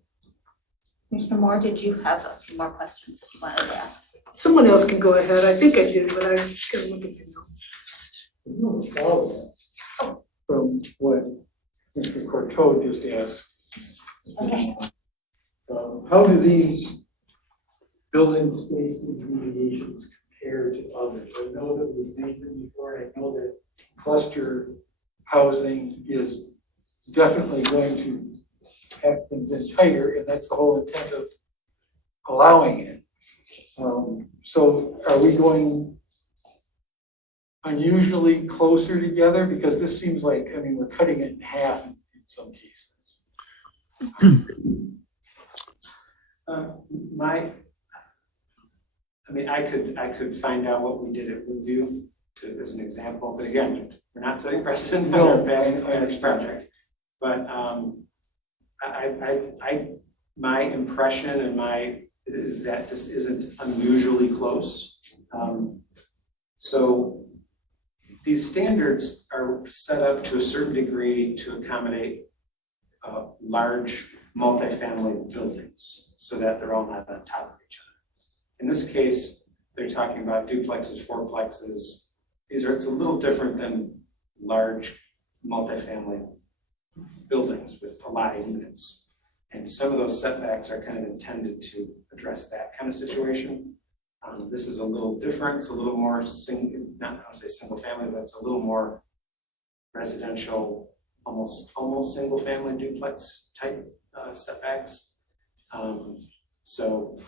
Commissioner Moore, did you have a few more questions that you wanted to ask? Someone else can go ahead. I think I did, but I can look at the notes. From what Mr. Cortot just asked. Okay. How do these building space deviations compare to others? I know that we've made them before, and I know that cluster housing is definitely going to have things in tighter, and that's the whole intent of allowing it. So are we going unusually closer together? Because this seems like, we're cutting it in half in some cases. I could find out what we did at Woodview as an example, but again, we're not setting precedent on our past project. But my impression is that this isn't unusually close. So these standards are set up to a certain degree to accommodate large multifamily buildings so that they're all not on top of each other. In this case, they're talking about duplexes, fourplexes. It's a little different than large multifamily buildings with a lot of units. And some of those setbacks are kind of intended to address that kind of situation. This is a little different. It's a little more not I would say single family, but it's a little more residential, almost single family duplex type setbacks. So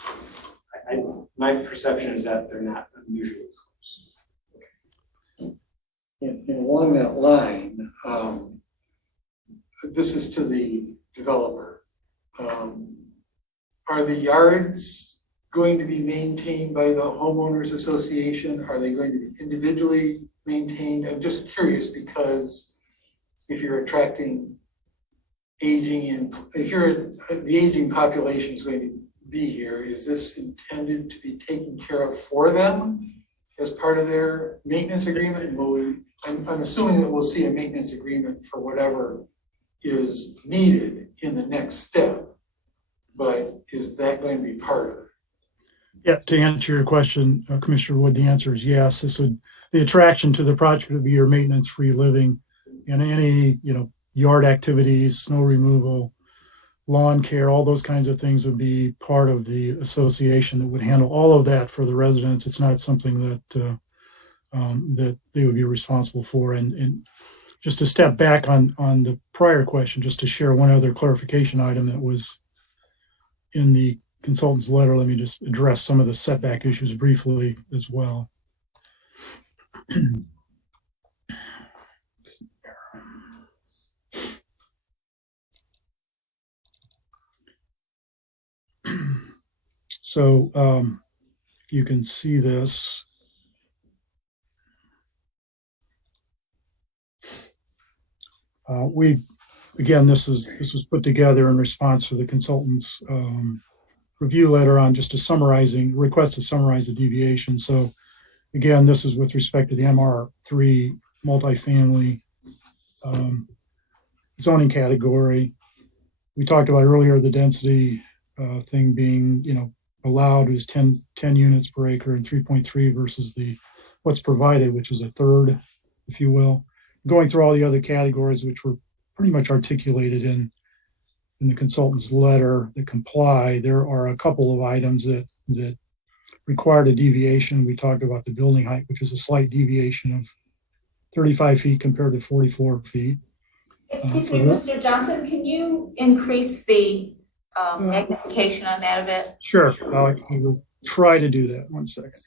my perception is that they're not unusually close. And along that line, this is to the developer. Are the yards going to be maintained by the homeowners association? Are they going to be individually maintained? I'm just curious because if you're attracting the aging population is going to be here, is this intended to be taken care of for them as part of their maintenance agreement? And I'm assuming that we'll see a maintenance agreement for whatever is needed in the next step, but is that going to be part of it? Yeah, to answer your question, Commissioner Wood, the answer is yes. The attraction to the project would be your maintenance-free living and any, yard activities, snow removal, lawn care, all those kinds of things would be part of the association that would handle all of that for the residents. It's not something that that they would be responsible for. And just to step back on the prior question, just to share one other clarification item that was in the consultant's letter, let me just address some of the setback issues briefly as well. So you can see this. This was put together in response to the consultant's review letter on just request to summarize the deviation. So again, this is with respect to the MR3 multifamily zoning category. We talked about earlier the density thing being, allowed is 10 units per acre and 3.3 versus what's provided, which is a third, if you will. Going through all the other categories, which were pretty much articulated in the consultant's letter that comply, there are a couple of items that required a deviation. We talked about the building height, which is a slight deviation of 35 feet compared to 44 feet. Excuse me, Mr. Johnson, can you increase the magnification on that a bit? Sure, I will try to do that. 1 second. Does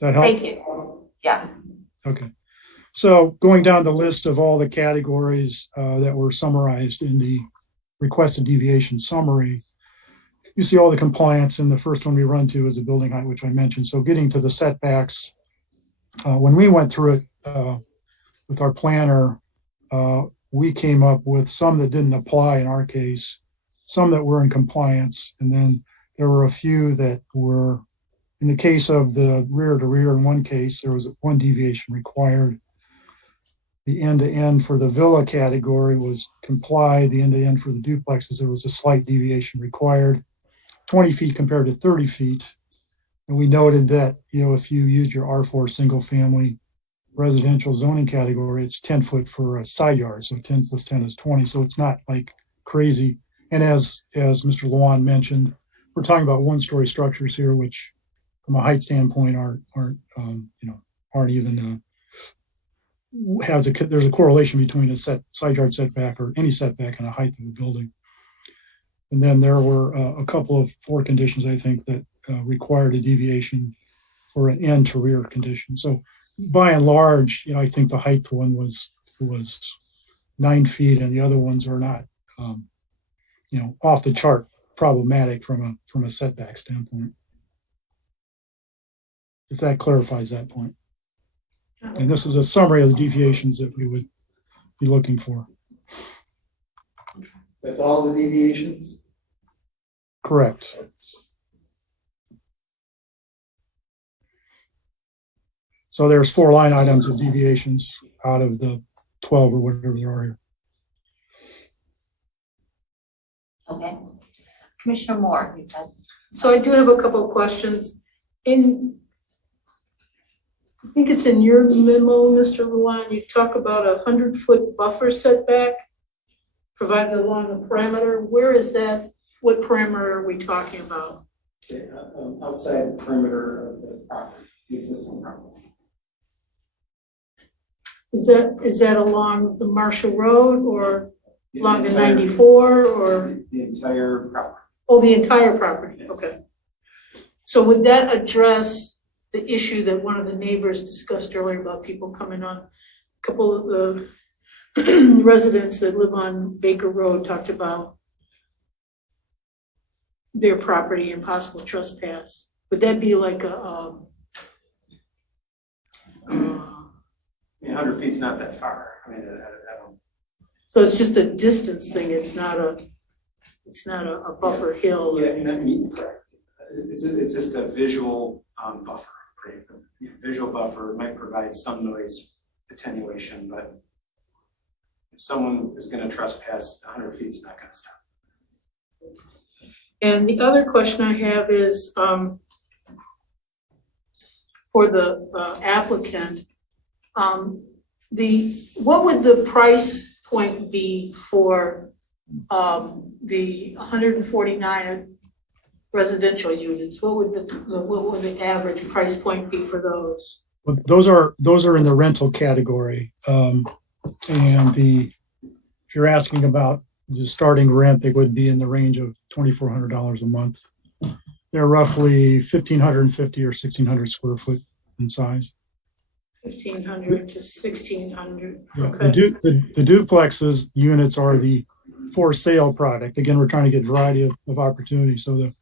that help? Thank you. Yeah. Okay. So going down the list of all the categories that were summarized in the requested deviation summary, you see all the compliance, and the first one we run to is the building height, which I mentioned. So getting to the setbacks, when we went through it with our planner, we came up with some that didn't apply in our case, some that were in compliance, and then there were a few that were, in the case of the rear to rear, in one case, there was one deviation required. The end to end for the villa category was comply. The end to end for the duplexes, there was a slight deviation required, 20 feet compared to 30 feet. And we noted that, if you use your R4 single family residential zoning category, it's 10 foot for a side yard. So 10 plus 10 is 20. So it's not like crazy. And as Mr. Luan mentioned, we're talking about 1-story structures here, which from a height standpoint aren't even there's a correlation between a side yard setback or any setback and a height of a building. And then there were a couple of 4 conditions, I think, that required a deviation for an end to rear condition. So by and large, I think the height one was 9 feet, and the other ones are not, off the chart problematic from a setback standpoint. If that clarifies that point. And this is a summary of the deviations that we would be looking for. That's all the deviations? Correct. So there's 4 line items of deviations out of the 12 or whatever there are here. Okay. Commissioner Moore, you've had. So I do have a couple of questions. I think it's in your memo, Mr. Luan, you talk about 100-foot buffer setback provided along the perimeter. Where is that? What perimeter are we talking about? Outside the perimeter of the property, the existing property. Is that along the Marshall Road or along the entire- 94 or? The entire property. Oh, the entire property, okay. So would that address the issue that one of the neighbors discussed earlier about people coming on? A couple of the residents that live on Baker Road talked about their property and possible trespass. Would that be like a 100 feet's not that far. I mean, I don't. so it's just a distance thing, it's not a buffer hill? Yeah, correct. It's just a visual buffer, right? Visual buffer might provide some noise attenuation, but if someone is going to trespass, 100 feet is not going to stop. And the other question I have is for the applicant, what would the price point be for the 149 residential units? What would the average price point be for those? But those are in the rental category. And if you're asking about the starting rent, they would be in the range of $2,400 a month. They're roughly 1,550 or 1,600 square foot in size. 1,500 to 1,600. Yeah, Okay. the duplexes units are the for sale product. Again, we're trying to get variety of opportunities. So the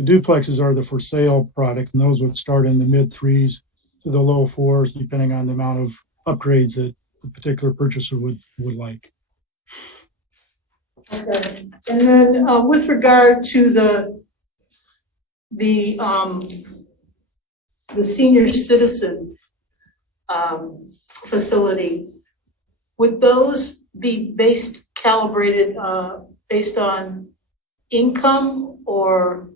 duplexes are the for sale product, and those would start in the mid threes to the low fours, depending on the amount of upgrades that the particular purchaser would like. Okay. And then with regard to the senior citizen facility, would those be calibrated based on income, or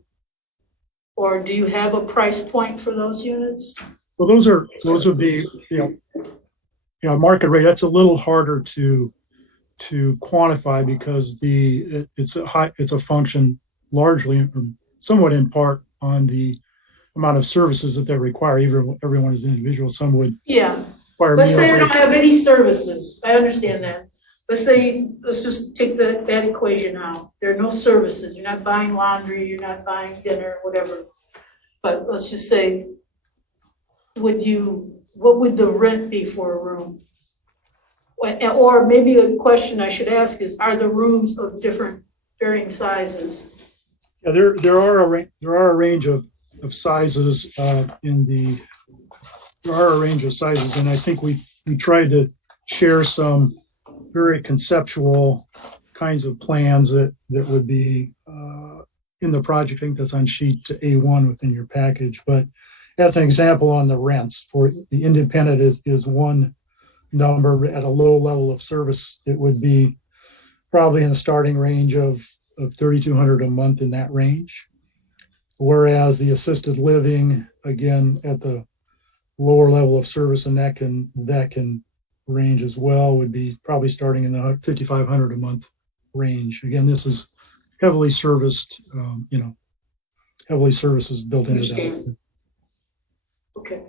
do you have a price point for those units? Well, those would be, market rate. That's a little harder to quantify because it's a function largely, or somewhat in part, on the amount of services that they require. Everyone is individual. Some would require Let's meals. say I don't have any services. I understand that. Let's just take that equation out. There are no services. You're not buying laundry, you're not buying dinner, whatever. But let's just say, what would the rent be for a room? Or maybe the question I should ask is, are the rooms of different varying sizes? Yeah, there are a range of sizes there are a range of sizes, and I think we tried to share some very conceptual kinds of plans that would be in the project. I think that's on sheet A1 within your package. But as an example, on the rents for the independent is one number. At a low level of service, it would be probably in the starting range of $3,200 a month, in that range. Whereas the assisted living, again, at the lower level of service, and that can range as well, would be probably starting in the $5,500 a month range. Again, this is heavily serviced, heavily services built into that. Okay.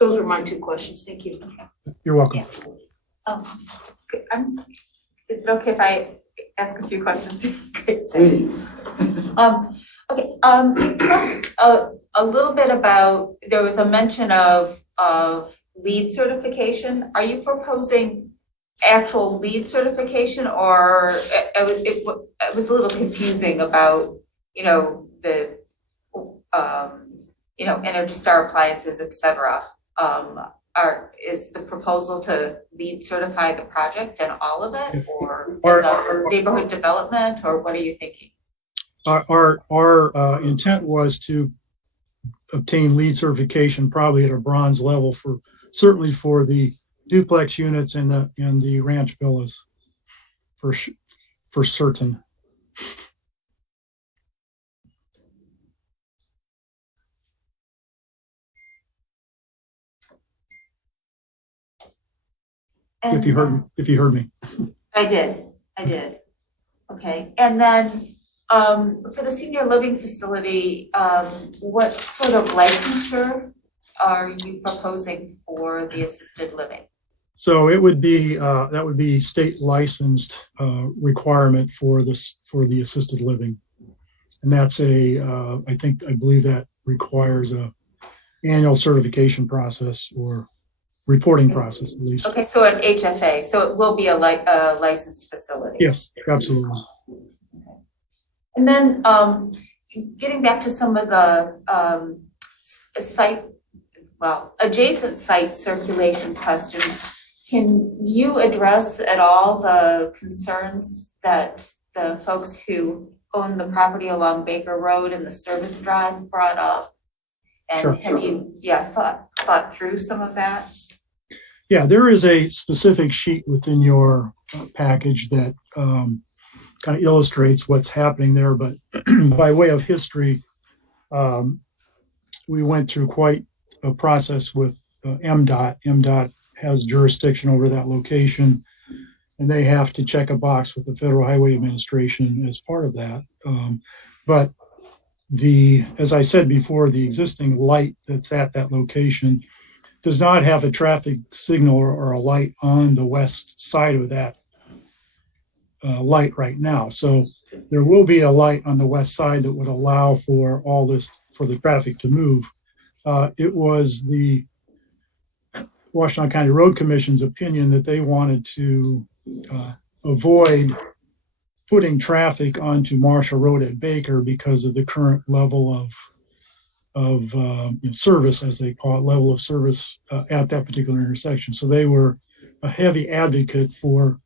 Those are my two questions. Thank you. You're welcome. Is it okay if I ask a few questions? Please. Okay, you talked a little bit about, there was a mention of LEED certification. Are you proposing actual LEED certification, or it was a little confusing about, the Energy Star appliances, et cetera. Is the proposal to LEED certify the project and all of it, or as a neighborhood development, or what are you thinking? Our intent was to obtain LEED certification probably at a bronze level certainly for the duplex units and the ranch villas for certain. if you heard me. I did. Okay, and then, for the senior living facility, what sort of licensure are you proposing for the assisted living? So it would be, that would be state licensed requirement for this, for the assisted living. And that's I believe that requires a annual certification process or reporting process at least. Okay, so an HFA, so it will be a licensed facility? Yes, absolutely. And then, getting back to some of the adjacent site circulation questions, can you address at all the concerns that the folks who own the property along Baker Road and the service drive brought up? And Sure. have you, thought through some of that? Yeah, there is a specific sheet within your package that kind of illustrates what's happening there, but by way of history, we went through quite a process with MDOT. MDOT has jurisdiction over that location, and they have to check a box with the Federal Highway Administration as part of that. But as I said before, the existing light that's at that location does not have a traffic signal or a light on the west side of that light right now. So there will be a light on the west side that would allow for all this, for the traffic to move. It was the Washtenaw County Road Commission's opinion that they wanted to avoid putting traffic onto Marshall Road at Baker because of the current level of service, as they call it, level of service at that particular intersection. So they were a heavy advocate for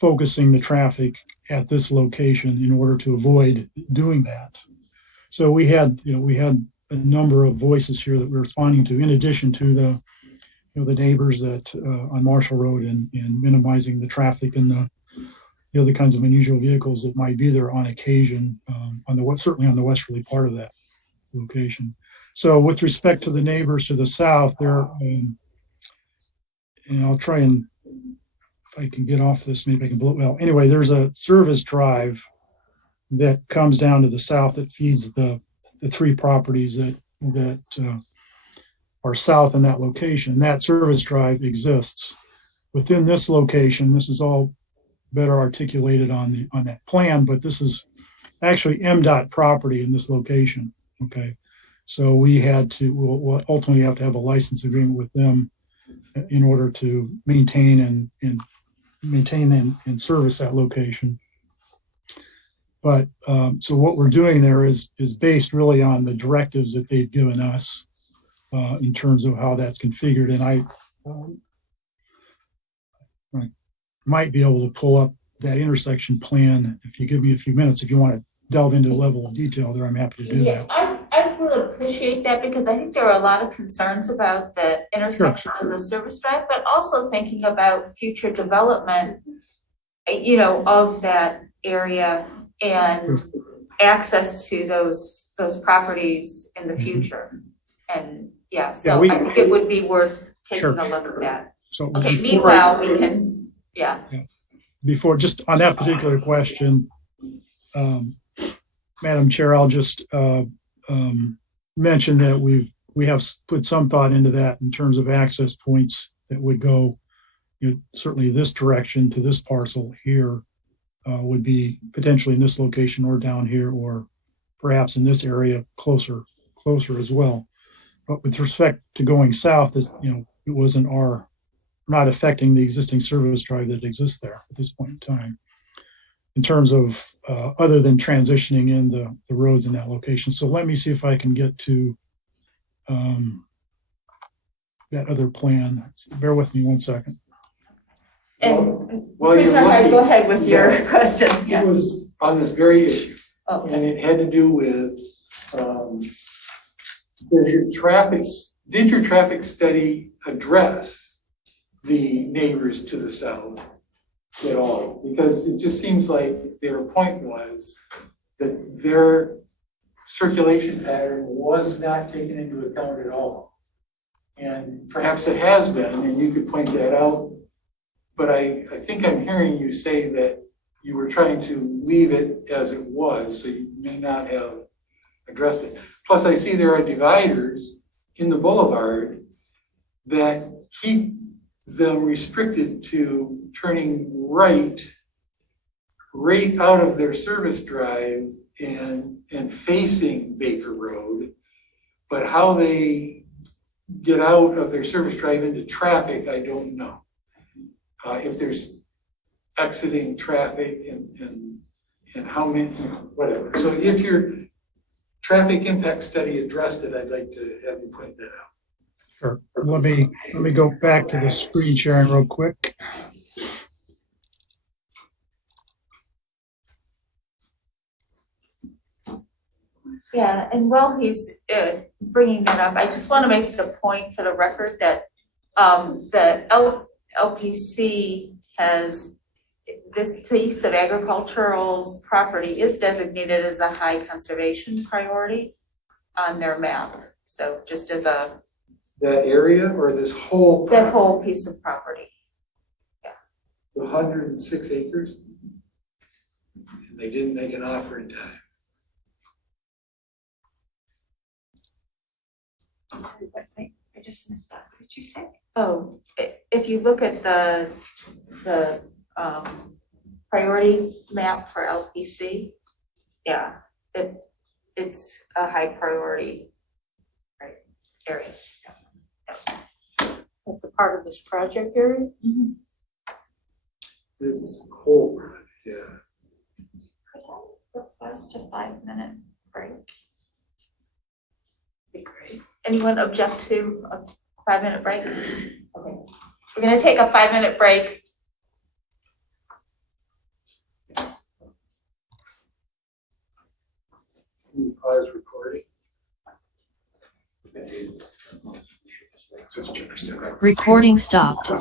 focusing the traffic at this location in order to avoid doing that. So we had a number of voices here that we're responding to, in addition to the neighbors that on Marshall Road and minimizing the traffic and the other kinds of unusual vehicles that might be there on occasion certainly on the westerly part of that location. So with respect to the neighbors to the south, there, and I'll try and if I can get off this, maybe I can blow. Well, anyway, there's a service drive that comes down to the south that feeds the three properties that are south in that location. That service drive exists within this location. This is all better articulated on that plan, but this is actually MDOT property in this location. Okay, so we'll ultimately have to have a license agreement with them in order to maintain and service that location. But so what we're doing there is based really on the directives that they've given us in terms of how that's configured. And I might be able to pull up that intersection plan if you give me a few minutes. If you want to delve into a level of detail there, I'm happy to do that. I would appreciate that because I think there are a lot of concerns about the intersection of the service drive, but also thinking about future development, of that area and access to those properties in the future. And I think it would be worth taking a look at that. So okay, meanwhile, we can, Before, just on that particular question, Madam Chair, I'll just mention that we have put some thought into that in terms of access points that would go, certainly this direction to this parcel here would be potentially in this location or down here, or perhaps in this area closer as well. But with respect to going south, it wasn't not affecting the existing service drive that exists there at this point in time, in terms of other than transitioning in the roads in that location. So let me see if I can get to that other plan. Bear with me one second. And Commissioner, go ahead with your question. It was on this very issue, and it had to do with did your traffic study address the neighbors to the south at all? Because it just seems like their point was that their circulation pattern was not taken into account at all. And perhaps it has been, and you could point that out But I think I'm hearing you say that you were trying to leave it as it was, so you may not have addressed it. Plus, I see there are dividers in the boulevard that keep them restricted to turning right out of their service drive and facing Baker Road. But how they get out of their service drive into traffic, I don't know. If there's exiting traffic and how many, whatever. So if your traffic impact study addressed it, I'd like to have you point that out. Sure. Let me go back to the screen sharing real quick. Yeah, and while he's bringing that up, I just want to make the point for the record that the LPC has, this piece of agricultural property is designated as a high conservation priority on their map. So just as a. That area or this whole? That whole piece of property. Yeah. The 106 acres? And they didn't make an offer in time. I just missed that. What did you say? Oh, if you look at the priority map for LPC, yeah, it's a high priority area. That's a part of this project area? Mm-hmm. This whole, yeah. Could I request a 5-minute break? Be great. Anyone object to a 5-minute break? Okay. We're gonna take a 5-minute break. Pause recording. Recording stopped.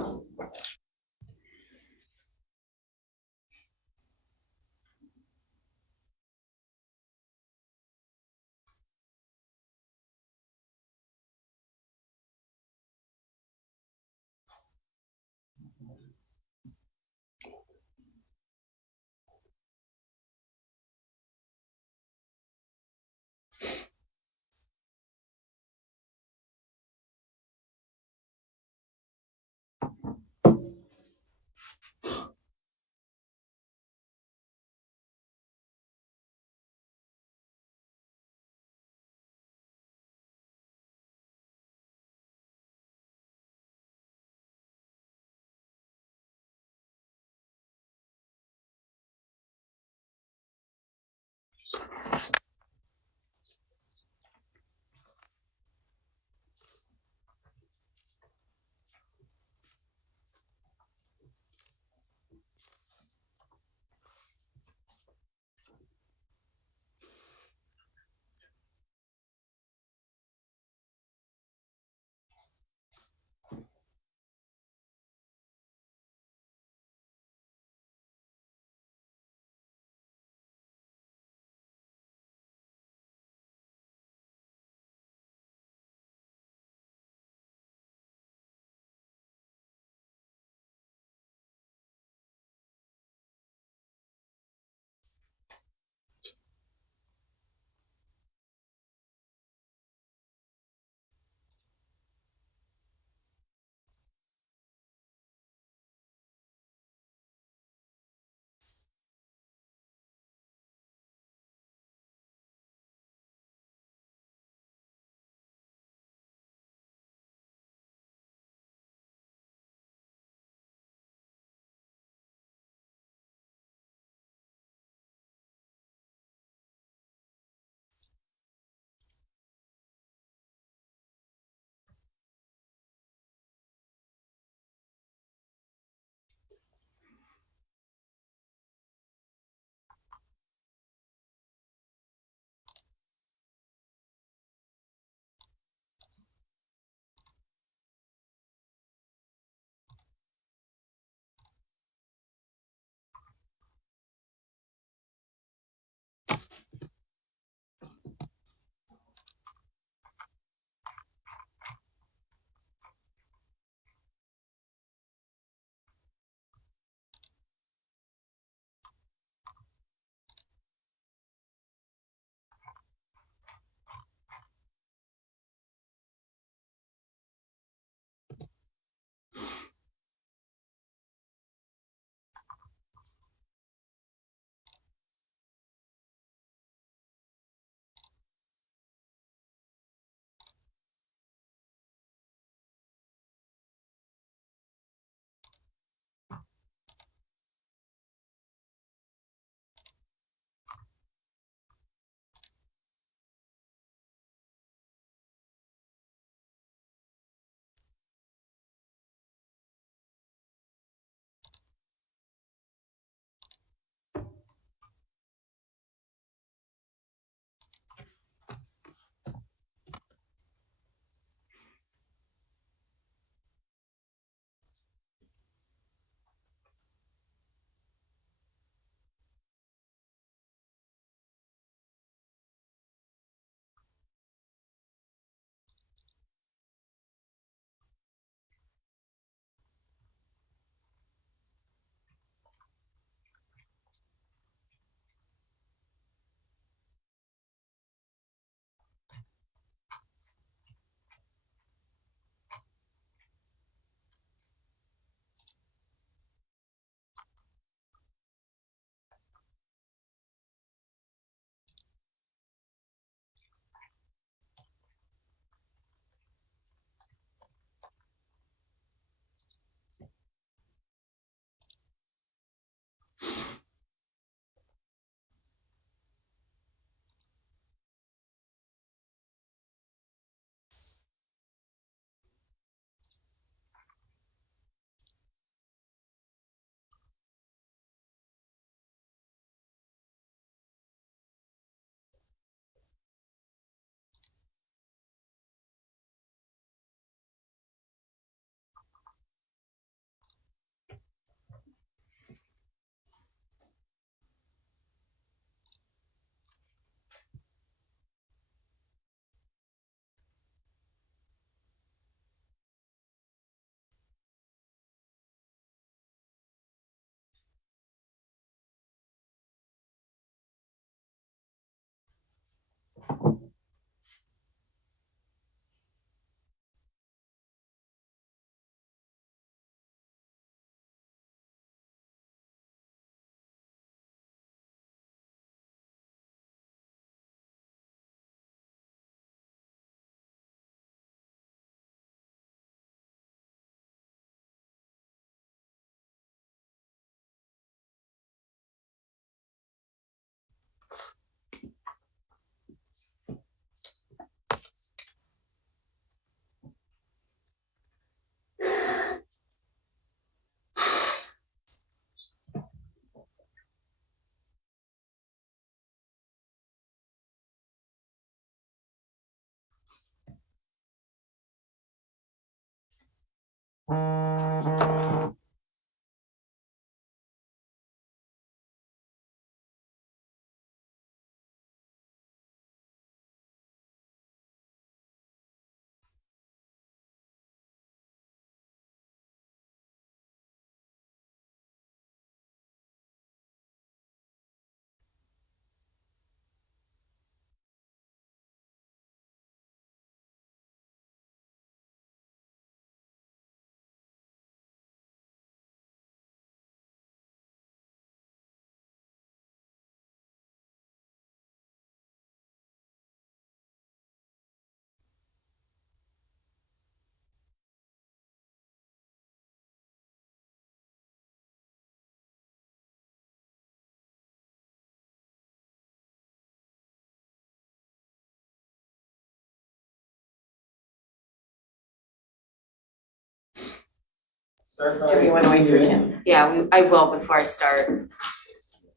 Start by. Do we want to wait for Kim? Yeah, I will before I start.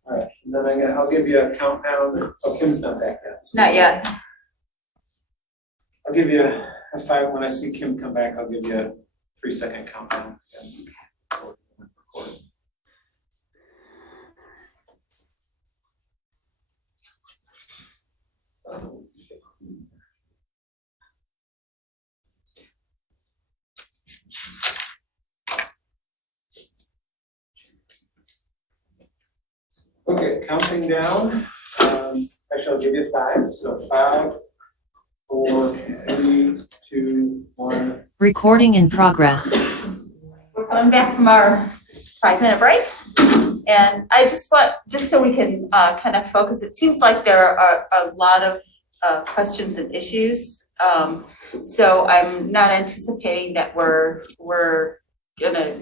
All right, and then I'll give you a countdown. Oh, Kim's not back yet. Not yet. I'll give you a 5, when I see Kim come back, I'll give you a 3-second countdown. Okay, counting down. Actually, I'll give you 5. So 5, 4, 3, 2, 1. Recording in progress. We're coming back from our 5-minute break. And I just want, just so we can kind of focus, it seems like there are a lot of questions and issues. So I'm not anticipating that we're gonna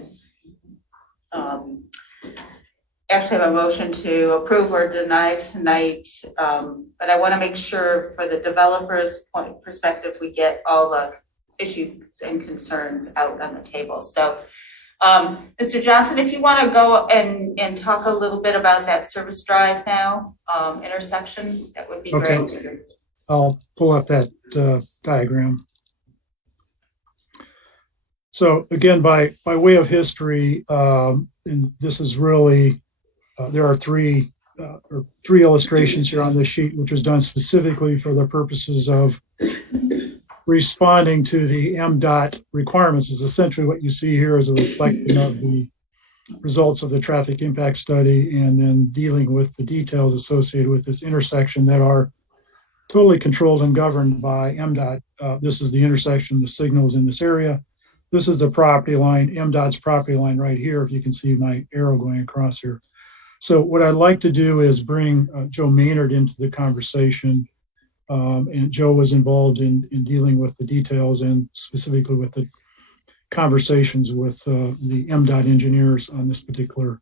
actually have a motion to approve or deny tonight. But I want to make sure for the developer's point perspective, we get all the issues and concerns out on the table. So Mr. Johnson, if you want to go and talk a little bit about that service drive now, intersection, that would be great. Okay. I'll pull up that diagram. So again, by way of history, and this is really, there are three illustrations here on this sheet, which was done specifically for the purposes of responding to the MDOT requirements. Is essentially what you see here is a reflection of the results of the traffic impact study, and then dealing with the details associated with this intersection that are totally controlled and governed by MDOT. This is the intersection, the signals in this area. This is the property line, MDOT's property line right here, if you can see my arrow going across here. So what I'd like to do is bring Joe Maynard into the conversation. And Joe was involved in dealing with the details and specifically with the conversations with the MDOT engineers on this particular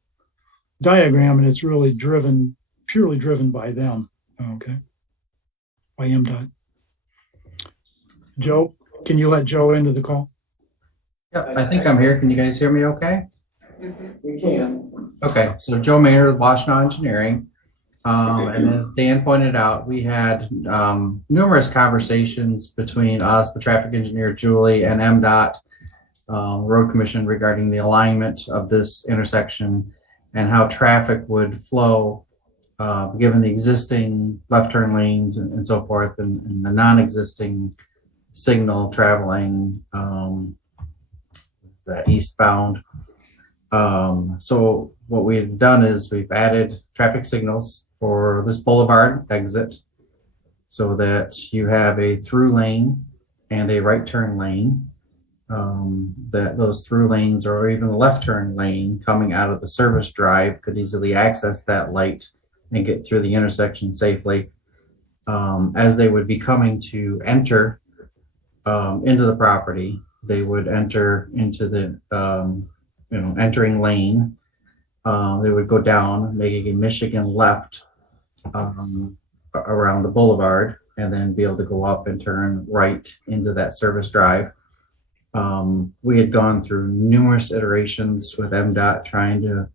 diagram. And it's really purely driven by them, okay, by MDOT. Joe, can you let Joe into the call? Yep, I think I'm here. Can you guys hear me okay? We can. Okay, so Joe Maynard with Washtenaw Engineering. And as Dan pointed out, we had numerous conversations between us, the traffic engineer Julie, and MDOT Road Commission regarding the alignment of this intersection and how traffic would flow given the existing left turn lanes and so forth, and the non-existing signal traveling that eastbound. So what we've done is we've added traffic signals for this boulevard exit so that you have a through lane and a right turn lane. That those through lanes or even the left turn lane coming out of the service drive could easily access that light and get through the intersection safely. As they would be coming to enter into the property, they would enter into the entering lane. They would go down, making a Michigan left around the boulevard, and then be able to go up and turn right into that service drive. We had gone through numerous iterations with MDOT trying to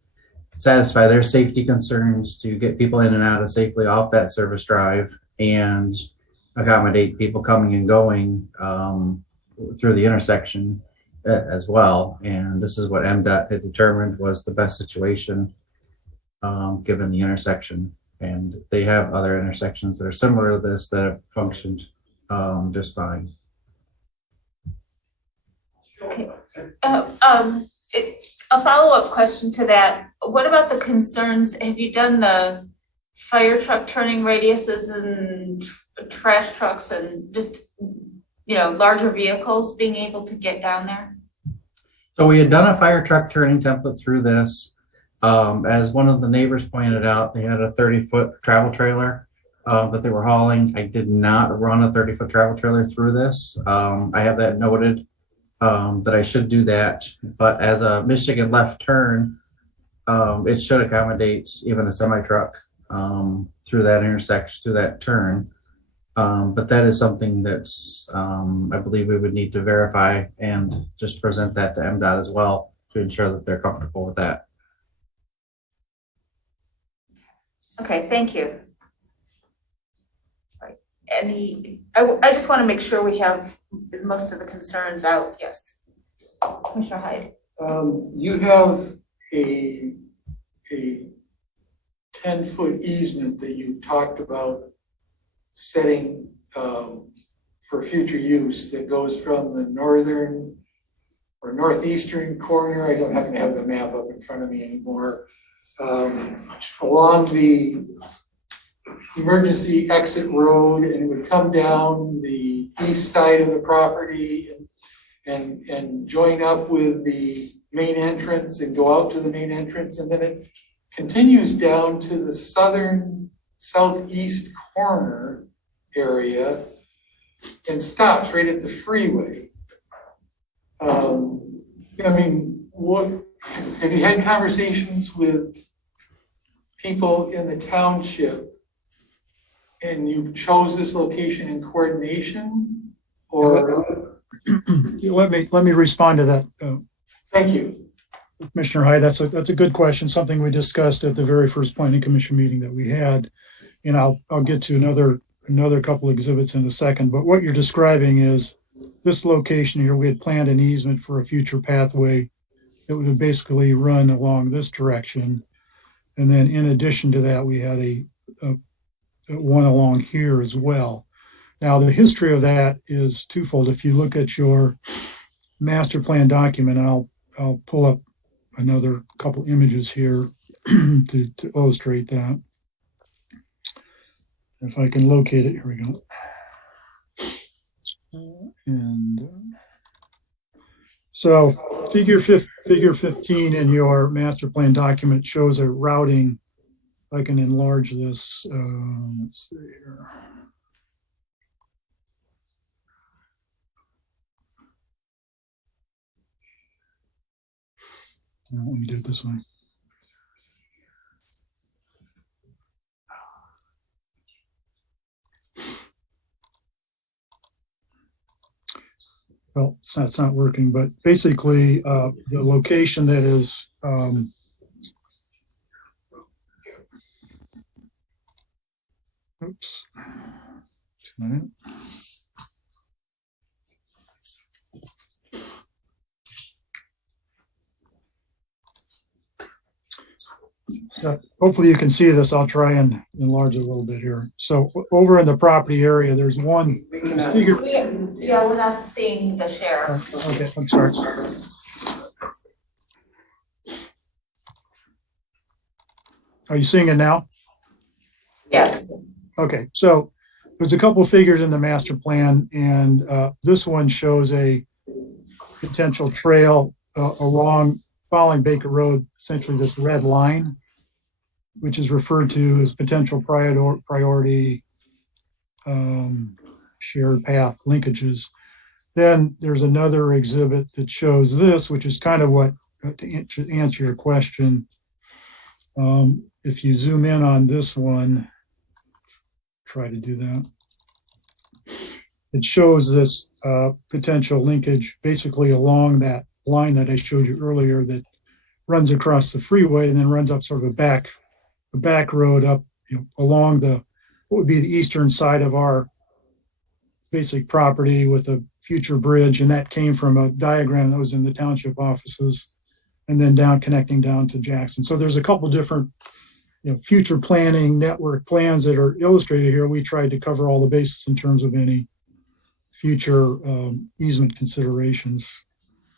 satisfy their safety concerns to get people in and out of safely off that service drive and accommodate people coming and going through the intersection as well. And this is what MDOT had determined was the best situation given the intersection. And they have other intersections that are similar to this that have functioned just fine. Okay. A follow-up question to that. What about the concerns? Have you done the fire truck turning radiuses and trash trucks and just, larger vehicles being able to get down there? So we had done a fire truck turning template through this. As one of the neighbors pointed out, they had a 30-foot travel trailer that they were hauling. I did not run a 30-foot travel trailer through this. I have that noted that I should do that. But as a Michigan left turn, it should accommodate even a semi-truck through that intersection, through that turn. But that is something that's, I believe we would need to verify and just present that to MDOT as well. to ensure that they're comfortable with that. Okay, thank you. Right. I just want to make sure we have most of the concerns out. Yes. Commissioner Hyde. You have a 10-foot easement that you talked about setting for future use that goes from the northern or northeastern corner. I don't happen to have the map up in front of me anymore. Along the emergency exit road, and it would come down the east side of the property and join up with the main entrance and go out to the main entrance, and then it continues down to the southern southeast corner area and stops right at the freeway. I mean, what have you had conversations with people in the township and you chose this location in coordination, or? Let me respond to that. Thank you. Commissioner Hyde, that's a good question, something we discussed at the very first planning commission meeting that we had. And I'll get to another couple exhibits in a second, but what you're describing is this location here. We had planned an easement for a future pathway that would basically run along this direction. And then in addition to that, we had a one along here as well. Now, the history of that is twofold. If you look at your master plan document, I'll pull up another couple images here to illustrate that. If I can locate it, here we go. And so figure 15 in your master plan document shows a routing. I can enlarge this. Let's see here. Let me do it this way. Well, it's not working, but basically the location that is oops. Just a minute. So hopefully you can see this. I'll try and enlarge it a little bit here. So over in the property area, there's one. Yeah, we're not seeing the share. Okay, I'm sorry. Are you seeing it now? Yes. Okay, so there's a couple of figures in the master plan, and this one shows a potential trail along following Baker Road, essentially this red line, which is referred to as potential priority shared path linkages. Then there's another exhibit that shows this, which is kind of what, to answer your question. If you zoom in on this one, try to do that. It shows this potential linkage basically along that line that I showed you earlier that runs across the freeway and then runs up sort of a back road up, along what would be the eastern side of our basic property with a future bridge. And that came from a diagram that was in the township offices and then connecting down to Jackson. So there's a couple different future planning network plans that are illustrated here. We tried to cover all the bases in terms of any future easement considerations.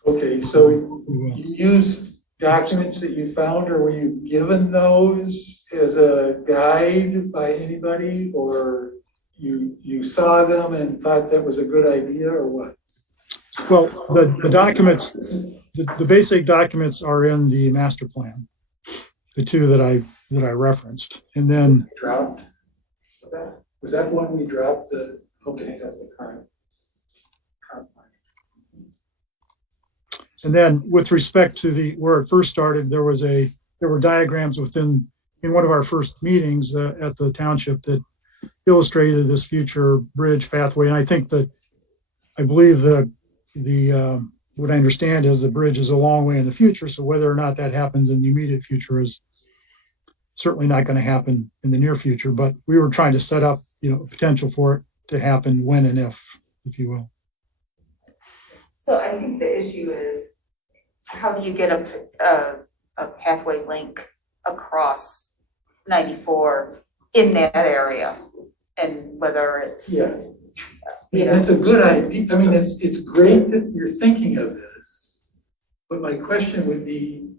Okay, so you use documents that you found, or were you given those as a guide by anybody, or you saw them and thought that was a good idea, or what? Well, the documents, the basic documents are in the master plan, the two that I referenced, and then Dropped. Was that one we dropped? Okay, that's the current. And then with respect to where it first started, there were diagrams in one of our first meetings at the township that illustrated this future bridge pathway. And I believe the what I understand is the bridge is a long way in the future, so whether or not that happens in the immediate future is certainly not going to happen in the near future, but we were trying to set up, a potential for it to happen when and if you will. So I think the issue is, how do you get a pathway link across 94 in that area? And whether it's, Yeah. That's a good idea. I mean, it's great that you're thinking of this, but my question would be,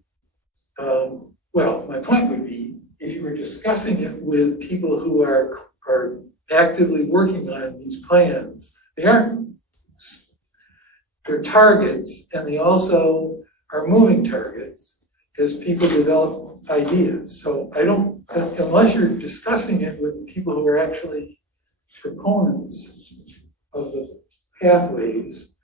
my point would be, if you were discussing it with people who are actively working on these plans, they're targets, and they also are moving targets as people develop ideas. So unless you're discussing it with people who are actually proponents of the pathways,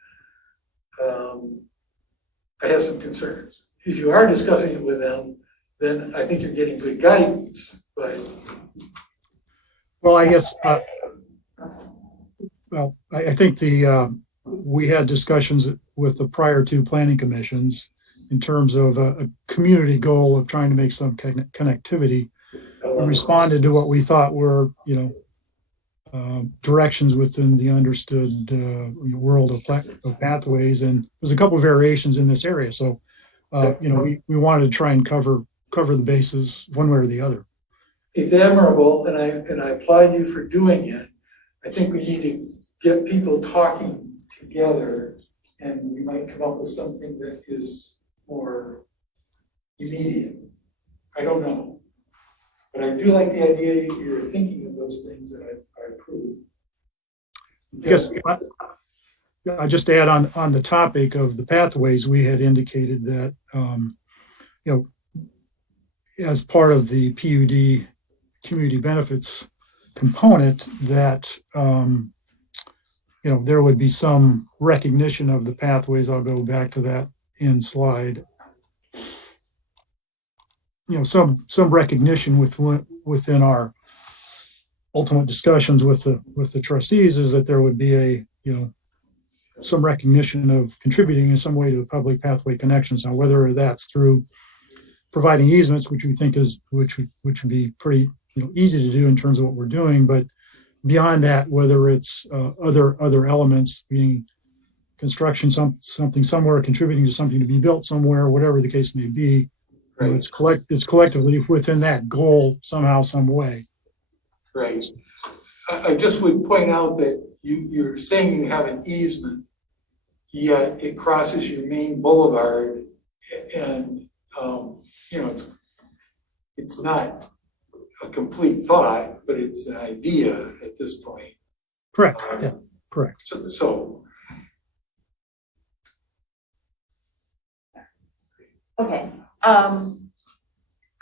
I have some concerns. If you are discussing it with them, then I think you're getting good guidance, but. Well, I guess, I think we had discussions with the prior two planning commissions in terms of a community goal of trying to make some connectivity. We responded to what we thought were, directions within the understood world of pathways, and there's a couple of variations in this area. So, we wanted to try and cover the bases one way or the other. It's admirable, and I applaud you for doing it. I think we need to get people talking together, and we might come up with something that is more immediate. I don't know. But I do like the idea you're thinking of those things, and I approve. I guess I just add on the topic of the pathways, we had indicated that, as part of the PUD community benefits component, that, there would be some recognition of the pathways. I'll go back to that in slide. Some recognition within our ultimate discussions with the trustees is that there would be some recognition of contributing in some way to the public pathway connections. Now, whether that's through providing easements, which we think which would be pretty easy to do in terms of what we're doing, but beyond that, whether it's other elements, being construction, something somewhere, contributing to something to be built somewhere, whatever the case may be, right. It's collectively within that goal somehow, some way. Right. I just would point out that you're saying you have an easement, yet it crosses your main boulevard, and it's not a complete thought, but it's an idea at this point. Correct. Yeah. Correct. So. Okay.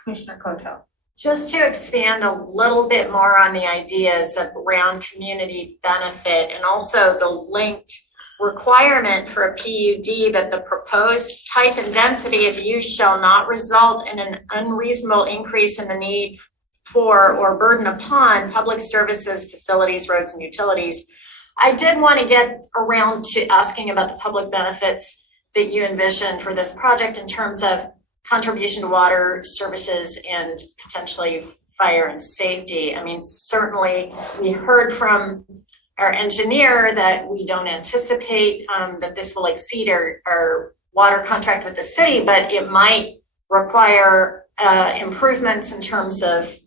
Commissioner Koto. Just to expand a little bit more on the ideas around community benefit, and also the linked requirement for a PUD that the proposed type and density of use shall not result in an unreasonable increase in the need for or burden upon public services, facilities, roads, and utilities. I did want to get around to asking about the public benefits that you envision for this project in terms of contribution to water services and potentially fire and safety. I mean, certainly we heard from our engineer that we don't anticipate that this will exceed our water contract with the city, but it might require improvements in terms of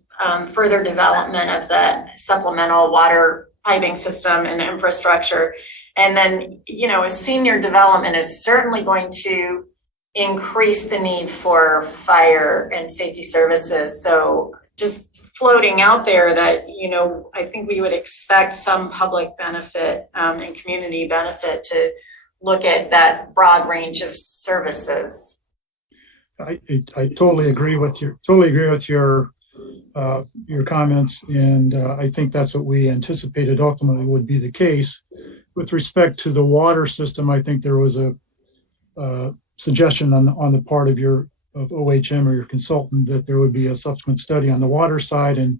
further development of the supplemental water piping system and infrastructure. And then, a senior development is certainly going to increase the need for fire and safety services. So just floating out there that, I think we would expect some public benefit and community benefit to look at that broad range of services. I totally agree with your comments, and I think that's what we anticipated ultimately would be the case. With respect to the water system, I think there was a suggestion on the part of OHM or your consultant that there would be a subsequent study on the water side, and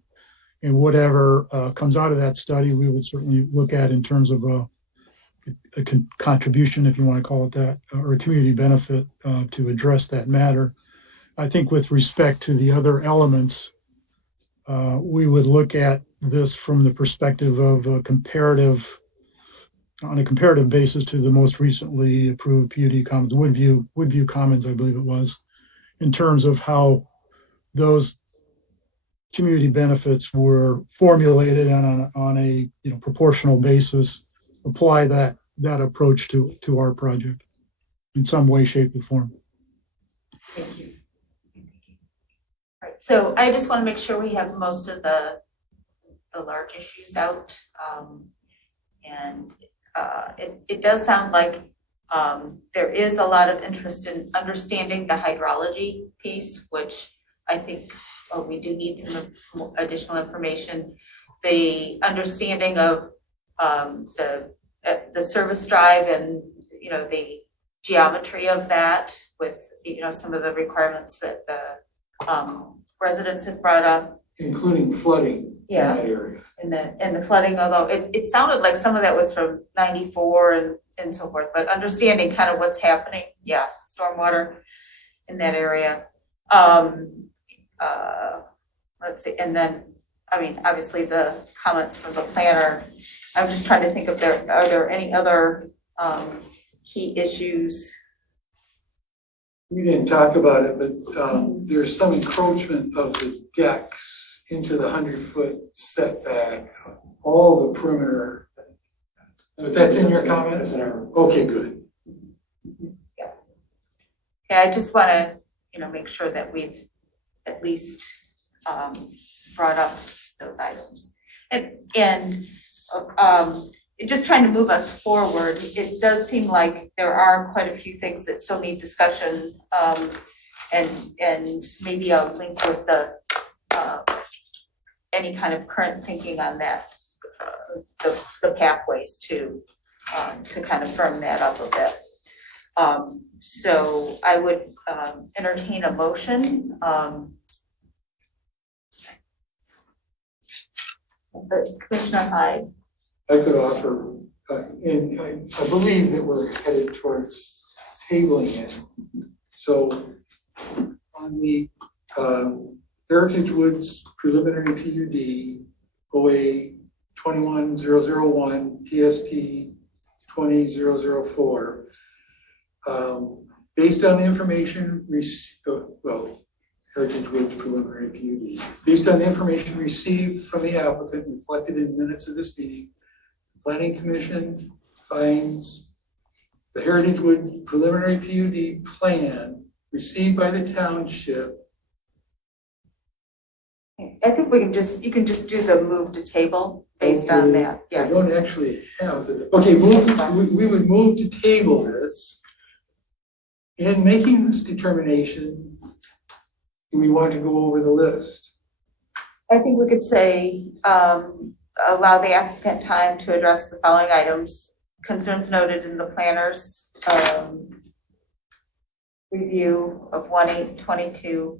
whatever comes out of that study, we would certainly look at in terms of contribution, if you want to call it that, or a community benefit to address that matter. I think with respect to the other elements, we would look at this from the perspective of on a comparative basis to the most recently approved PUD Commons, Woodview Commons, I believe it was, in terms of how those community benefits were formulated and on a proportional basis, apply that approach to our project in some way, shape, or form. Thank you. All right, so I just want to make sure we have most of the large issues out. And it does sound like there is a lot of interest in understanding the hydrology piece, which I think we do need some additional information. The understanding of the service drive and the geometry of that with some of the requirements that the residents have brought up, including flooding in that area. And the flooding, although it sounded like some of that was from 94 and so forth, but understanding kind of what's happening, stormwater in that area. Let's see, and then, I mean, obviously the comments from the planner, I'm just trying to think of are there any other key issues? We didn't talk about it, but there's some encroachment of the decks into the 100-foot setback, all the perimeter. But that's in your comments? Okay, good. Yeah, I just want to, make sure that we've at least brought up those items. And just trying to move us forward, it does seem like there are quite a few things that still need discussion, and maybe I'll link with the any kind of current thinking on that, the pathways to kind of firm that up a bit. So I would entertain a motion. Commissioner Hyde. I could offer, and I believe that we're headed towards tabling it. So on the Heritage Woods preliminary PUD, OA 21001, PSP 20004, based on the information Heritage Woods preliminary PUD. Based on the information received from the applicant reflected in minutes of this meeting, the Planning Commission finds the Heritage Woods preliminary PUD plan received by the township. I think you can just do the move to table based on that. I don't actually have it. Okay, we would move to table this. In making this determination, do we want to go over the list? I think we could say, allow the applicant time to address the following items: concerns noted in the planner's review of 1/8/22,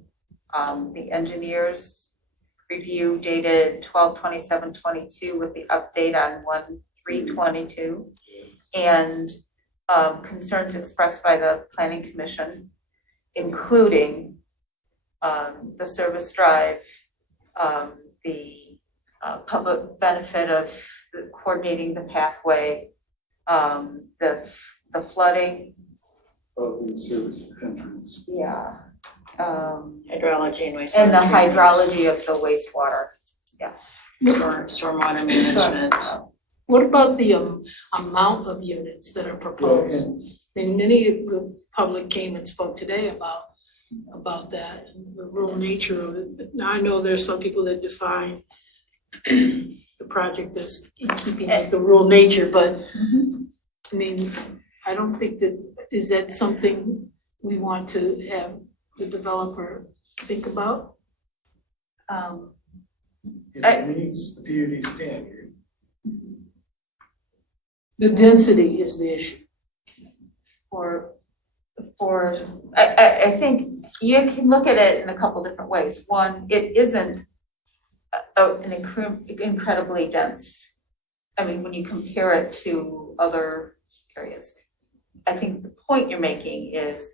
the engineer's review dated 12/27/22 with the update on 1/3/22, and concerns expressed by the Planning Commission, including the service drive, the public benefit of coordinating the pathway, the flooding. Of the service entrance. Hydrology and wastewater. And the hydrology of the wastewater, yes. Stormwater management. What about the amount of units that are proposed? And many of the public came and spoke today about that, and the rural nature of it. Now, I know there's some people that define the project as in keeping with the rural nature, but I mean, I don't think is that something we want to have the developer think about? It meets the PUD standard. The density is the issue. I think you can look at it in a couple different ways. One, it isn't an incredibly dense. I mean, when you compare it to other areas. I think the point you're making is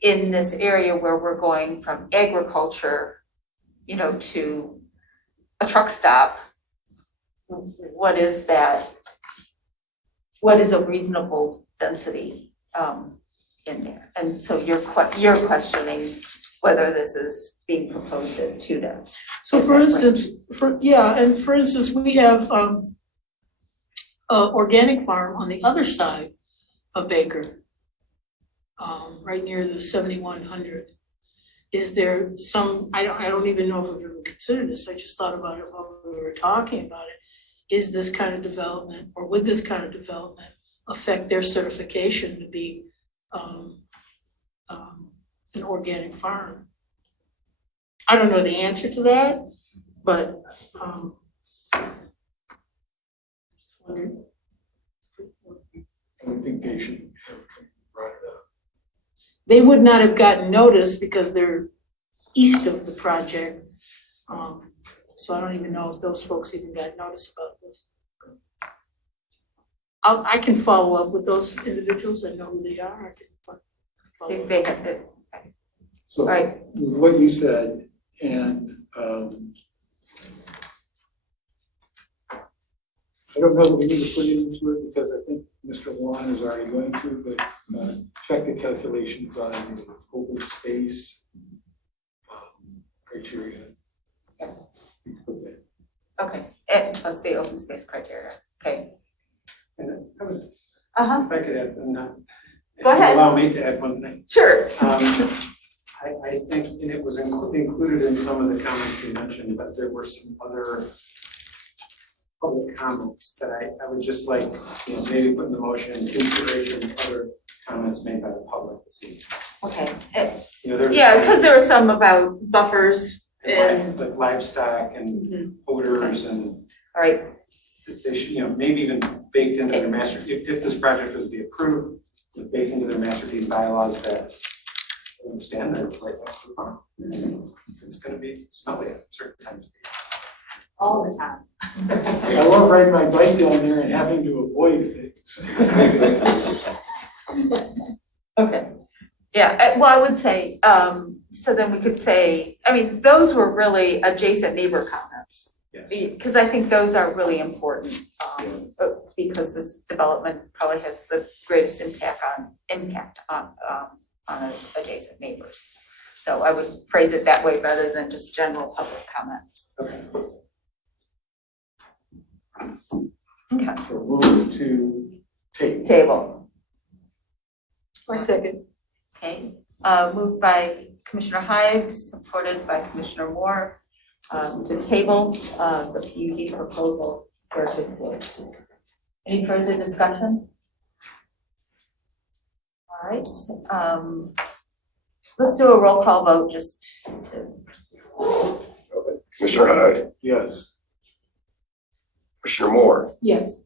in this area where we're going from agriculture, you know, to a truck stop, what is that? What is a reasonable density in there? And so you're questioning whether this is being proposed as too dense. So for instance, for instance, we have a organic farm on the other side of Baker, right near the 7100. Is there some, I don't even know if we've ever considered this, I just thought about it while we were talking about it. Is this kind of development, or would this kind of development affect their certification to be an organic farm? I don't know the answer to that, but I don't think they should have brought it up. they would not have gotten notice because they're east of the project. So I don't even know if those folks even got notice about this. I can follow up with those individuals. I know who they are. I can follow See if up. they have it. So Right. with what you said, and I don't know that we need to put it into it because I think Mr. Luan is already going to, but check the calculations on open space criteria. Okay, and plus the open space criteria, okay. And I would, Uh-huh, if I could add, if Go you ahead. allow me to add one thing. sure. I think, and it was included in some of the comments you mentioned, but there were some other public comments that I would just like, you know, maybe put in the motion in consideration of other comments made by the public this evening. Okay, You know, there's. yeah, because there were some about buffers and, Like livestock and odors and all right, they should, you know, maybe even baked into their master, if this project was to be approved, baked into their master deed bylaws that understand they're right next to the farm. It's gonna be smelly at certain times. All the time. I love riding my bike down there and having to avoid things. okay. Yeah, well, I would say, so then we could say, I mean, those were really adjacent neighbor comments. Yes. Because I think those are really important, because this development probably has the greatest impact on adjacent neighbors. So I would phrase it that way rather than just general public comment. Okay. Okay. So move to Table. My second. Okay, moved by Commissioner Hyde, supported by Commissioner Moore, to table, the PUD proposal for the board. Any further discussion? All right, let's do a roll call vote just to. Commissioner Hyde, yes. Commissioner Moore, Yes.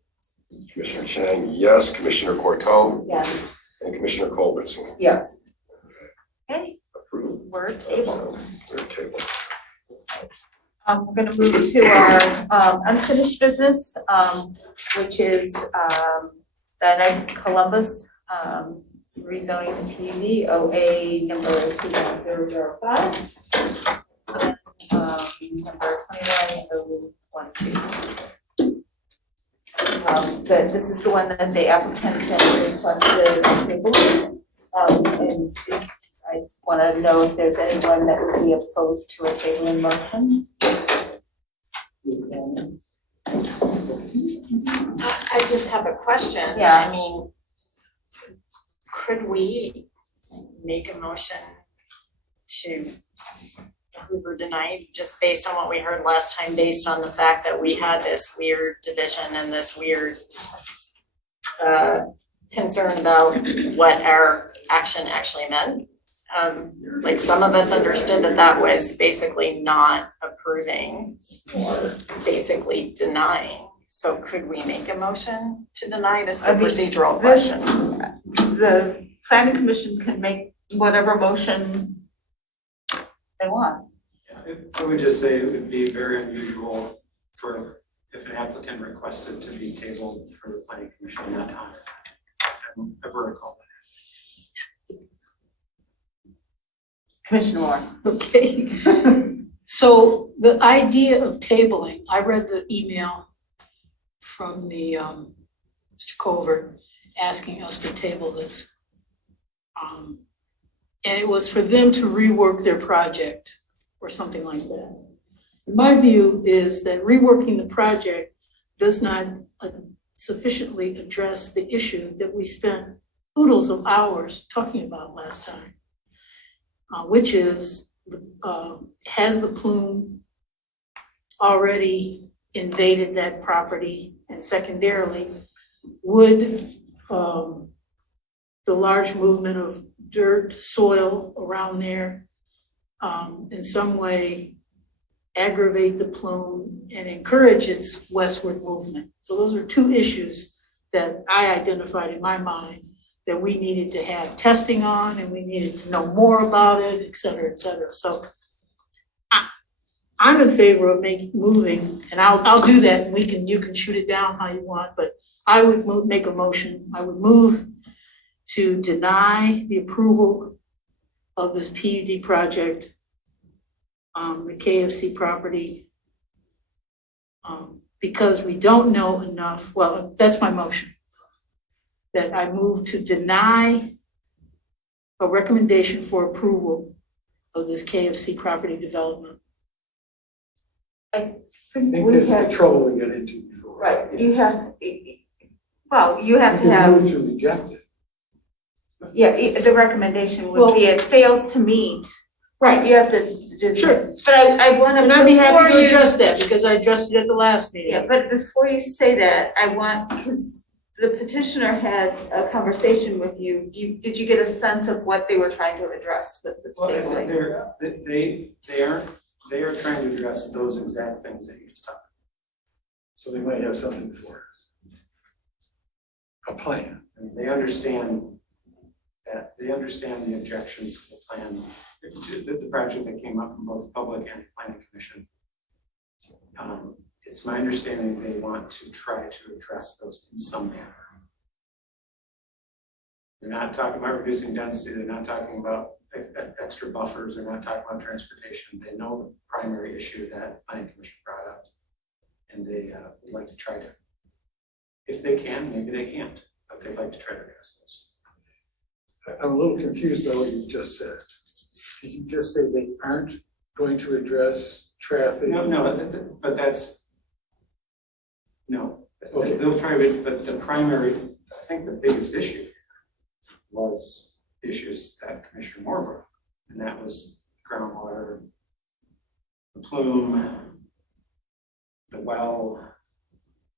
Commissioner Chang, yes, Commissioner Courtone, Yes. and Commissioner Culbertson. Yes. Okay, Approved. we're tabled. We're tabled. We're gonna move to our unfinished business, which is the Knights of Columbus rezoning the PUD OA number 21005. And number 21012. This is the one that the applicant had requested table. And I just want to know if there's anyone that would be opposed to a tabling motion. I just have a question. Yeah. I mean, could we make a motion to approve or deny just based on what we heard last time, based on the fact that we had this weird division and this weird concern about what our action actually meant? Like some of us understood that that was basically not approving or basically denying. So could we make a motion to deny? This is a procedural question. The planning commission can make whatever motion they want. I would just say it would be very unusual for, if an applicant requested to be tabled for the planning commission not to honor. a vertical. Commissioner Moore. Okay. So the idea of tabling, I read the email from the Mr. Culver asking us to table this. And it was for them to rework their project or something like that. My view is that reworking the project does not sufficiently address the issue that we spent oodles of hours talking about last time, which is, has the plume already invaded that property? And secondarily, would the large movement of dirt, soil around there in some way aggravate the plume and encourage its westward movement? So those are two issues that I identified in my mind that we needed to have testing on, and we needed to know more about it, et cetera, et cetera. So I'm in favor of moving, and I'll do that, and you can shoot it down how you want, but I would make a motion. I would move to deny the approval of this PUD project, the KFC property, because we don't know enough. Well, that's my motion. That I move to deny a recommendation for approval of this KFC property development. I think that's the trouble we got into before. Right, you have, well, you have to You can have, move to reject it. yeah, the recommendation would be it fails to meet. Right, you have to do. Sure. But I wanna. And I'd be happy before to you- address that because I addressed it at the last meeting. Yeah, but before you say that, I want, because the petitioner had a conversation with you. Did you get a sense of what they were trying to address with this Well, tabling? they are trying to address those exact things that you just talked So they might have something for us. A plan. about. And they understand the objections to the plan, the project that came up from both the public and the planning commission. It's my understanding they want to try to address those in some manner. They're not talking about reducing density, they're not talking about extra buffers, they're not talking about transportation. They know the primary issue that the planning commission brought up. And they would like to try to, if they can, maybe they can't, but they'd like to try to address those. I'm a little confused by what you just said. Did you just say they aren't going to address traffic? No, but that's, no. Okay. They'll try to, but the primary, I think the biggest issue was issues that Commissioner Moore brought, and that was groundwater, the plume, the well,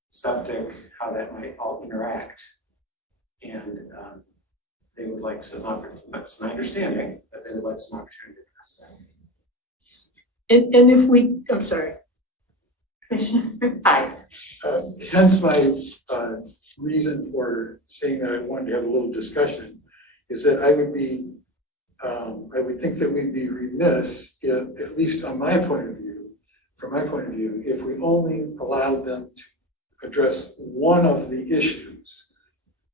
septic, how that might all interact. And they would like some opportunity, that's my understanding, that they would like some opportunity to address that. And if we, I'm sorry. Commissioner, hi. Hence my reason for saying that I wanted to have a little discussion is that I would think that we'd be remiss if, at least on my point of view, from my point of view, if we only allowed them to address one of the issues,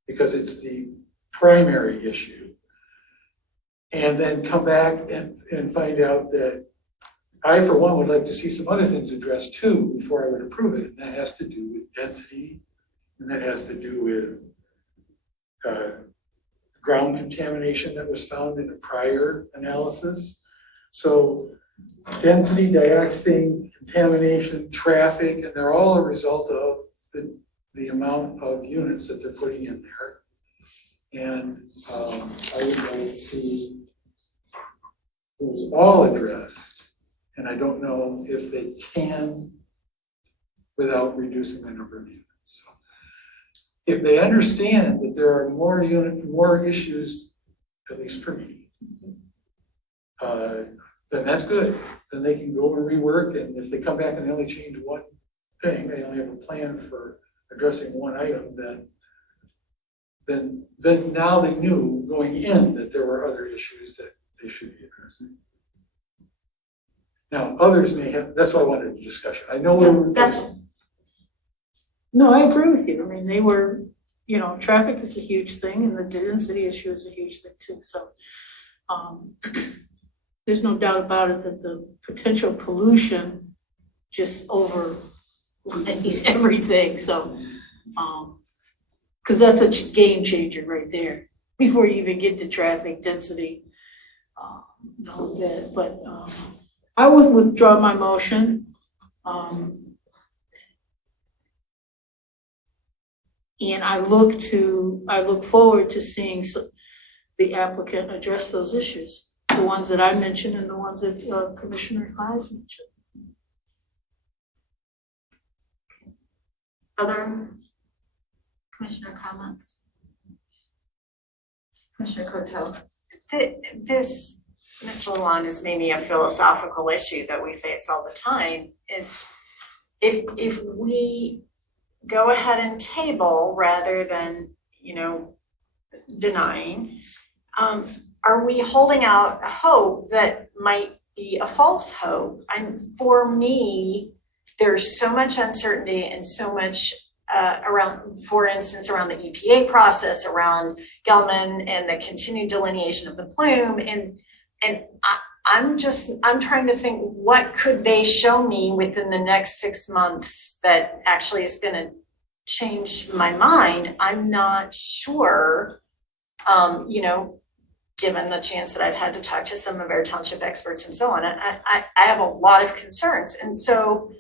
because it's the primary issue, and then come back and find out that I, for one, would like to see some other things addressed too before I would approve it. And that has to do with density, and that has to do with ground contamination that was found in a prior analysis. So density, dioxin, contamination, traffic, and they're all a result of the amount of units that they're putting in there. And I would like to see those all addressed. And I don't know if they can without reducing the number of units. So if they understand that there are more issues, at least for me, then that's good. Then they can go and rework, and if they come back and they only change one thing, they only have a plan for addressing one item, then now they knew going in that there were other issues that they should be addressing. Now, others may have, that's why I wanted a discussion. I know we're. No, I agree with you. I mean, they were traffic is a huge thing and the density issue is a huge thing too, so. There's no doubt about it that the potential pollution just overlays everything, so. Cause that's a game changer right there, before you even get to traffic density. All that, but, I would withdraw my motion. And I look forward to seeing the applicant address those issues, the ones that I mentioned and the ones that Commissioner Hyde mentioned. Other commissioner comments? Commissioner Coto. This, Mr. Luan, is maybe a philosophical issue that we face all the time. Is if we go ahead and table rather than, denying, are we holding out a hope that might be a false hope? And for me, there's so much uncertainty and so much around, for instance, around the EPA process, around Gelman and the continued delineation of the plume. And I'm trying to think, what could they show me within the next 6 months that actually is going to change my mind? I'm not sure, given the chance that I've had to talk to some of our township experts and so on. I have a lot of concerns. And so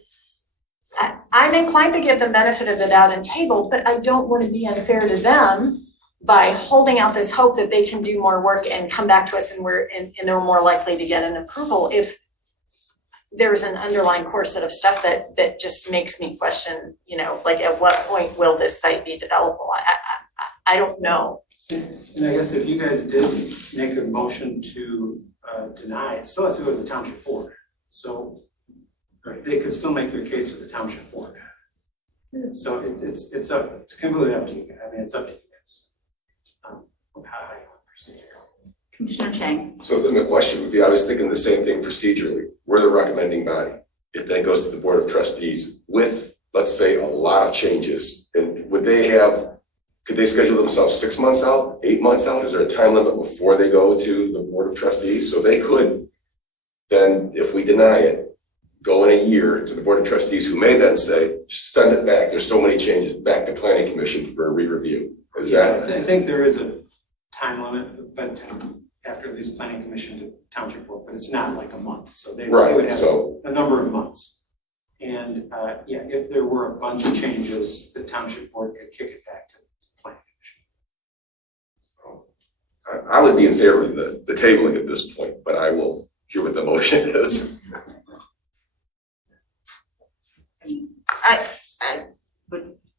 I'm inclined to give them benefit of the doubt and table, but I don't want to be unfair to them by holding out this hope that they can do more work and come back to us and they're more likely to get an approval if there's an underlying core set of stuff that just makes me question, like at what point will this site be developable? I don't know. And I guess if you guys did make a motion to deny, it still has to go to the township board. So they could still make their case to the township board. So it's completely up to you. I mean, it's up to you guys. How you want to proceed. Commissioner Chang. So then the question would be, I was thinking the same thing procedurally. We're the recommending body. It then goes to the Board of Trustees with, let's say, a lot of changes. And could they schedule themselves 6 months out, 8 months out? Is there a time limit before they go to the Board of Trustees? So they could then, if we deny it, go in a year to the Board of Trustees, who may then say, send it back. There's so many changes, back to Planning Commission for a re-review. I think there is a time limit, but after at least Planning Commission to Township Board, but it's not like a month. So they would have a number of months. And if there were a bunch of changes, the Township Board could kick it back to the Planning Commission. I would be in favor of the tabling at this point, but I will hear what the motion is.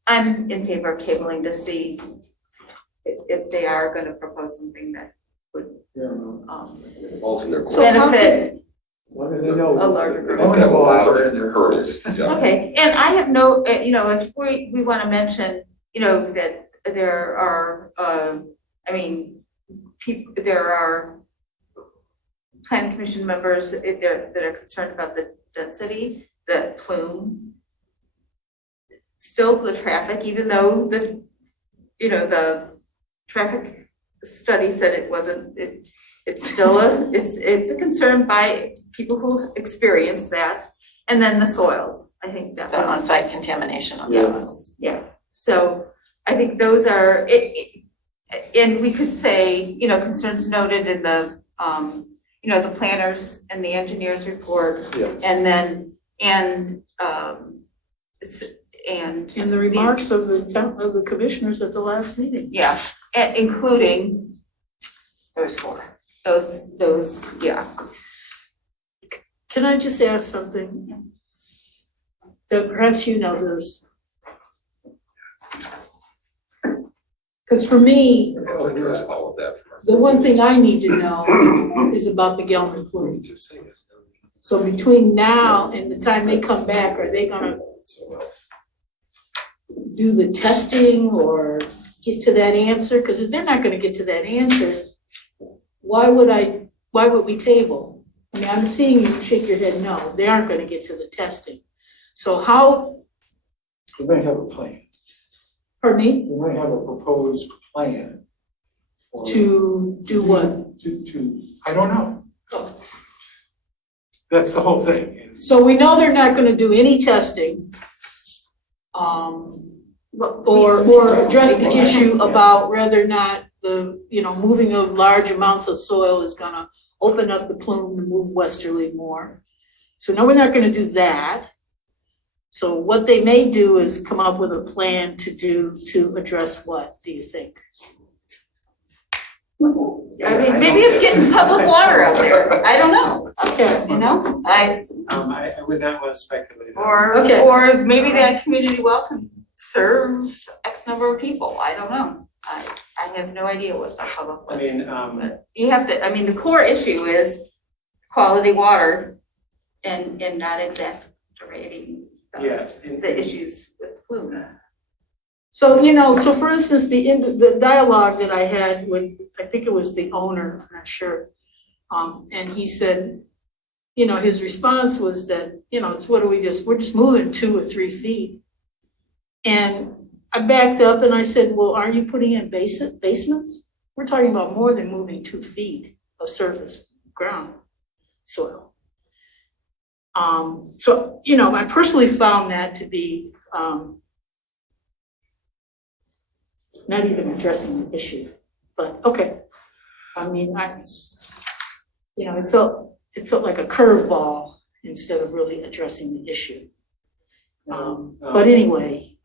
I'm in favor of tabling to see if they are going to propose something that would benefit as long as they know. a larger group. They have a lot of hurdles. Yeah. Okay, and I have no, if we want to mention, that there are, there are Planning Commission members that are concerned about the density, the plume, still the traffic, even though the traffic study said it wasn't, it's still it's a concern by people who experience that. And then the soils, I think that The on-site contamination on the soils. Yeah, so I think those are, and we could say, concerns noted in the, the planners and the engineers report. Yes. And then, and the remarks of the commissioners at the last meeting. Yeah, including those four. Those, yeah. Can I just ask something? That perhaps you know this. Because for me, I'll address all of that. the one thing I need to know is about the Gelman plume. So between now and the time they come back, are they gonna do the testing or get to that answer? Because if they're not gonna get to that answer, why would we table? I mean, I'm seeing you shake your head no, they aren't gonna get to the testing. So how? They may have a plan. Pardon me? We might have a proposed plan for. To do what? To, I don't know. That's the whole thing. is- So we know they're not gonna do any testing. Or address the issue about whether or not moving of large amounts of soil is gonna open up the plume to move westerly more. So no, we're not gonna do that. So what they may do is come up with a plan to address what, do you think? I mean, maybe it's getting public water out there. I don't know. Okay. I would not want to speculate. Or maybe that community well can serve X number of people. I don't know. I have no idea what the public. I mean, But you have to, I mean, the core issue is quality water and not exacerbating the issues with plume. So, so for instance, the dialogue that I had with, I think it was the owner, I'm not sure. And he said, his response was that, it's we're just moving 2 or 3 feet. And I backed up and I said, well, are you putting in basements? We're talking about more than moving 2 feet of surface ground soil. So, I personally found that to be, not even addressing the issue, but okay. I mean, it felt like a curveball instead of really addressing the issue. But anyway,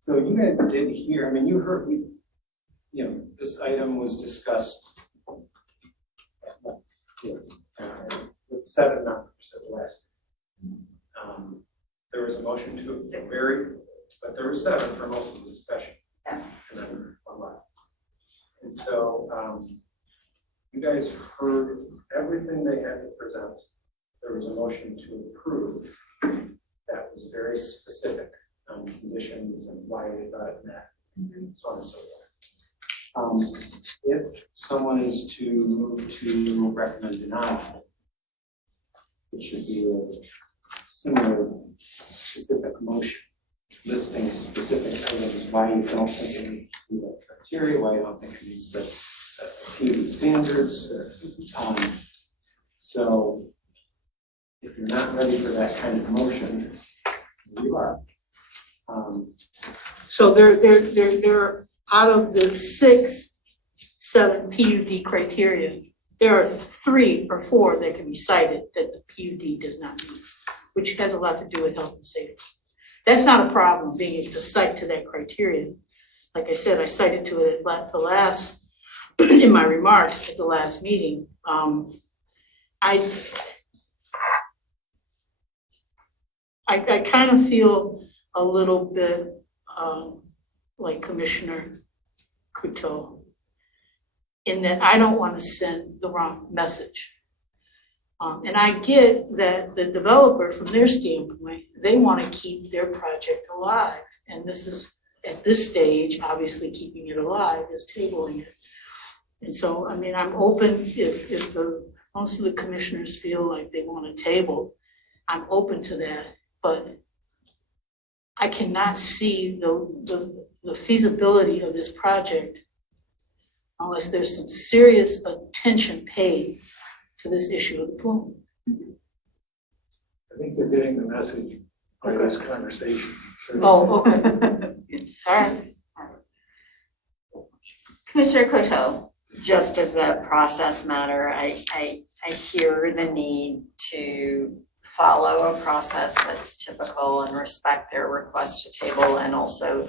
so you guys did hear, I mean, you heard, this item was discussed with 7 members at the last. There was a motion to but there were 7 for most of the discussion. And then 1 left. And so, you guys heard everything they had to present. There was a motion to approve that was very specific on conditions and why they thought it met, so on and so forth. If someone is to move to recommend denial, it should be a similar specific motion listing specific items why you don't think it needs to meet that criteria, why you don't think it needs the PUD standards. So if you're not ready for that kind of motion, you are. so they're out of the 6, 7 PUD criteria, there are 3 or 4 that can be cited that the PUD does not meet, which has a lot to do with health and safety. That's not a problem, being able to cite to that criteria. Like I said, I cited to it at the last, in my remarks at the last meeting. I kind of feel a little bit like Commissioner Couteau, in that I don't want to send the wrong message. And I get that the developer, from their standpoint, they want to keep their project alive. And this is, at this stage, obviously keeping it alive is tabling it. And so, I mean, I'm open if most of the commissioners feel like they want to table, I'm open to that. But I cannot see the feasibility of this project unless there's some serious attention paid to this issue of the plume. I think they're getting the message by this conversation. So- Oh, okay. All right. Commissioner Coteau. Just as a process matter, I hear the need to follow a process that's typical and respect their request to table, and also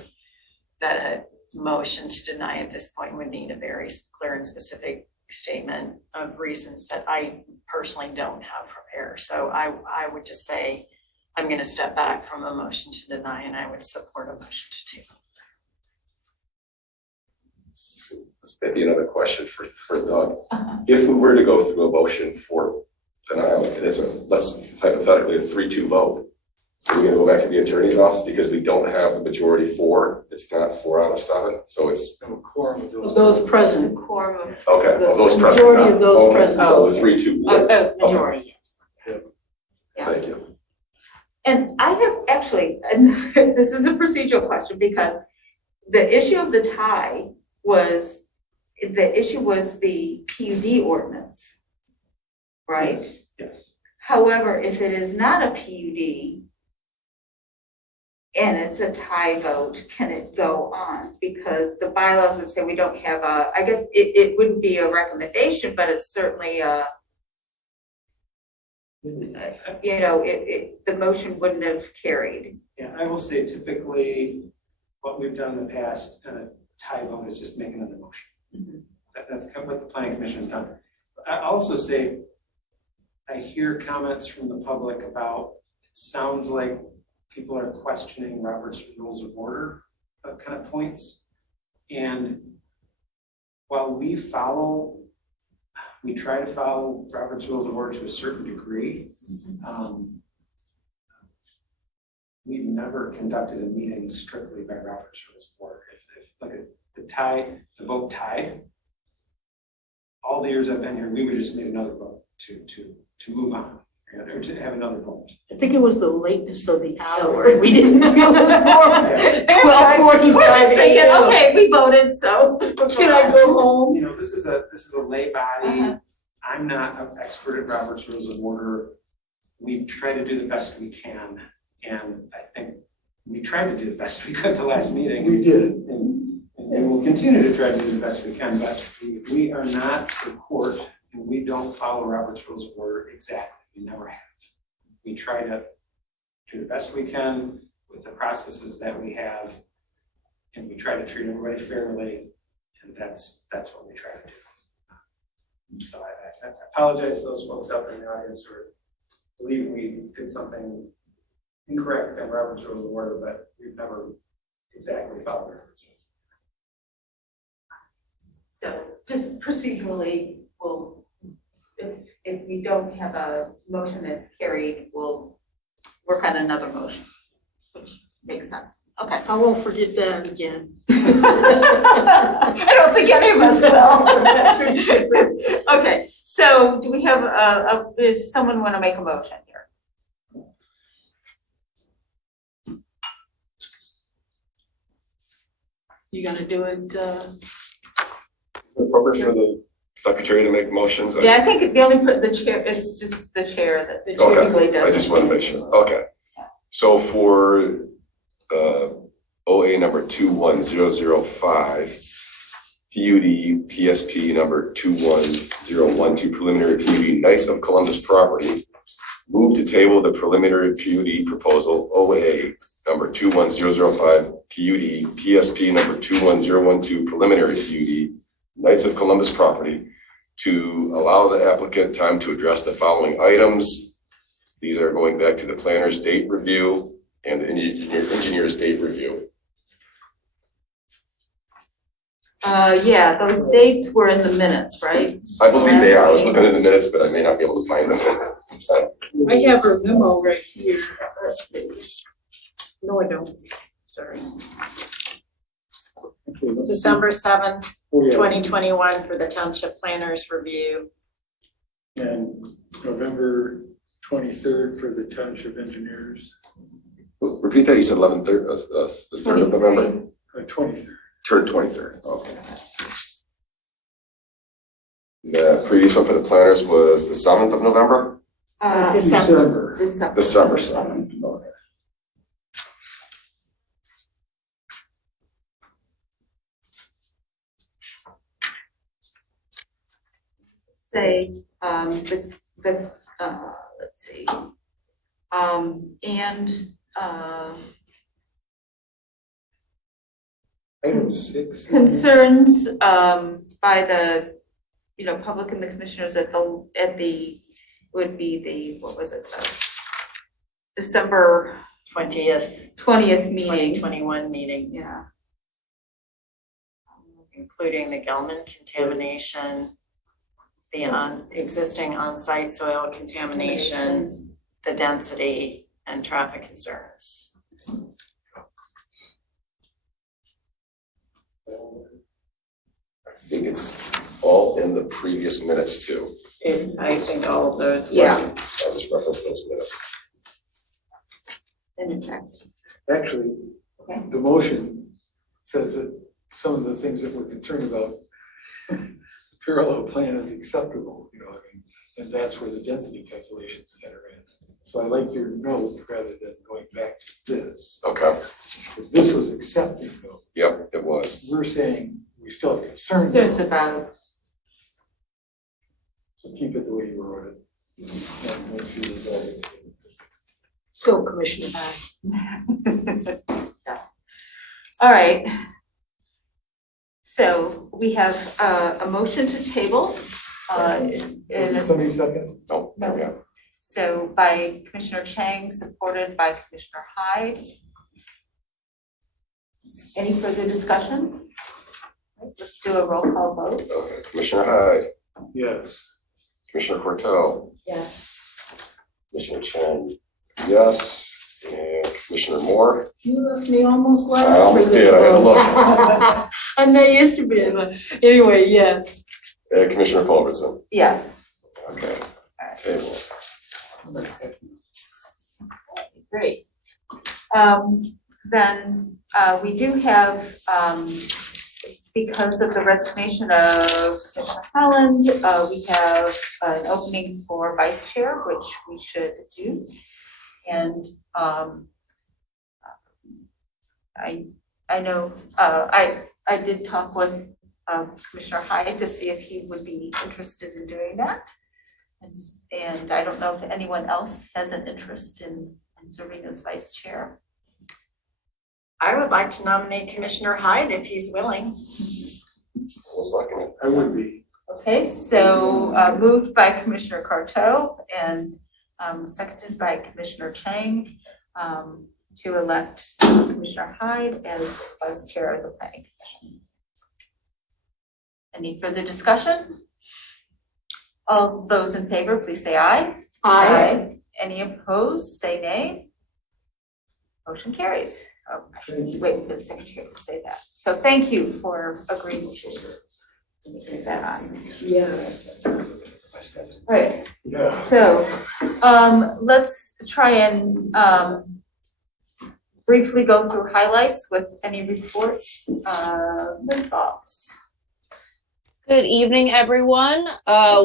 that a motion to deny at this point would need a very clear and specific statement of reasons that I personally don't have prepared. So I would just say, I'm going to step back from a motion to deny, and I would support a motion to table. This may be another question for Doug. If we were to go through a motion for denial, and let's hypothetically a 3-2 vote, are we gonna go back to the attorney's office because we don't have the majority for, it's not 4 out of 7, so it's. No quorum of Those present. Quorum of. Okay, well, those present. Majority of those present. So the 3-2 would. Majority, yes. Thank you. And I have actually, and this is a procedural question because the issue of the tie was, the issue was the PUD ordinance, right? Yes. However, if it is not a PUD and it's a tie vote, can it go on? Because the bylaws would say we don't have a, I guess it wouldn't be a recommendation, but it's certainly a, you know, the motion wouldn't have carried. Yeah, I will say typically what we've done in the past, a tie vote is just make another motion. That's kind of what the planning commission has done. I also say, I hear comments from the public about, it sounds like people are questioning Robert's Rules of Order kind of points. And while we try to follow Robert's Rules of Order to a certain degree, we've never conducted a meeting strictly by Robert's Rules of Order. If like the vote tied, all the years I've been here, we would just make another vote to move on, or to have another vote. I think it was the lateness of the hour. We didn't do this for 12:45 a.m. Okay, we voted, so Can I go home? You know, this is a lay body. I'm not an expert at Robert's Rules of Order. We try to do the best we can, and I think we tried to do the best we could the last meeting. We did. And we'll continue to try to do the best we can, but we are not the court, and we don't follow Robert's Rules of Order exactly. We never have. We try to do the best we can with the processes that we have, and we try to treat everybody fairly, and that's what we try to do. So I apologize to those folks out there in the audience who believe we did something incorrect on Robert's Rules of Order, but we've never exactly followed it. So just procedurally, we'll, if we don't have a motion that's carried, we'll work on another motion, which makes sense. Okay. I won't forget that again. I don't think any of us will. Okay, so do we have does someone want to make a motion here? You gonna do it, Appropriate for the secretary to make motions? Yeah, I think the only, the chair, it's just the chair that the chair usually Okay, does. I just want to make sure. Okay. So for OA number 21005, PUD PSP number 21012, preliminary PUD Knights of Columbus property, move to table the preliminary PUD proposal OA number 21005, PUD PSP number 21012, preliminary PUD Knights of Columbus property, to allow the applicant time to address the following items. These are going back to the planner's date review and the engineer's date review. Yeah, those dates were in the minutes, right? I believe they are. I was looking at the minutes, but I may not be able to find them. I have her memo right here. Let's see. No, I don't. Sorry. December 7th, Oh, yeah. 2021 for the Township Planners Review. And November 23rd for the township engineers. Repeat that. You said 11th, the 3rd of November? 23rd. Turn 23rd. Okay. The previous one for the planners was the 7th of November? December. December 7th. Okay. Say, let's see, and, Item 6. concerns, by the, public and the commissioners at the, would be the, what was it, December 20th meeting. 2021 meeting, Yeah. including the Gelman contamination, the existing on-site soil contamination, the density, and traffic concerns. I think it's all in the previous minutes too. I think all of those. Yeah. I'll just just reference those minutes. Actually, the motion says that some of the things that we're concerned about, the parallel plan is acceptable, you know, I mean, and that's where the density calculations enter in. So I like your note rather than going back to this. Okay. Because this was accepted, though. Yep, it was. We're saying we still have concerns. It's about, So keep it the way you wrote it. And make sure you resolve it. go Commissioner. All right. So we have a motion to table. Did somebody second? No, not yet. So by Commissioner Chang, supported by Commissioner Hyde. Any further discussion? Let's do a roll call vote. Okay, Commissioner Hyde, Yes. Commissioner Cortell, Yes. Commissioner Chang, yes, and Commissioner Moore. You left me almost last. I almost did, I had to look. I'm not used to being, but anyway, yes. And Commissioner Culbertson. Yes. Okay, table. Great. Then we do have, because of the resignation of Commissioner Holland, we have an opening for vice chair, which we should do. And I know, I did talk with Commissioner Hyde to see if he would be interested in doing that. And I don't know if anyone else has an interest in serving as vice chair. I would like to nominate Commissioner Hyde if he's willing. We'll second it. I would be. Okay, so moved by Commissioner Carteau and seconded by Commissioner Chang to elect Commissioner Hyde as vice chair of the planning commission. Any further discussion? All those in favor, please say aye. Aye. Any opposed, say nay. Motion carries. Oh, I should be waiting for the secretary to say that. So thank you for agreeing to take that on. Yes. Right, Yeah. so let's try and briefly go through highlights with any reports. Ms. Bobs. Good evening, everyone.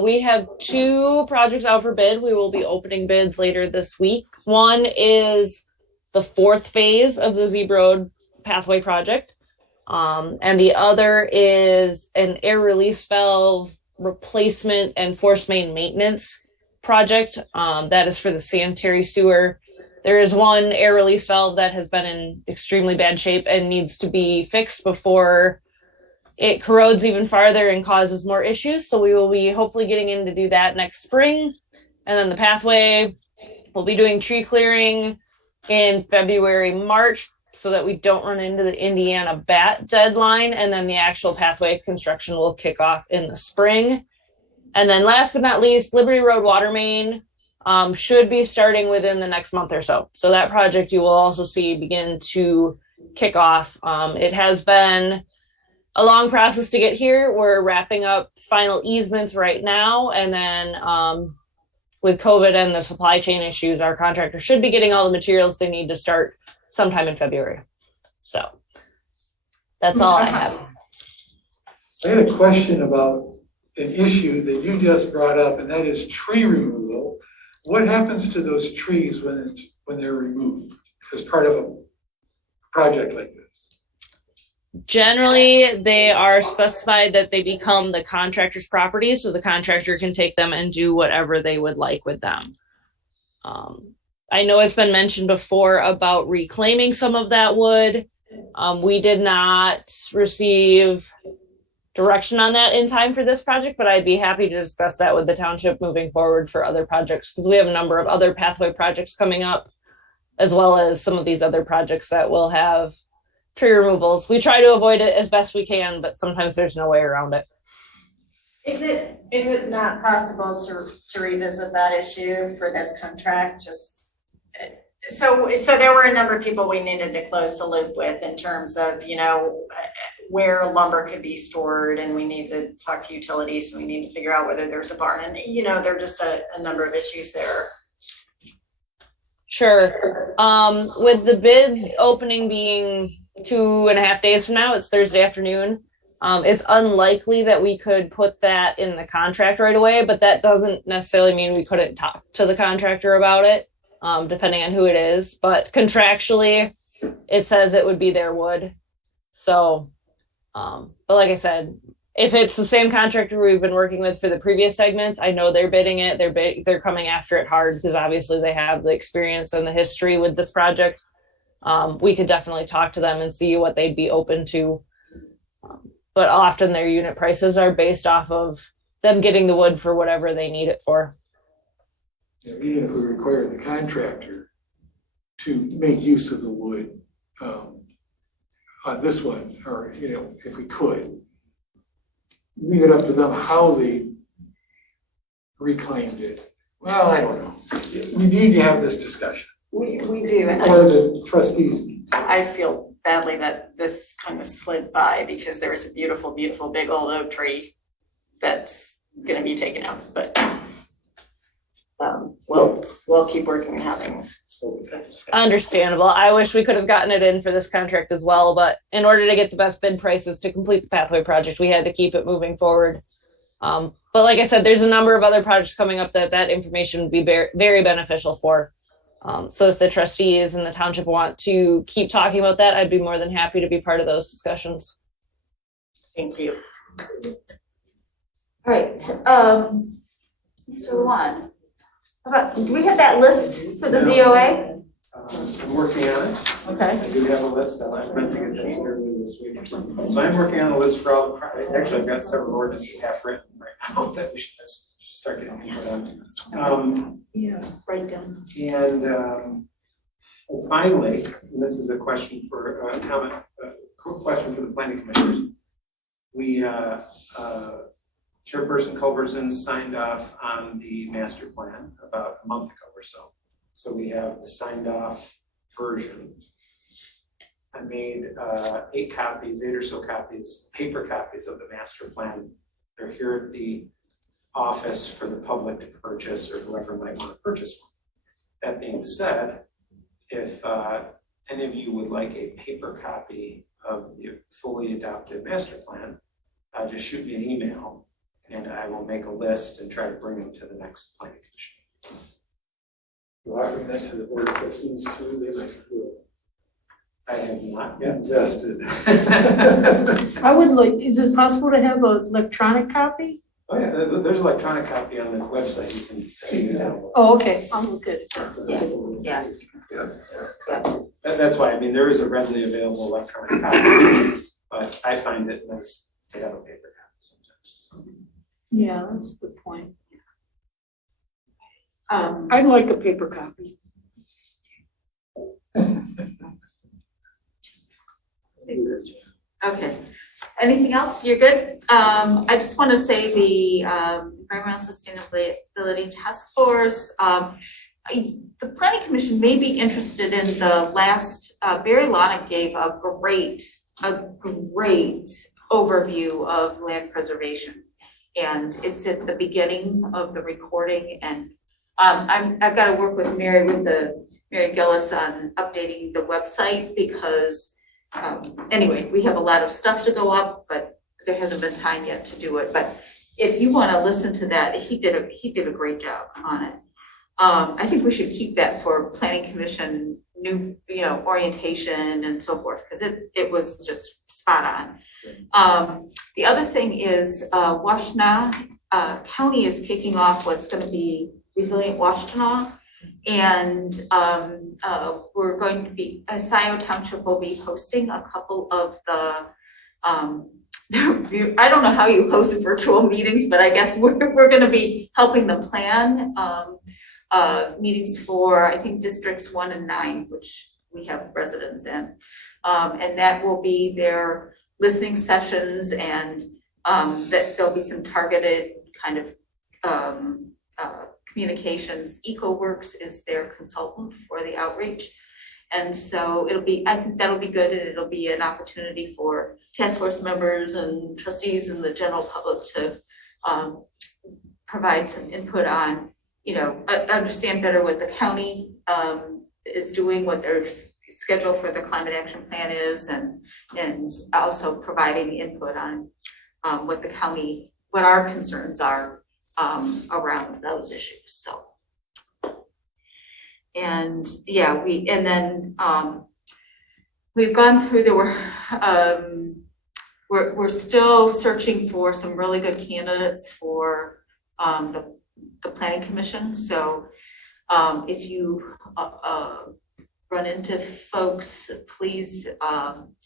We have 2 projects out for bid. We will be opening bids later this week. One is the 4th phase of the Zebra Road Pathway project. And the other is an air release valve replacement and force main maintenance project. That is for the sanitary sewer. There is one air release valve that has been in extremely bad shape and needs to be fixed before it corrodes even farther and causes more issues. So we will be hopefully getting in to do that next spring. And then the pathway, we'll be doing tree clearing in February, March, so that we don't run into the Indiana bat deadline. And then the actual pathway construction will kick off in the spring. And then last but not least, Liberty Road water main should be starting within the next month or so. So that project you will also see begin to kick off. It has been a long process to get here. We're wrapping up final easements right now. And then with COVID and the supply chain issues, our contractor should be getting all the materials they need to start sometime in February. So that's all I have. I had a question about an issue that you just brought up, and that is tree removal. What happens to those trees when they're removed as part of a project like this? Generally, they are specified that they become the contractor's property, so the contractor can take them and do whatever they would like with them. I know it's been mentioned before about reclaiming some of that wood. We did not receive direction on that in time for this project, but I'd be happy to discuss that with the township moving forward for other projects, because we have a number of other pathway projects coming up, as well as some of these other projects that will have tree removals. We try to avoid it as best we can, but sometimes there's no way around it. Is it not possible to revisit that issue for this contract? Just so there were a number of people we needed to close the loop with in terms of, you know, where lumber could be stored, and we need to talk to utilities, and we need to figure out whether there's a barn, and you know, there are just a number of issues there. Sure. With the bid opening being 2.5 days from now, it's Thursday afternoon. It's unlikely that we could put that in the contract right away, but that doesn't necessarily mean we couldn't talk to the contractor about it, depending on who it is. But contractually, it says it would be their wood. So, but like I said, if it's the same contractor we've been working with for the previous segments, I know they're bidding it. They're coming after it hard because obviously they have the experience and the history with this project. We could definitely talk to them and see what they'd be open to. But often their unit prices are based off of them getting the wood for whatever they need it for. Yeah, even if we require the contractor to make use of the wood on this one, or, you know, if we could, leave it up to them how they reclaimed it. Well, I don't know. We need to have this discussion. We do. Or the trustees need to. I feel badly that this kind of slid by because there was a beautiful, beautiful big old oak tree that's gonna be taken out, but we'll keep working and having. Understandable. I wish we could have gotten it in for this contract as well, but in order to get the best bid prices to complete the pathway project, we had to keep it moving forward. But like I said, there's a number of other projects coming up that information would be very, very beneficial for. So if the trustees and the township want to keep talking about that, I'd be more than happy to be part of those discussions. Thank you. All right, Mr. Juan, do we have that list for the ZOA? I'm working on it. Okay. I do have a list. I meant to get that earlier this week or something. So I'm working on a list for all the projects. Actually, I've got several ordinances half written right now that we should just start getting input on. Yeah, write down. And finally, and this is a question for a comment, a quick question for the planning commissioners. We Chairperson Culbertson signed off on the master plan about a month ago or so. So we have the signed off version. I made 8 or so copies, paper copies of the master plan. They're here at the office for the public to purchase or whoever might want to purchase one. That being said, if any of you would like a paper copy of the fully adopted master plan, just shoot me an email and I will make a list and try to bring them to the next planning commission. You're offering that to the board of trustees too, they might do it. I have not Yeah, yet tested. I would like, is it possible to have an electronic copy? Oh yeah, there's an electronic copy on the website. You can see it now. Oh, okay, I'll look at it. Yeah. That's why, I mean, there is a readily available electronic copy, but I find it nice to have a paper copy sometimes. Yeah, that's a good point. I'd like a paper copy. Okay. Anything else? You're good? I just want to say the Environmental Sustainability Task Force, the Planning Commission may be interested in the last, Barry Lonick gave a great overview of land preservation. And it's at the beginning of the recording, and I've got to work with Mary Gillis on updating the website because anyway, we have a lot of stuff to go up, but there hasn't been time yet to do it. But if you want to listen to that, he did a great job on it. I think we should keep that for Planning Commission new, orientation and so forth, because it was just spot on. The other thing is Washtenaw County is kicking off what's going to be Resilient Washtenaw, and we're going to be, Scio Township will be hosting a couple of the, I don't know how you host virtual meetings, but I guess we're going to be helping them plan meetings for, I think, districts 1 and 9, which we have residents in, and that will be their listening sessions, and that there'll be some targeted kind of communications. EcoWorks is their consultant for the outreach. And so I think that'll be good, and it'll be an opportunity for task force members and trustees and the general public to provide some input on, understand better what the county is doing, what their schedule for the climate action plan is, and also providing input on what our concerns are around those issues, so. And yeah, we've gone through, we're still searching for some really good candidates for the planning commission. So if you run into folks, please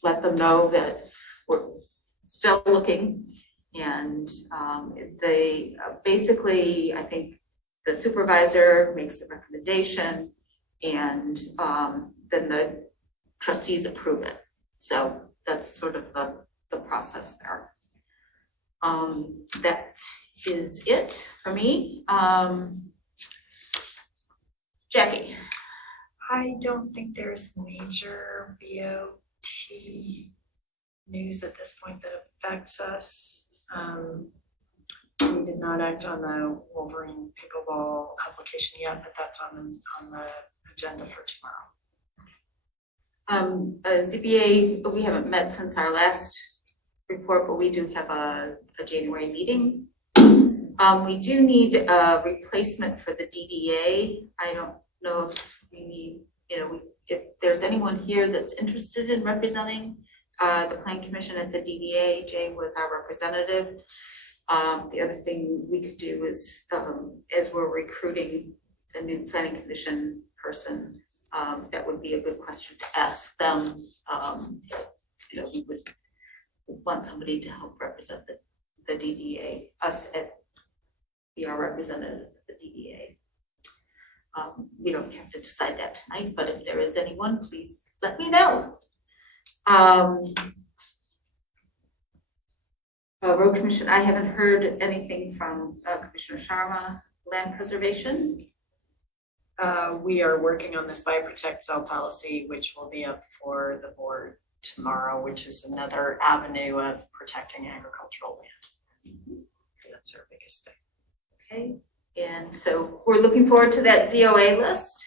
let them know that we're still looking. And they basically, I think the supervisor makes the recommendation, and then the trustees approve it. So that's sort of the process there. That is it for me. Jackie. I don't think there's major BOT news at this point that affects us. We did not act on the Wolverine pickleball application yet, but that's on the agenda for tomorrow. ZBA, we haven't met since our last report, but we do have a January meeting. We do need a replacement for the DDA. I don't know if we need, if there's anyone here that's interested in representing the Planning Commission at the DDA. Jay was our representative. The other thing we could do is, as we're recruiting a new Planning Commission person, that would be a good question to ask them. We would want somebody to help represent the DDA, be our representative of the DDA. We don't have to decide that tonight, but if there is anyone, please let me know. Road Commission, I haven't heard anything from Commissioner Sharma. Land Preservation. We are working on this Buy, Protect, Sell policy, which will be up for the board tomorrow, which is another avenue of protecting agricultural land. That's our biggest thing. Okay, and so we're looking forward to that ZOA list.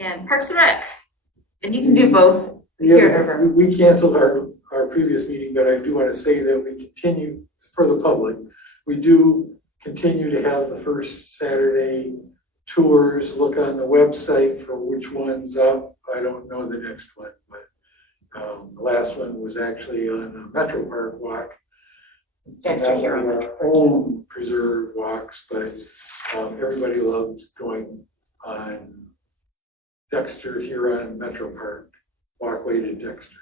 And Parks and Rec, and you can do both. Yeah, we canceled our previous meeting, but I do want to say that we continue, for the public, we do continue to have the first Saturday tours. Look on the website for which one's up. I don't know the next one, but the last one was actually on a Metro Park walk. It's Dexter here on our own preserve walks, but everybody loved going on Dexter here on Metro Park, walkway to Dexter.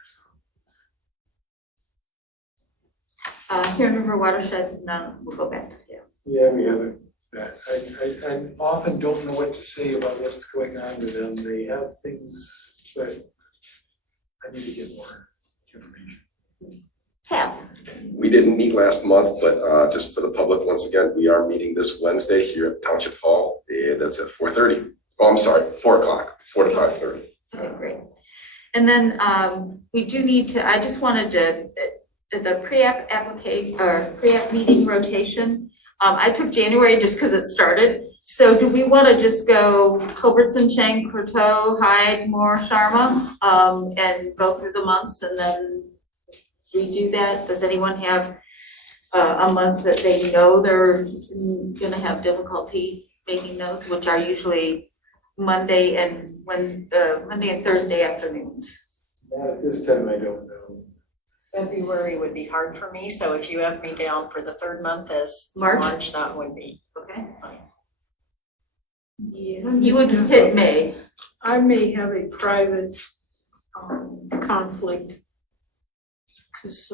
Huron River Watershed, no, we'll go back to you. Yeah, we haven't. I often don't know what to say about what's going on with them. They have things, but I need to get more information. Tab. We didn't meet last month, but just for the public, once again, we are meeting this Wednesday here at Township Hall, and that's at 4:30. Oh, I'm sorry, 4 o'clock, 4 to 5:30. Okay, great. And then we do need to, I just wanted to, the pre-app application or pre-app meeting rotation. I took January just because it started. So do we want to just go Culbertson, Chang, Croteau, Hyde, Moore, Sharma, and go through the months and then redo that? Does anyone have a month that they know they're going to have difficulty making those, which are usually Monday and Thursday afternoons? Not at this time, I don't know. February would be hard for me, so if you have me down for the third month as March, that would be okay. Fine. Yeah. You would hit May. I may have a private conflict because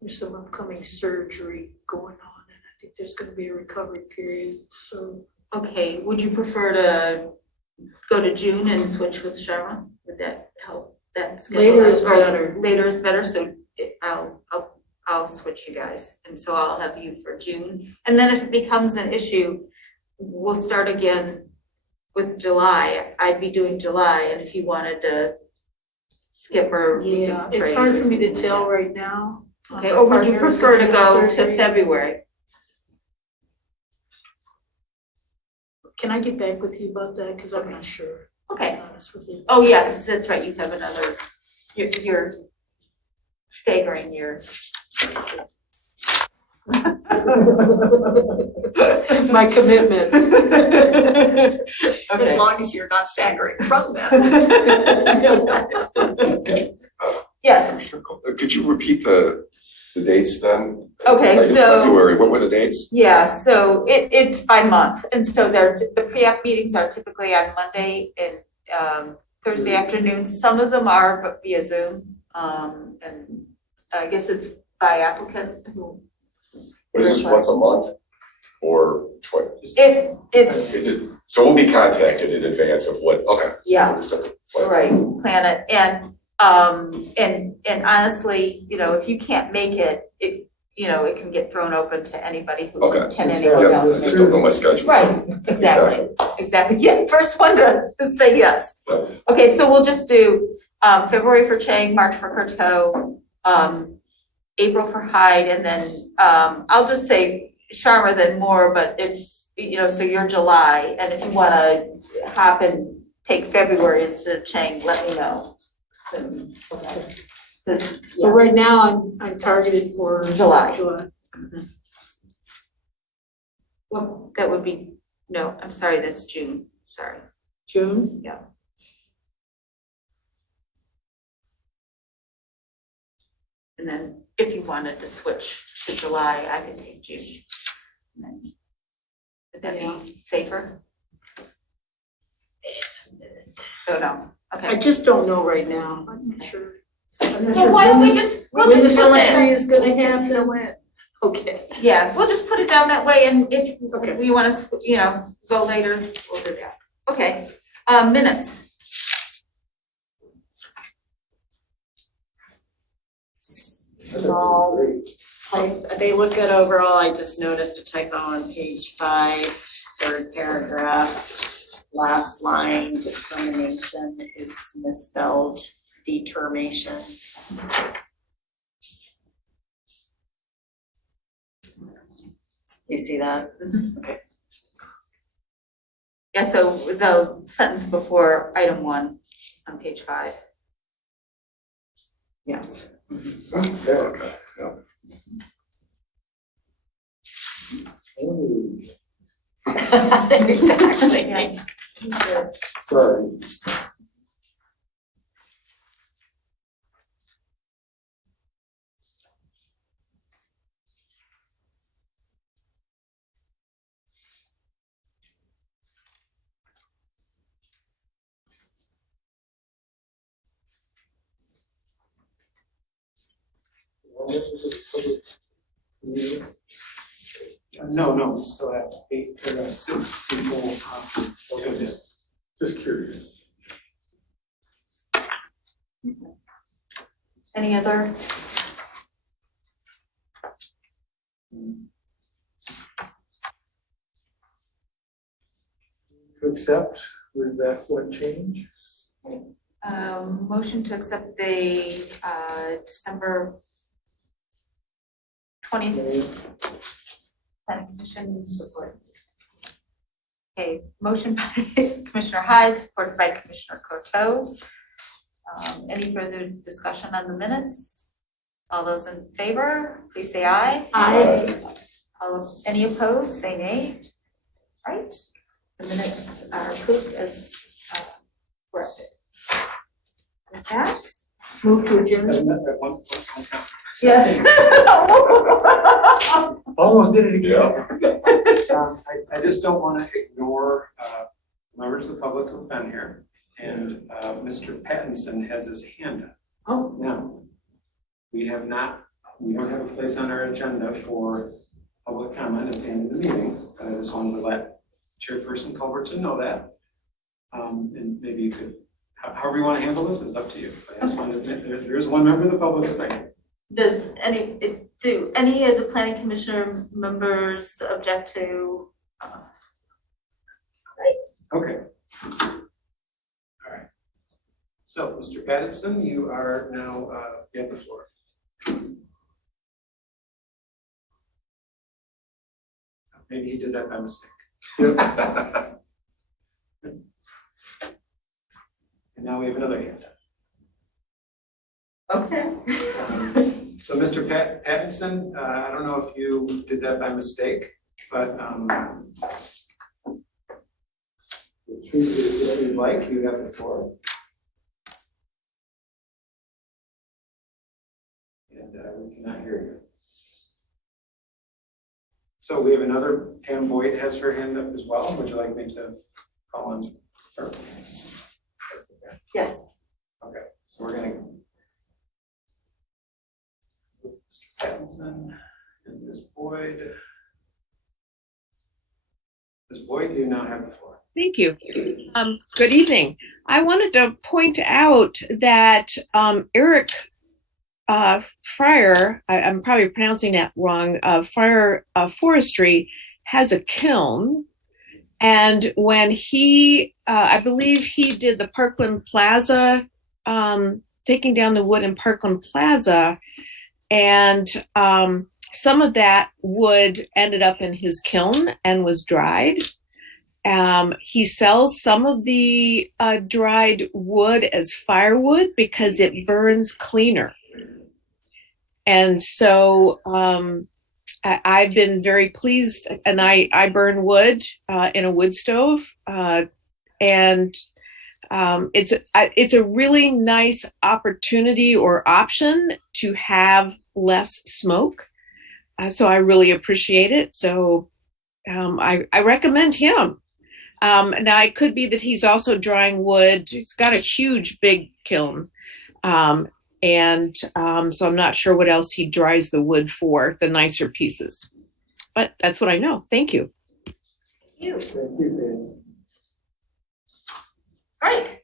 there's some upcoming surgery going on, and I think there's going to be a recovery period. So, okay, would you prefer to go to June and switch with Sharma? Would that help? That later is better. Later is better. So I'll switch you guys, and so I'll have you for June. And then if it becomes an issue, we'll start again with July. I'd be doing July, and if you wanted to skip or yeah, it's hard for me to tell right now. Okay, or would you prefer to go to February? can I get back with you about that? Because I'm not sure. Okay. Honest with you. Oh, yeah, because that's right, you have another, you're staggering your. My commitments. As long as you're not staggering from them. Yes, Could you repeat the dates then? okay, Like in so. February, what were the dates? Yeah, so it's by month, and so the pre-app meetings are typically on Monday and Thursday afternoon. Some of them are but via Zoom, and I guess it's by applicant who. But is this once a month or twice? It's. So we'll be contacted in advance of what, okay. Yeah, right, plan it, and honestly, you know, if you can't make it, you know, it can get thrown open to anybody who can anyone Yeah, else. I just don't know my schedule. Right, exactly, yeah, first one to say yes. Okay, so we'll just do February for Chang, March for Courteau, April for Hyde, and then I'll just say Sharma then more, but it's, you know, so you're July, and if you wanna hop and take February instead of Chang, let me know. Okay. So right now I'm targeted for July. July. Well, that would be, no, I'm sorry, that's June, sorry. June? Yeah. And then if you wanted to switch to July, I could take June. Would that be safer? Oh, no, okay. I just don't know right now. I'm not sure. Well, why don't we just, we'll When the just put cemetery it. is gonna happen? Okay. Yeah, we'll just put it down that way, and if we wanna, you know, go later, we'll do that. Okay, minutes. Small type, they look good overall. I just noticed a typo on page 5, third paragraph. Last line, determination is misspelled, determination. You see that? Okay. Yeah, so the sentence before item 1 on page 5. Yes. Okay, yeah. Exactly. Sorry. No, we still have 6 people. Okay. Just curious. Any other? To accept with that one change? Motion to accept the December 20th planning commission support. Okay, motion by Commissioner Hyde, supported by Commissioner Courteau. Any further discussion on the minutes? All those in favor, please say aye. Aye. Any opposed, say nay. Right, the minutes are approved as corrected. With that, move to adjourn. Yes. Almost did it again. I just don't want to ignore members of the public who've been here, and Mr. Pattinson has his hand up. Oh. Now, we don't have a place on our agenda for public comment at the end of the meeting, but I just wanted to let Chairperson Culbertson know that. And maybe you could, however you want to handle this is up to you. But I just wanted to admit, there's one member of the public who's been here. Do any of the planning commissioner members object to? Okay. All right. So, Mr. Pattinson, you are now, you have the floor. Maybe he did that by mistake. And now we have another hand up. Okay. So Mr. Pattinson, I don't know if you did that by mistake, but if you'd like, you have the floor. And we cannot hear you. So we have another, Pam Boyd has her hand up as well. Would you like me to call on her? Yes. Okay, so we're gonna. Mr. Pattinson and Ms. Boyd. Ms. Boyd, you now have the floor. Thank you. Good evening. I wanted to point out that Eric Fryer, I'm probably pronouncing that wrong, Fryer Forestry has a kiln. And when he, I believe he did the Parkland Plaza, taking down the wood in Parkland Plaza, and some of that wood ended up in his kiln and was dried. He sells some of the dried wood as firewood because it burns cleaner. And so I've been very pleased, and I burn wood in a wood stove, and it's a really nice opportunity or option to have less smoke. So I really appreciate it. So I recommend him. Now it could be that he's also drying wood. He's got a huge, big kiln. So I'm not sure what else he dries the wood for, the nicer pieces. But that's what I know. Thank you. Thank you, Great.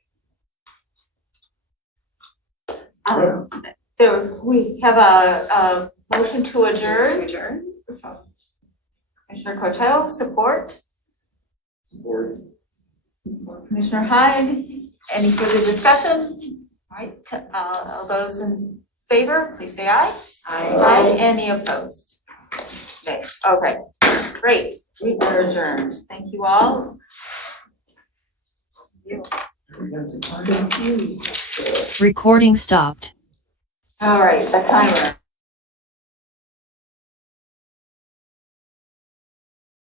We have a motion to adjourn. Commissioner Costello, support. Support. Commissioner Hyde, any further discussion? All right, all those in favor, please say aye. Aye. Any opposed? Okay, okay, great. We are adjourned. Thank you all. Recording stopped. All right, the timer.